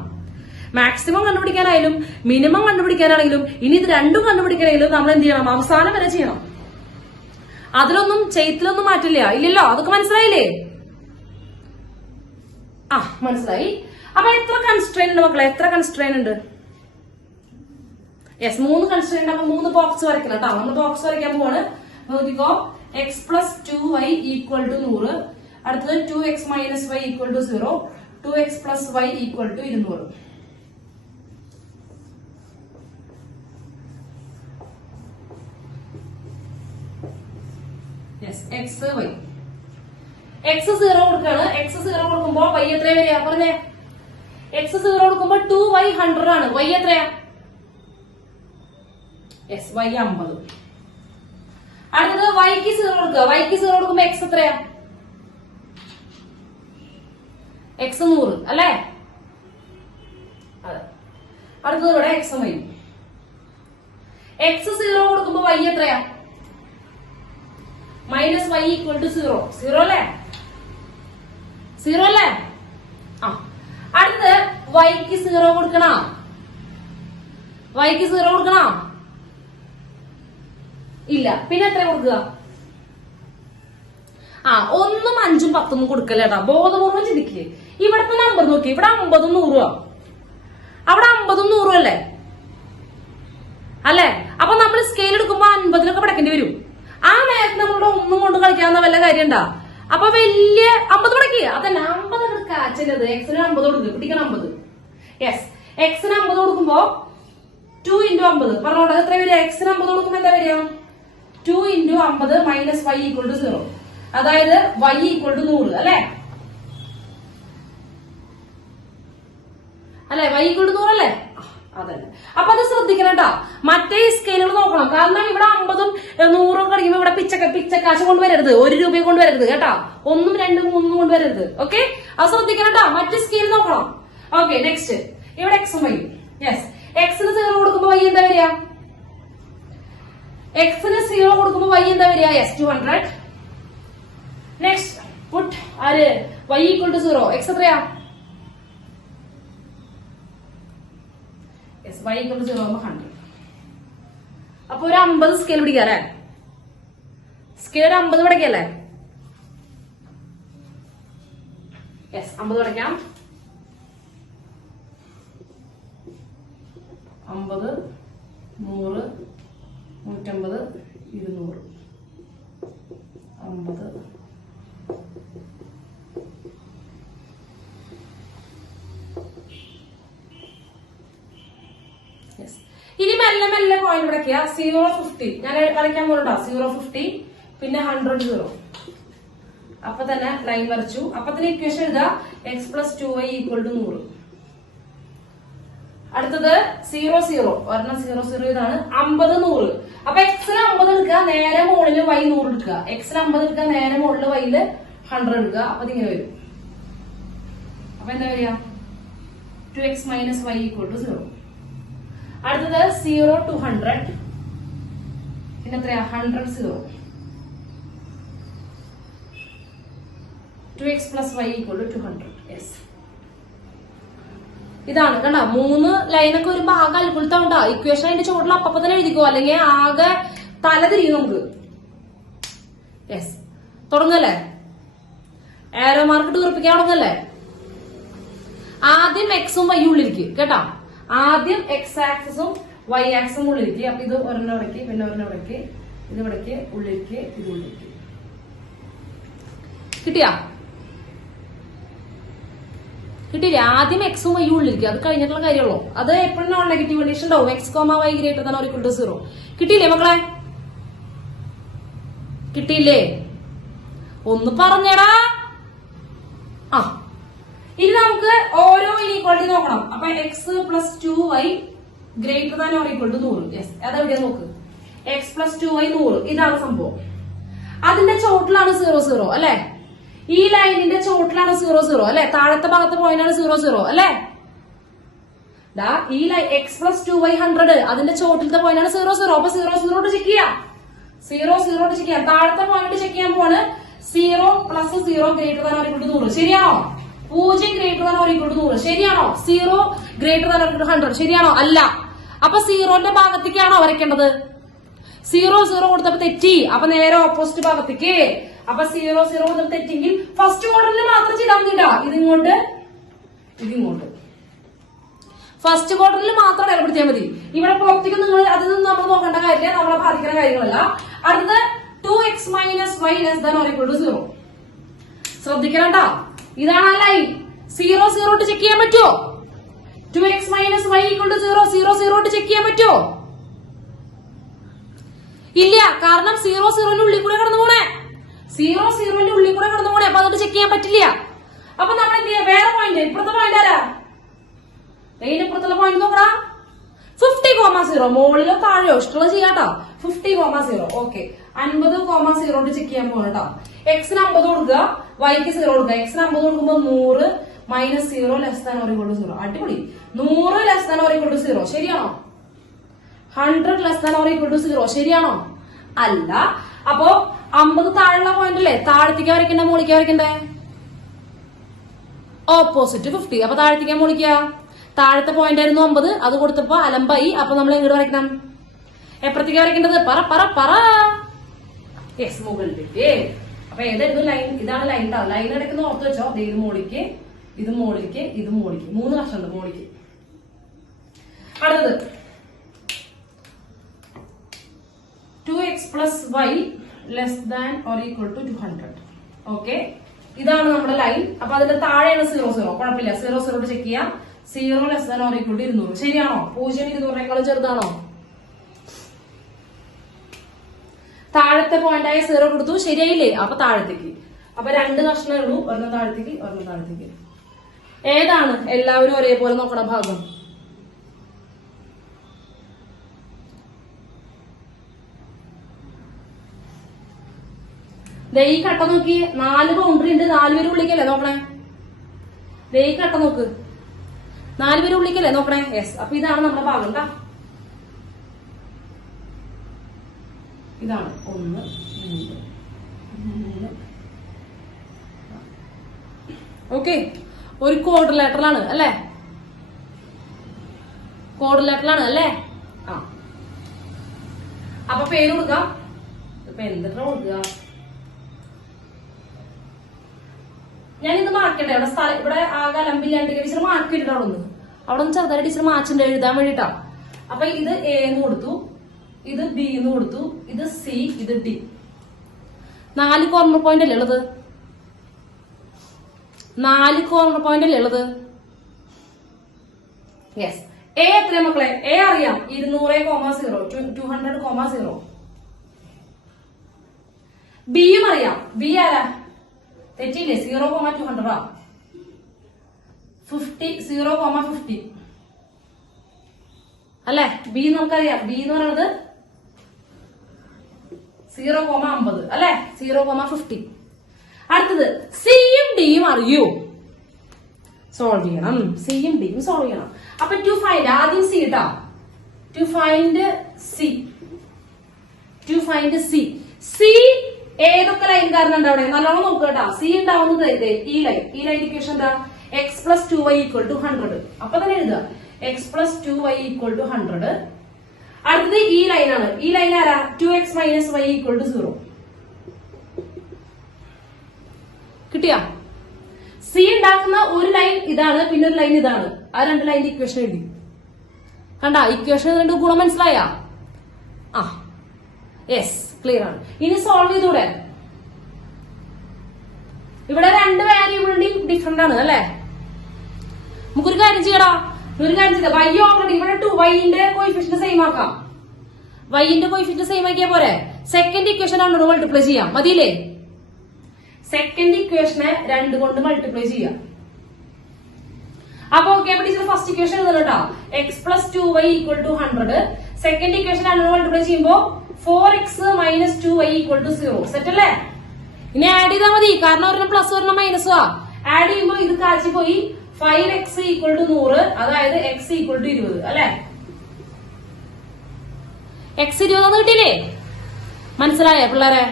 മാക്സിമം കണ്ടുപിടിക്കാനായാലും മിനിമം കണ്ടുപിടിക്കാനാണെങ്കിലും ഇനി ഇത് രണ്ടും കണ്ടുപിടിക്കാനായാലും നമ്മൾ എന്ത് ചെയ്യണം? അവസാനം വരെ ചെയ്യണം. അതിലൊന്നും ചെയ്യത്തിലൊന്നും മാറ്റില്ല. ഇല്ലല്ലോ? അതൊക്കെ മനസ്സിലായില്ലേ? ആ, മനസ്സിലായി. അപ്പൊ എത്ര കൺസ്ട്രെയിൻ ഉണ്ട് മക്കളെ? എത്ര കൺസ്ട്രെയിൻ ഉണ്ട്? Yes, 3 constrain. അപ്പൊ 3 ബോക്സ് വരയ്ക്കണം കേട്ടോ. നമ്മൾ ബോക്സ് വരയ്ക്കാൻ പോവാണ്. നോക്കിക്കോ. X plus 2y equal to 100, അടുത്തത് 2x minus y equal to 0, 2x plus y equal to 200. Yes, x y. X 0 കൊടുക്കാണ്. എക്സ് 0 കൊടുക്കുമ്പോ y എത്രയാ വരിക? പറഞ്ഞേ. എക്സ് 0 കൊടുക്കുമ്പോ 2y 100 ആണ്. y എത്രയാ? Yes, y 50. അടുത്തത് വൈക്ക് 0 കൊടുക്കുക. വൈക്ക് 0 കൊടുക്കുമ്പോ എക്സ് എത്രയാ? എക്സ് 100 അല്ലേ? അതെ. അടുത്തത് ഇവിടെ എക്സ് വൈ. എക്സ് 0 കൊടുക്കുമ്പോ വൈ എത്രയാ? Minus Y equal to 0. 0 അല്ലേ? 0 അല്ലേ? ആ. അടുത്തത് വൈക്ക് 0 കൊടുക്കണ. വൈക്ക് 0 കൊടുക്കണ? ഇല്ല. പിന്നെ എത്ര കൊടുക്കുക? 1ഉം 5ഉം 10ഉം കൊടുക്കല്ലേട്ടാ. ബോധപൂർവ്വം ചിന്തിക്കേ. ഇവിടത്തെ നമ്പർ നോക്കി. ഇവിടെ 50ഉം 100. അവിടെ 50ഉം 100 അല്ലേ? അല്ലേ? അപ്പൊ നമ്മൾ സ്കെയിൽ എടുക്കുമ്പോ 50ലൊക്കെ പടക്കേണ്ടി വരും. ആ നേരത്തെ നമ്മളുടെ 1 കൊണ്ട് കളിക്കാവുന്ന വല്ല കാര്യം ഉണ്ടാ? അപ്പൊ വലിയ 50 പടക്കുക. അതന്നെ 50 കാച്ചത്. എക്സിന് 50 കൊടുക്കുക. പിടിക്കണം 50. യെസ്, എക്സിന് 50 കൊടുക്കുമ്പോ 2 × 50 പറഞ്ഞോട്ടെ. എത്ര വരിക? എക്സിന് 50 കൊടുക്കുമ്പോ എന്താ വരിക? 2 × 50 മൈനസ് y ഈക്വൽ ടു 0. അതായത് y ഈക്വൽ ടു 100 അല്ലെ? അല്ലെ? y ഈക്വൽ ടു 100 അല്ലേ? അതല്ലേ. അപ്പൊ അത് ശ്രദ്ധിക്കണം കേട്ടോ. മറ്റേ സ്കെയിലുകൾ നോക്കണം. കാരണം ഇവിടെ 50ഉം 100ഉം കളിക്കുമ്പോൾ ഇവിടെ പിച്ചക്കാശ് കൊണ്ടുവരരുത്, 1 രൂപ കൊണ്ടുവരരുത് കേട്ടാ. 1ഉം 2ഉം 3ഉം കൊണ്ടുവരരുത്. ഓക്കെ, അത് ശ്രദ്ധിക്കണം കേട്ടോ. മറ്റേ സ്കെയിൽ നോക്കണം. ഓക്കെ, നെക്സ്റ്റ് ഇവിടെ എക്സും വൈ. യെസ്, എക്സിന് 0 കൊടുക്കുമ്പോ വൈ എന്താ വരിക? എക്സിന് 0 കൊടുക്കുമ്പോ വൈ എന്താ വരിക? യെസ്, 200. നെക്സ്റ്റ് പുട്ട് ആര് y ഈക്വൽ ടു 0. എക്സ് എത്രയാ? Yes, y equal to 0 100. അപ്പൊ ഒരു 50 സ്കെയിൽ പിടിക്കാം അല്ലെ? സ്കെയിൽ 50 പിടിക്കല്ലേ? യെസ്, 50 പിടിക്കാം. 50, 100, 150, 200, 50. ഇനി മെല്ലെ മെല്ലെ പോയിന്റ് വിടക്കുക. 050 ഞാൻ കളിക്കാൻ പോകണ്ട. 050 പിന്നെ 100 0. അപ്പൊ തന്നെ ലൈൻ വരച്ചു. അപ്പൊ തന്നെ ഇക്വേഷൻ എഴുതാ X plus 2y equal to 100. അടുത്തത് 0 0 ഒരെണ്ണം 0 0 ഇതാണ്. 50 100. അപ്പൊ എക്സിൽ 50 എടുക്കുക, നേരെ മുകളിൽ y 100 എടുക്കുക. എക്സിൽ 50 എടുക്കുക, നേരെ മുകളിൽ y 100 എടുക്കുക. അപ്പൊ ഇതിങ്ങനെ വരും. അപ്പൊ എന്താ വരിക? 2x minus y equal to 0. അടുത്തത് 0 to 100. പിന്നെ എത്രയാ? 100 0. 2x plus y equal to 200. Yes, ഇതാണ് കണ്ട. 3 ലൈനൊക്കെ വരുമ്പോ ആകെ അത്ഭുതമുണ്ടാ. ഇക്വേഷൻ അതിന്റെ ചുവട്ടിൽ അപ്പൊ തന്നെ എഴുതിക്കോ, അല്ലെങ്കിൽ ആകെ തല തിരിയും നമുക്ക്. യെസ്, തുടങ്ങല്ലേ? ആരോ മാർക്ക് വീർപ്പിക്കാൻ തുടങ്ങല്ലേ? ആദ്യം എക്സും വൈ ഉള്ളിരിക്കും കേട്ടാ. ആദ്യം എക്സ് ആക്സിസും വൈ ആക്സും ഉള്ളിരിക്കും. അപ്പൊ ഇത് ഒരെണ്ണം ഇടയ്ക്ക്, പിന്നെ ഒരെണ്ണം ഇടയ്ക്ക്, ഇത് ഇടയ്ക്ക്, ഉള്ളിരിക്ക്, ഇത് ഉള്ളിരിക്ക്. കിട്ടിയാ? കിട്ടിയില്ലേ? ആദ്യം എക്സും വൈ ഉള്ളിരിക്കും. അത് കഴിഞ്ഞിട്ടുള്ള കാര്യമുള്ളൂ. അത് എപ്പോഴും നോൺ നെഗറ്റീവ് കണ്ടീഷൻ ഉണ്ടാവും. X comma y greater than or equal to 0. കിട്ടിയില്ലേ മക്കളെ? കിട്ടിയില്ലേ? ഒന്ന് പറഞ്ഞടാ. ആ, ഇനി നമുക്ക് ഓരോ ഇനീക്വാളിറ്റി നോക്കണം. അപ്പൊ x plus 2y greater than or equal to 100. Yes, അതെവിടെയാ നോക്ക്. X plus 2y 100. ഇതാണ് സംഭവം. അതിന്റെ ചോട്ടിലാണ് 0 0 അല്ലെ? ഈ ലൈനിന്റെ ചോട്ടിലാണ് 0 0 അല്ലെ? താഴത്തെ ഭാഗത്തെ പോയിന്റാണ് 0 0 അല്ലെ? ഈ എക്സ് പ്ലസ് 2y 100 അതിന്റെ ചോട്ടിലത്തെ പോയിന്റാണ് 0 0. അപ്പൊ 0 0 ചെക്ക് ചെയ്യാം. 0 0 ചെക്ക് ചെയ്യാം. താഴത്തെ പോയിന്റ് ചെക്ക് ചെയ്യാൻ പോവാണ്. 0 plus 0 greater than or equal to 100. ശരിയാണോ? 0 greater than or equal to 100. ശരിയാണോ? 0 greater than or equal to 100. ശരിയാണോ? അല്ല. അപ്പൊ 0ന്റെ ഭാഗത്തേക്കാണോ വരയ്ക്കേണ്ടത്? 0 0 കൊടുത്തപ്പോ തെറ്റി. അപ്പൊ നേരെ ഓപ്പോസിറ്റ് ഭാഗത്തേക്ക്. അപ്പൊ 0 0 കൊടുത്തപ്പോ തെറ്റെങ്കിൽ ഫസ്റ്റ് ക്വാർട്ടറിൽ മാത്രം ചെയ്താൽ മതിട്ടാ. ഇതിങ്ങോട്ട്, ഇതിങ്ങോട്ട്. ഫസ്റ്റ് ക്വാർട്ടറിൽ മാത്രം ഇടപെടുത്തിയാൽ മതി. ഇവിടെ പുറത്തേക്ക് നിങ്ങൾ അതൊന്നും നമ്മൾ നോക്കേണ്ട കാര്യമില്ല, നമ്മളെ ബാധിക്കുന്ന കാര്യങ്ങളല്ല. അടുത്തത് 2x minus y less than or equal to 0. ശ്രദ്ധിക്കണട്ടാ. ഇതാണ് ആ ലൈൻ. 0 0 ചെക്ക് ചെയ്യാൻ പറ്റുമോ? 2x minus y equal to 0 0 0 check ചെയ്യാൻ പറ്റുമോ? ഇല്ല. കാരണം 0 0 ഉള്ളിൽ കൂടെ കടന്നു പോണേ. 0 0 ഉള്ളിൽ കൂടെ കടന്നു പോണേ. അപ്പൊ അതുകൊണ്ട് ചെക്ക് ചെയ്യാൻ പറ്റില്ല. അപ്പൊ നമ്മൾ എന്ത് ചെയ്യാം? വേറെ പോയിന്റ്, ഇപ്പുറത്തെ പോയിന്റ് ആരാ? ഇപ്പുറത്തുള്ള പോയിന്റ് നോക്കടാ. 50,0. മുകളിലോ താഴെയോ ഇഷ്ടമുള്ള ചെയ്യാട്ടോ. 50,0. ഓക്കെ, 50,0 ചെക്ക് ചെയ്യാൻ പോകട്ടോ. എക്സിന് 50 കൊടുക്കുക, വൈക്ക് 0 കൊടുക്കുക. എക്സിന് 50 കൊടുക്കുമ്പോ 100 minus 0 less than or equal to 0. അടിപൊളി. 100 less than or equal to 0. ശരിയാണോ? 100 less than or equal to 0. ശരിയാണോ? അല്ല. അപ്പോ 50 താഴെയുള്ള പോയിന്റ് അല്ലേ? താഴത്തേക്ക് വരയ്ക്കണ്ടേ മുകളിലേക്ക് വരയ്ക്കണ്ടേ? ഓപ്പോസിറ്റ് 50. അപ്പൊ താഴത്തേക്ക് മുകളിക്കുക. താഴത്തെ പോയിന്റ് ആയിരുന്നു 50, അത് കൊടുത്തപ്പോ അലമ്പായി. അപ്പൊ നമ്മൾ എങ്ങോട്ട് വരയ്ക്കണം? എപ്പുറത്തേക്ക് വരയ്ക്കേണ്ടത്? പറ പറ പറ. യെസ്, മുകളിലേക്ക്. അപ്പൊ ഏതായിരുന്നു ലൈൻ? ഇതാണ് ലൈൻ ട്ടോ. ലൈൻ എടുക്കുന്ന ഓർത്ത് വെച്ചോ. ഇത് മോളിക്ക്, ഇത് മോളിക്ക്, ഇത് മോളിക്ക്. 3 കഷ്ണുണ്ട് മോളിക്ക്. അടുത്തത് 2x plus y less than or equal to 200. Okay, ഇതാണ് നമ്മുടെ ലൈൻ. അപ്പൊ അതിന്റെ താഴെയാണ് 0 0. കുഴപ്പമില്ല. 0 0 ചെക്ക് ചെയ്യാം. 0 less than or equal to 200. ശരിയാണോ? 0 200 ചെറുതാണോ? താഴത്തെ പോയിന്റായ 0 കൊടുത്തു. ശരിയായില്ലേ? അപ്പൊ താഴത്തേക്ക്. അപ്പൊ 2 കഷ്ണമേ ഉള്ളൂ. ഒരെണ്ണം താഴത്തേക്ക്, ഒരെണ്ണം താഴത്തേക്ക്. ഏതാണ് എല്ലാവരും ഒരേപോലെ നോക്കണ ഭാഗം? ഈ കട്ട നോക്കി 4 ബൗണ്ടറി ഉണ്ട്, 4 പേര് ഉള്ളിക്കല്ലേ നോക്കണേ. ഈ കട്ട നോക്ക്, 4 പേര് ഉള്ളിക്കല്ലേ നോക്കണേ. യെസ്, അപ്പൊ ഇതാണ് നമ്മുടെ ഭാഗം. എന്താ ഇതാണ് 1 2 3. ഓക്കെ, ഒരു ക്വാഡ്രിലേറ്ററലാണ് അല്ലേ, ക്വാഡ്രിലേറ്ററലാണ് അല്ലേ. ആ, അപ്പൊ പേര് കൊടുക്കാം. ഇപ്പൊ എന്തിട്ടാ കൊടുക്കുക? ഞാനിത് മാർക്കട്ടെ. ഇവിടെ സ്ഥലം ഇവിടെ ആകെ അലമ്പില്ലാണ്ട് ടീച്ചർ മാർക്ക് ഇട്ടിട്ട് അവിടെ ഒന്ന് ചെറുതായിട്ട് ടീച്ചർ മാച്ചിന്റെ എഴുതാൻ വേണ്ടിട്ടാ. അപ്പൊ ഇത് എ എന്ന് കൊടുത്തു, ഇത് ബി എന്ന് കൊടുത്തു, ഇത് സി, ഇത് ഡി. 4 കോർണർ പോയിന്റ് അല്ലേ ഉള്ളത്? 4 കോർണർ പോയിന്റ് അല്ലേ ഉള്ളത്? യെസ്. എ എത്രയാ മക്കളെ? എ അറിയാം, 200,0 200,0. ബിയും അറിയാം. ബി ആരാ? തെറ്റില്ലേ? 0,200 50 0,50 അല്ലെ. ബി നമുക്കറിയാം, ബി എന്ന് പറയുന്നത് 0,50 അല്ലെ, 0,50. അടുത്തത് സിയും ഡിയും അറിയൂ, സോൾവ് ചെയ്യണം. സിയും ഡിയും സോൾവ് ചെയ്യണം. അപ്പൊ ടു ഫൈൻഡ്, ആദ്യം സി കേട്ടോ. To find C. സി ഏതൊക്കെ ലൈൻ കാരണം ഉണ്ട് അവിടെ? നല്ലോണം നോക്കുക കേട്ടോ. സി ഉണ്ടാവുന്നത് ഈ ലൈൻ ഇക്വേഷൻ എന്താ? x+2y = 100. അപ്പൊ തന്നെ എഴുതുക x+2y = 100. അടുത്തത് ഈ ലൈനാണ്. ഈ ലൈൻ ആരാ? 2x - y = 0. കിട്ടിയാ? സി ഉണ്ടാക്കുന്ന ഒരു ലൈൻ ഇതാണ്, പിന്നെ ഒരു ലൈൻ ഇതാണ്. ആ 2 ലൈനിന്റെ ഇക്വേഷൻ എഴുതി. കണ്ട ഇക്വേഷൻ 2 ഗുണം മനസ്സിലായ? ആ, യെസ്, ക്ലിയർ ആണ്. ഇനി സോൾവ് ചെയ്തൂടെ? ഇവിടെ 2 വേരിയബിളിന്റെയും ഡിഫറെന്റ് ആണ് അല്ലെ. നമുക്കൊരു കാര്യം ചെയ്യടാ, y ഓൾറെഡി ഇവിടെ 2 yന്റെ കോയിഫിഷ്യന്റ് സെയിം ആക്കാം. yന്റെ കോയിഫിഷ്യന്റ് സെയിം ആക്കിയാ പോരെ. സെക്കൻഡ് ഇക്വേഷൻ 2 മൾട്ടിപ്ലൈ ചെയ്യാം, മതിയില്ലേ? സെക്കൻഡ് ഇക്വേഷനെ 2 കൊണ്ട് മൾട്ടിപ്ലൈ ചെയ്യാം. അപ്പൊ ഓക്കെ, ടീച്ചർ ഫസ്റ്റ് ഇക്വേഷൻ എഴുതട്ടോ. x+2y = 100. സെക്കൻഡ് ഇക്വേഷൻ 2 മൾട്ടിപ്ലൈ ചെയ്യുമ്പോ 4x - 2y = 0. സെറ്റ് അല്ലേ? ഇനി ആഡ് ചെയ്താൽ മതി, കാരണം ഒരെണ്ണം പ്ലസ് ഒരെണ്ണം മൈനസുവാ. ആഡ് ചെയ്യുമ്പോ ഇത് കാച്ചി പോയി 5x = 100, അതായത് x = 20 അല്ലെ. x 20 കിട്ടിയില്ലേ? മനസ്സിലായോ പിള്ളേരെ?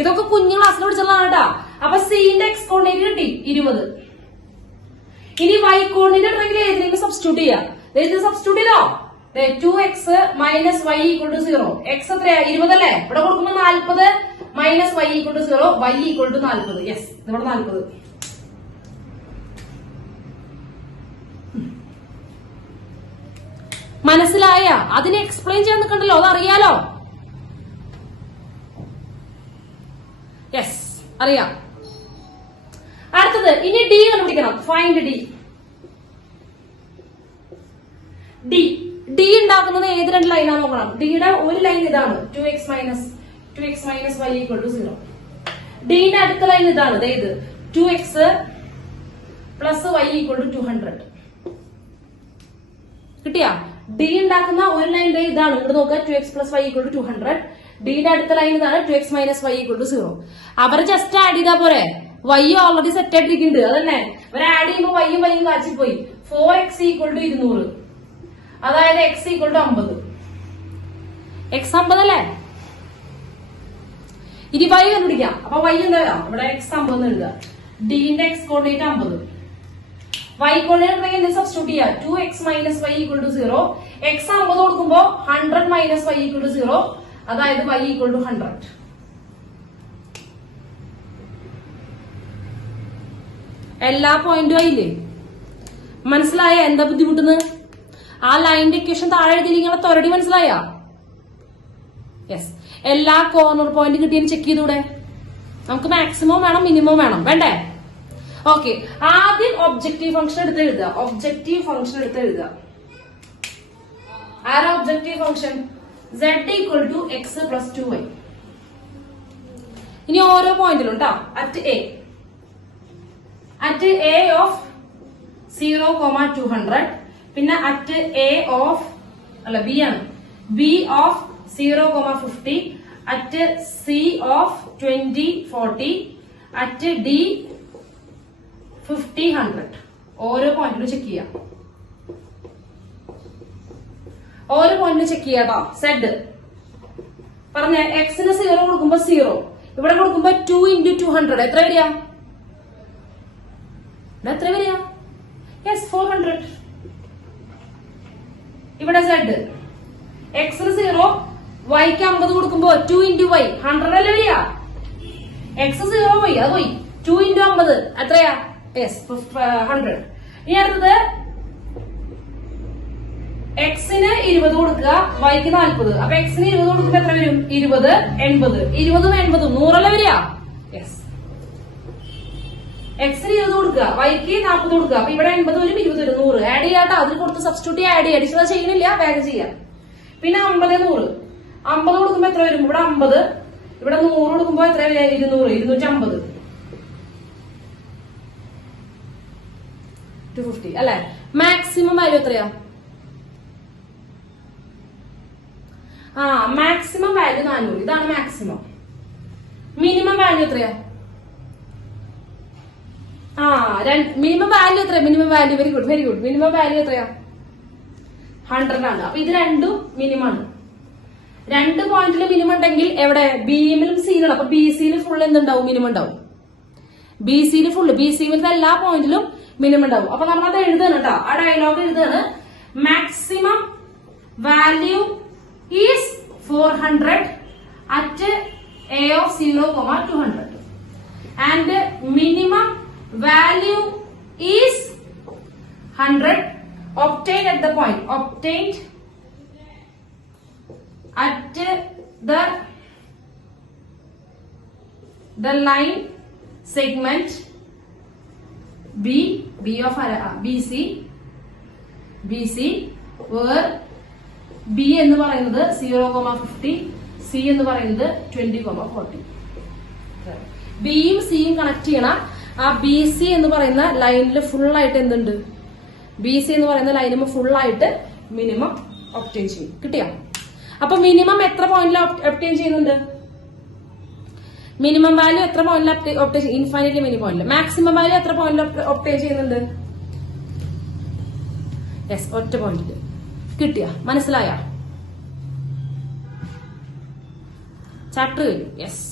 ഇതൊക്കെ കുഞ്ഞു ക്ലാസ്സിൽ പഠിച്ചതാണ് കേട്ടാ. അപ്പൊ സിന്റെ x കോർഡിനേറ്റ് കിട്ടി 20. ഇനി y കോർഡിനേറ്റ് ഉണ്ടെങ്കിൽ ഏതിലേക്ക് സബ്സ്റ്റിറ്റ്യൂട്ട് ചെയ്യാം? സബ്സ്റ്റിറ്റ്യൂട്ട് ചെയ്തോ? 2x - y = 0. x എത്രയാ? 20 അല്ലേ. ഇവിടെ കൊടുക്കുമ്പോ 40 - y = 0, y = 40. യെസ്, ഇവിടെ 40. മനസ്സിലായ? അതിനെ എക്സ്പ്ലെയിൻ ചെയ്യാൻ നിൽക്കണ്ടല്ലോ, അതറിയാലോ. യെസ്, അറിയാം. അടുത്തത് ഇനി ഡി കണ്ടുപിടിക്കണം. ഫൈൻഡ് ഡി ഉണ്ടാക്കുന്നത് ഏത് 2 ലൈനാണ് നോക്കണം. ഡിയുടെ ഒരു ലൈൻ ഇതാണ്, 2x - y = 0. ഡിന്റെ അടുത്ത ലൈൻ ഇതാണ്, ഇത് 2x + y = 200. കിട്ടിയാ? ഡി ഉണ്ടാക്കുന്ന ഒരു ലൈൻ ഇതാണ്, ഇവിടെ നോക്കുക, 2x + y = 200. ഡിയുടെ അടുത്ത ലൈൻ ഇതാണ്, 2x - y = 0. അവരെ ജസ്റ്റ് ആഡ് ചെയ്താ പോരെ. y ഓൾറെഡി സെറ്റ് ആയിട്ടിരിക്കുന്നുണ്ട്, അതന്നെ. അവരെ ആഡ് ചെയ്യുമ്പോ y യും കാച്ചിപ്പോയി. 4x = 200, അതായത് x = 50. x 50 അല്ലേ. ഇനി y കണ്ടുപിടിക്കാം. അപ്പൊ y എന്താ? ഇവിടെ x 50 എഴുതുക. ഡിന്റെ x കോർഡിനേറ്റ് 50. y കോർഡിനേറ്റ് ഉണ്ടെങ്കിൽ സബ്സ്റ്റിറ്റ്യൂട്ട് ചെയ്യാം. 2x - y = 0. x 50 കൊടുക്കുമ്പോ 100 - y = 0, അതായത് y = 100. എല്ലാ പോയിന്റും ആയില്ലേ? മനസ്സിലായ എന്താ ബുദ്ധിമുട്ടുന്ന്? ആ ലൈനിന്റെ ഇക്വേഷൻ താഴെ എഴുതിയില്ലെങ്കിൽ തൊരടി മനസ്സിലായ? യെസ്. എല്ലാ കോർണർ പോയിന്റ് കിട്ടിയെന്ന് ചെക്ക് ചെയ്തൂടെ? നമുക്ക് മാക്സിമം വേണം, മിനിമം വേണം, വേണ്ടേ? ഓക്കെ, ആദ്യം ഒബ്ജക്റ്റീവ് ഫംഗ്ഷൻ എടുത്ത് എഴുതുക. ആരാ objective function? z = x + 2y. ഇനി ഓരോ പോയിന്റിലും കേട്ടോ. അറ്റ് a ഓഫ് 0,200, പിന്നെ അറ്റ് b ആണ്, b of 0,50, at C of 20, 40, at D 50, 100. ഓരോ പോയിന്റിലും ചെക്ക് ചെയ്യാം. ഓരോ പോയിന്റിലും ചെക്ക് ചെയ്യാട്ടോ. സെഡ് പറഞ്ഞ എക്സിന് 0 കൊടുക്കുമ്പോ 0, ഇവിടെ കൊടുക്കുമ്പോ 2 into 200 എത്ര വരിക? എത്ര വരിക? യെസ് 400. ഇവിടെ സെഡ് എക്സിന് 0, വൈക്ക് 50 കൊടുക്കുമ്പോ 2 into y 100 അല്ലേ വരിക? എക്സ് 0 പോയി, അത് പോയി. 2 into 50 എത്രയാ? യെസ് 100. ഇനി അടുത്തത് എക്സിന് 20 കൊടുക്കുക, വൈക്ക് 40. അപ്പൊ എക്സിന് 20 കൊടുക്കുമ്പോ എത്ര വരും? 20, 80. 20ഉം 80ഉം 100 അല്ലേ വരിക? യെസ്. എക്സിന് 20 കൊടുക്കുക, വൈക്ക് 40 കൊടുക്കുക. അപ്പൊ ഇവിടെ 80 വരും, 20 വരും, 100. ആഡ് ചെയ്യാട്ടോ. അതിൽ കൊടുത്ത് സബ്സ്റ്റിറ്റ്യൂട്ട് ചെയ്യാം, ആഡ് ചെയ്യാം. അഡിഷണൽ ചെയ്യുന്നില്ല, വേഗം ചെയ്യാം. പിന്നെ 50, 100. 50 കൊടുക്കുമ്പോ എത്ര വരും? ഇവിടെ 50. ഇവിടെ 100 കൊടുക്കുമ്പോ എത്ര വരിക? 200, 250, 250 അല്ലെ? മാക്സിമം വാല്യൂ എത്രയാ? Maximum value 400. ഇതാണ് മാക്സിമം. മിനിമം വാല്യൂ എത്രയാ? മിനിമം വാല്യൂ എത്രയാ? Minimum value very good, very good. Minimum value എത്രയാ? 100 ആണ്. അപ്പൊ ഇത് രണ്ടും മിനിമം ആണ്. 2 പോയിന്റിൽ മിനിമം ഉണ്ടെങ്കിൽ എവിടെ? ബിയിലും സിയിലും. അപ്പൊ ബി സിയിൽ ഫുൾ എന്തുണ്ടാവും? മിനിമം ഉണ്ടാവും. ബി സിയിൽ ഫുള്ള്, ബി സിയിലത്തെ എല്ലാ പോയിന്റിലും മിനിമം ഉണ്ടാവും. അപ്പൊ നമ്മളത് എഴുതാണ് കേട്ടോ. ആ ഡയലോഗ് എഴുതാണ്. Maximum value is 400 at A of 0, 200 and minimum value is 100 obtained at the point, obtained at the line segment B of BC where B എന്ന് പറയുന്നത് 0,50, C എന്ന് പറയുന്നത് 20,40. ബിയും സിയും കണക്ട് ചെയ്യണം. ആ ബി സി എന്ന് പറയുന്ന ലൈനിൽ ഫുൾ ആയിട്ട് എന്തുണ്ട്? ബി സി എന്ന് പറയുന്ന ലൈനിൽ ഫുൾ ആയിട്ട് മിനിമം ഒബ്റ്റെയിൻ ചെയ്യും. കിട്ടിയോ? അപ്പൊ മിനിമം എത്ര പോയിന്റിൽ ഒബ്റ്റെയിൻ ചെയ്യുന്നുണ്ട്? മിനിമം വാല്യൂ എത്ര പോയിന്റിൽ ഒബ്റ്റെയിൻ ചെയ്യും? ഇൻഫൈനൈറ്റ്ലി മെനി പോയിന്റിൽ. മാക്സിമം വാല്യൂ എത്ര പോയിന്റിൽ ഒബ്റ്റെയിൻ ചെയ്യുന്നുണ്ട്? യെസ്, ഒറ്റ പോയിന്റിൽ. കിട്ടിയ? മനസ്സിലായ? ചാപ്റ്റർ കഴിഞ്ഞു. യെസ്.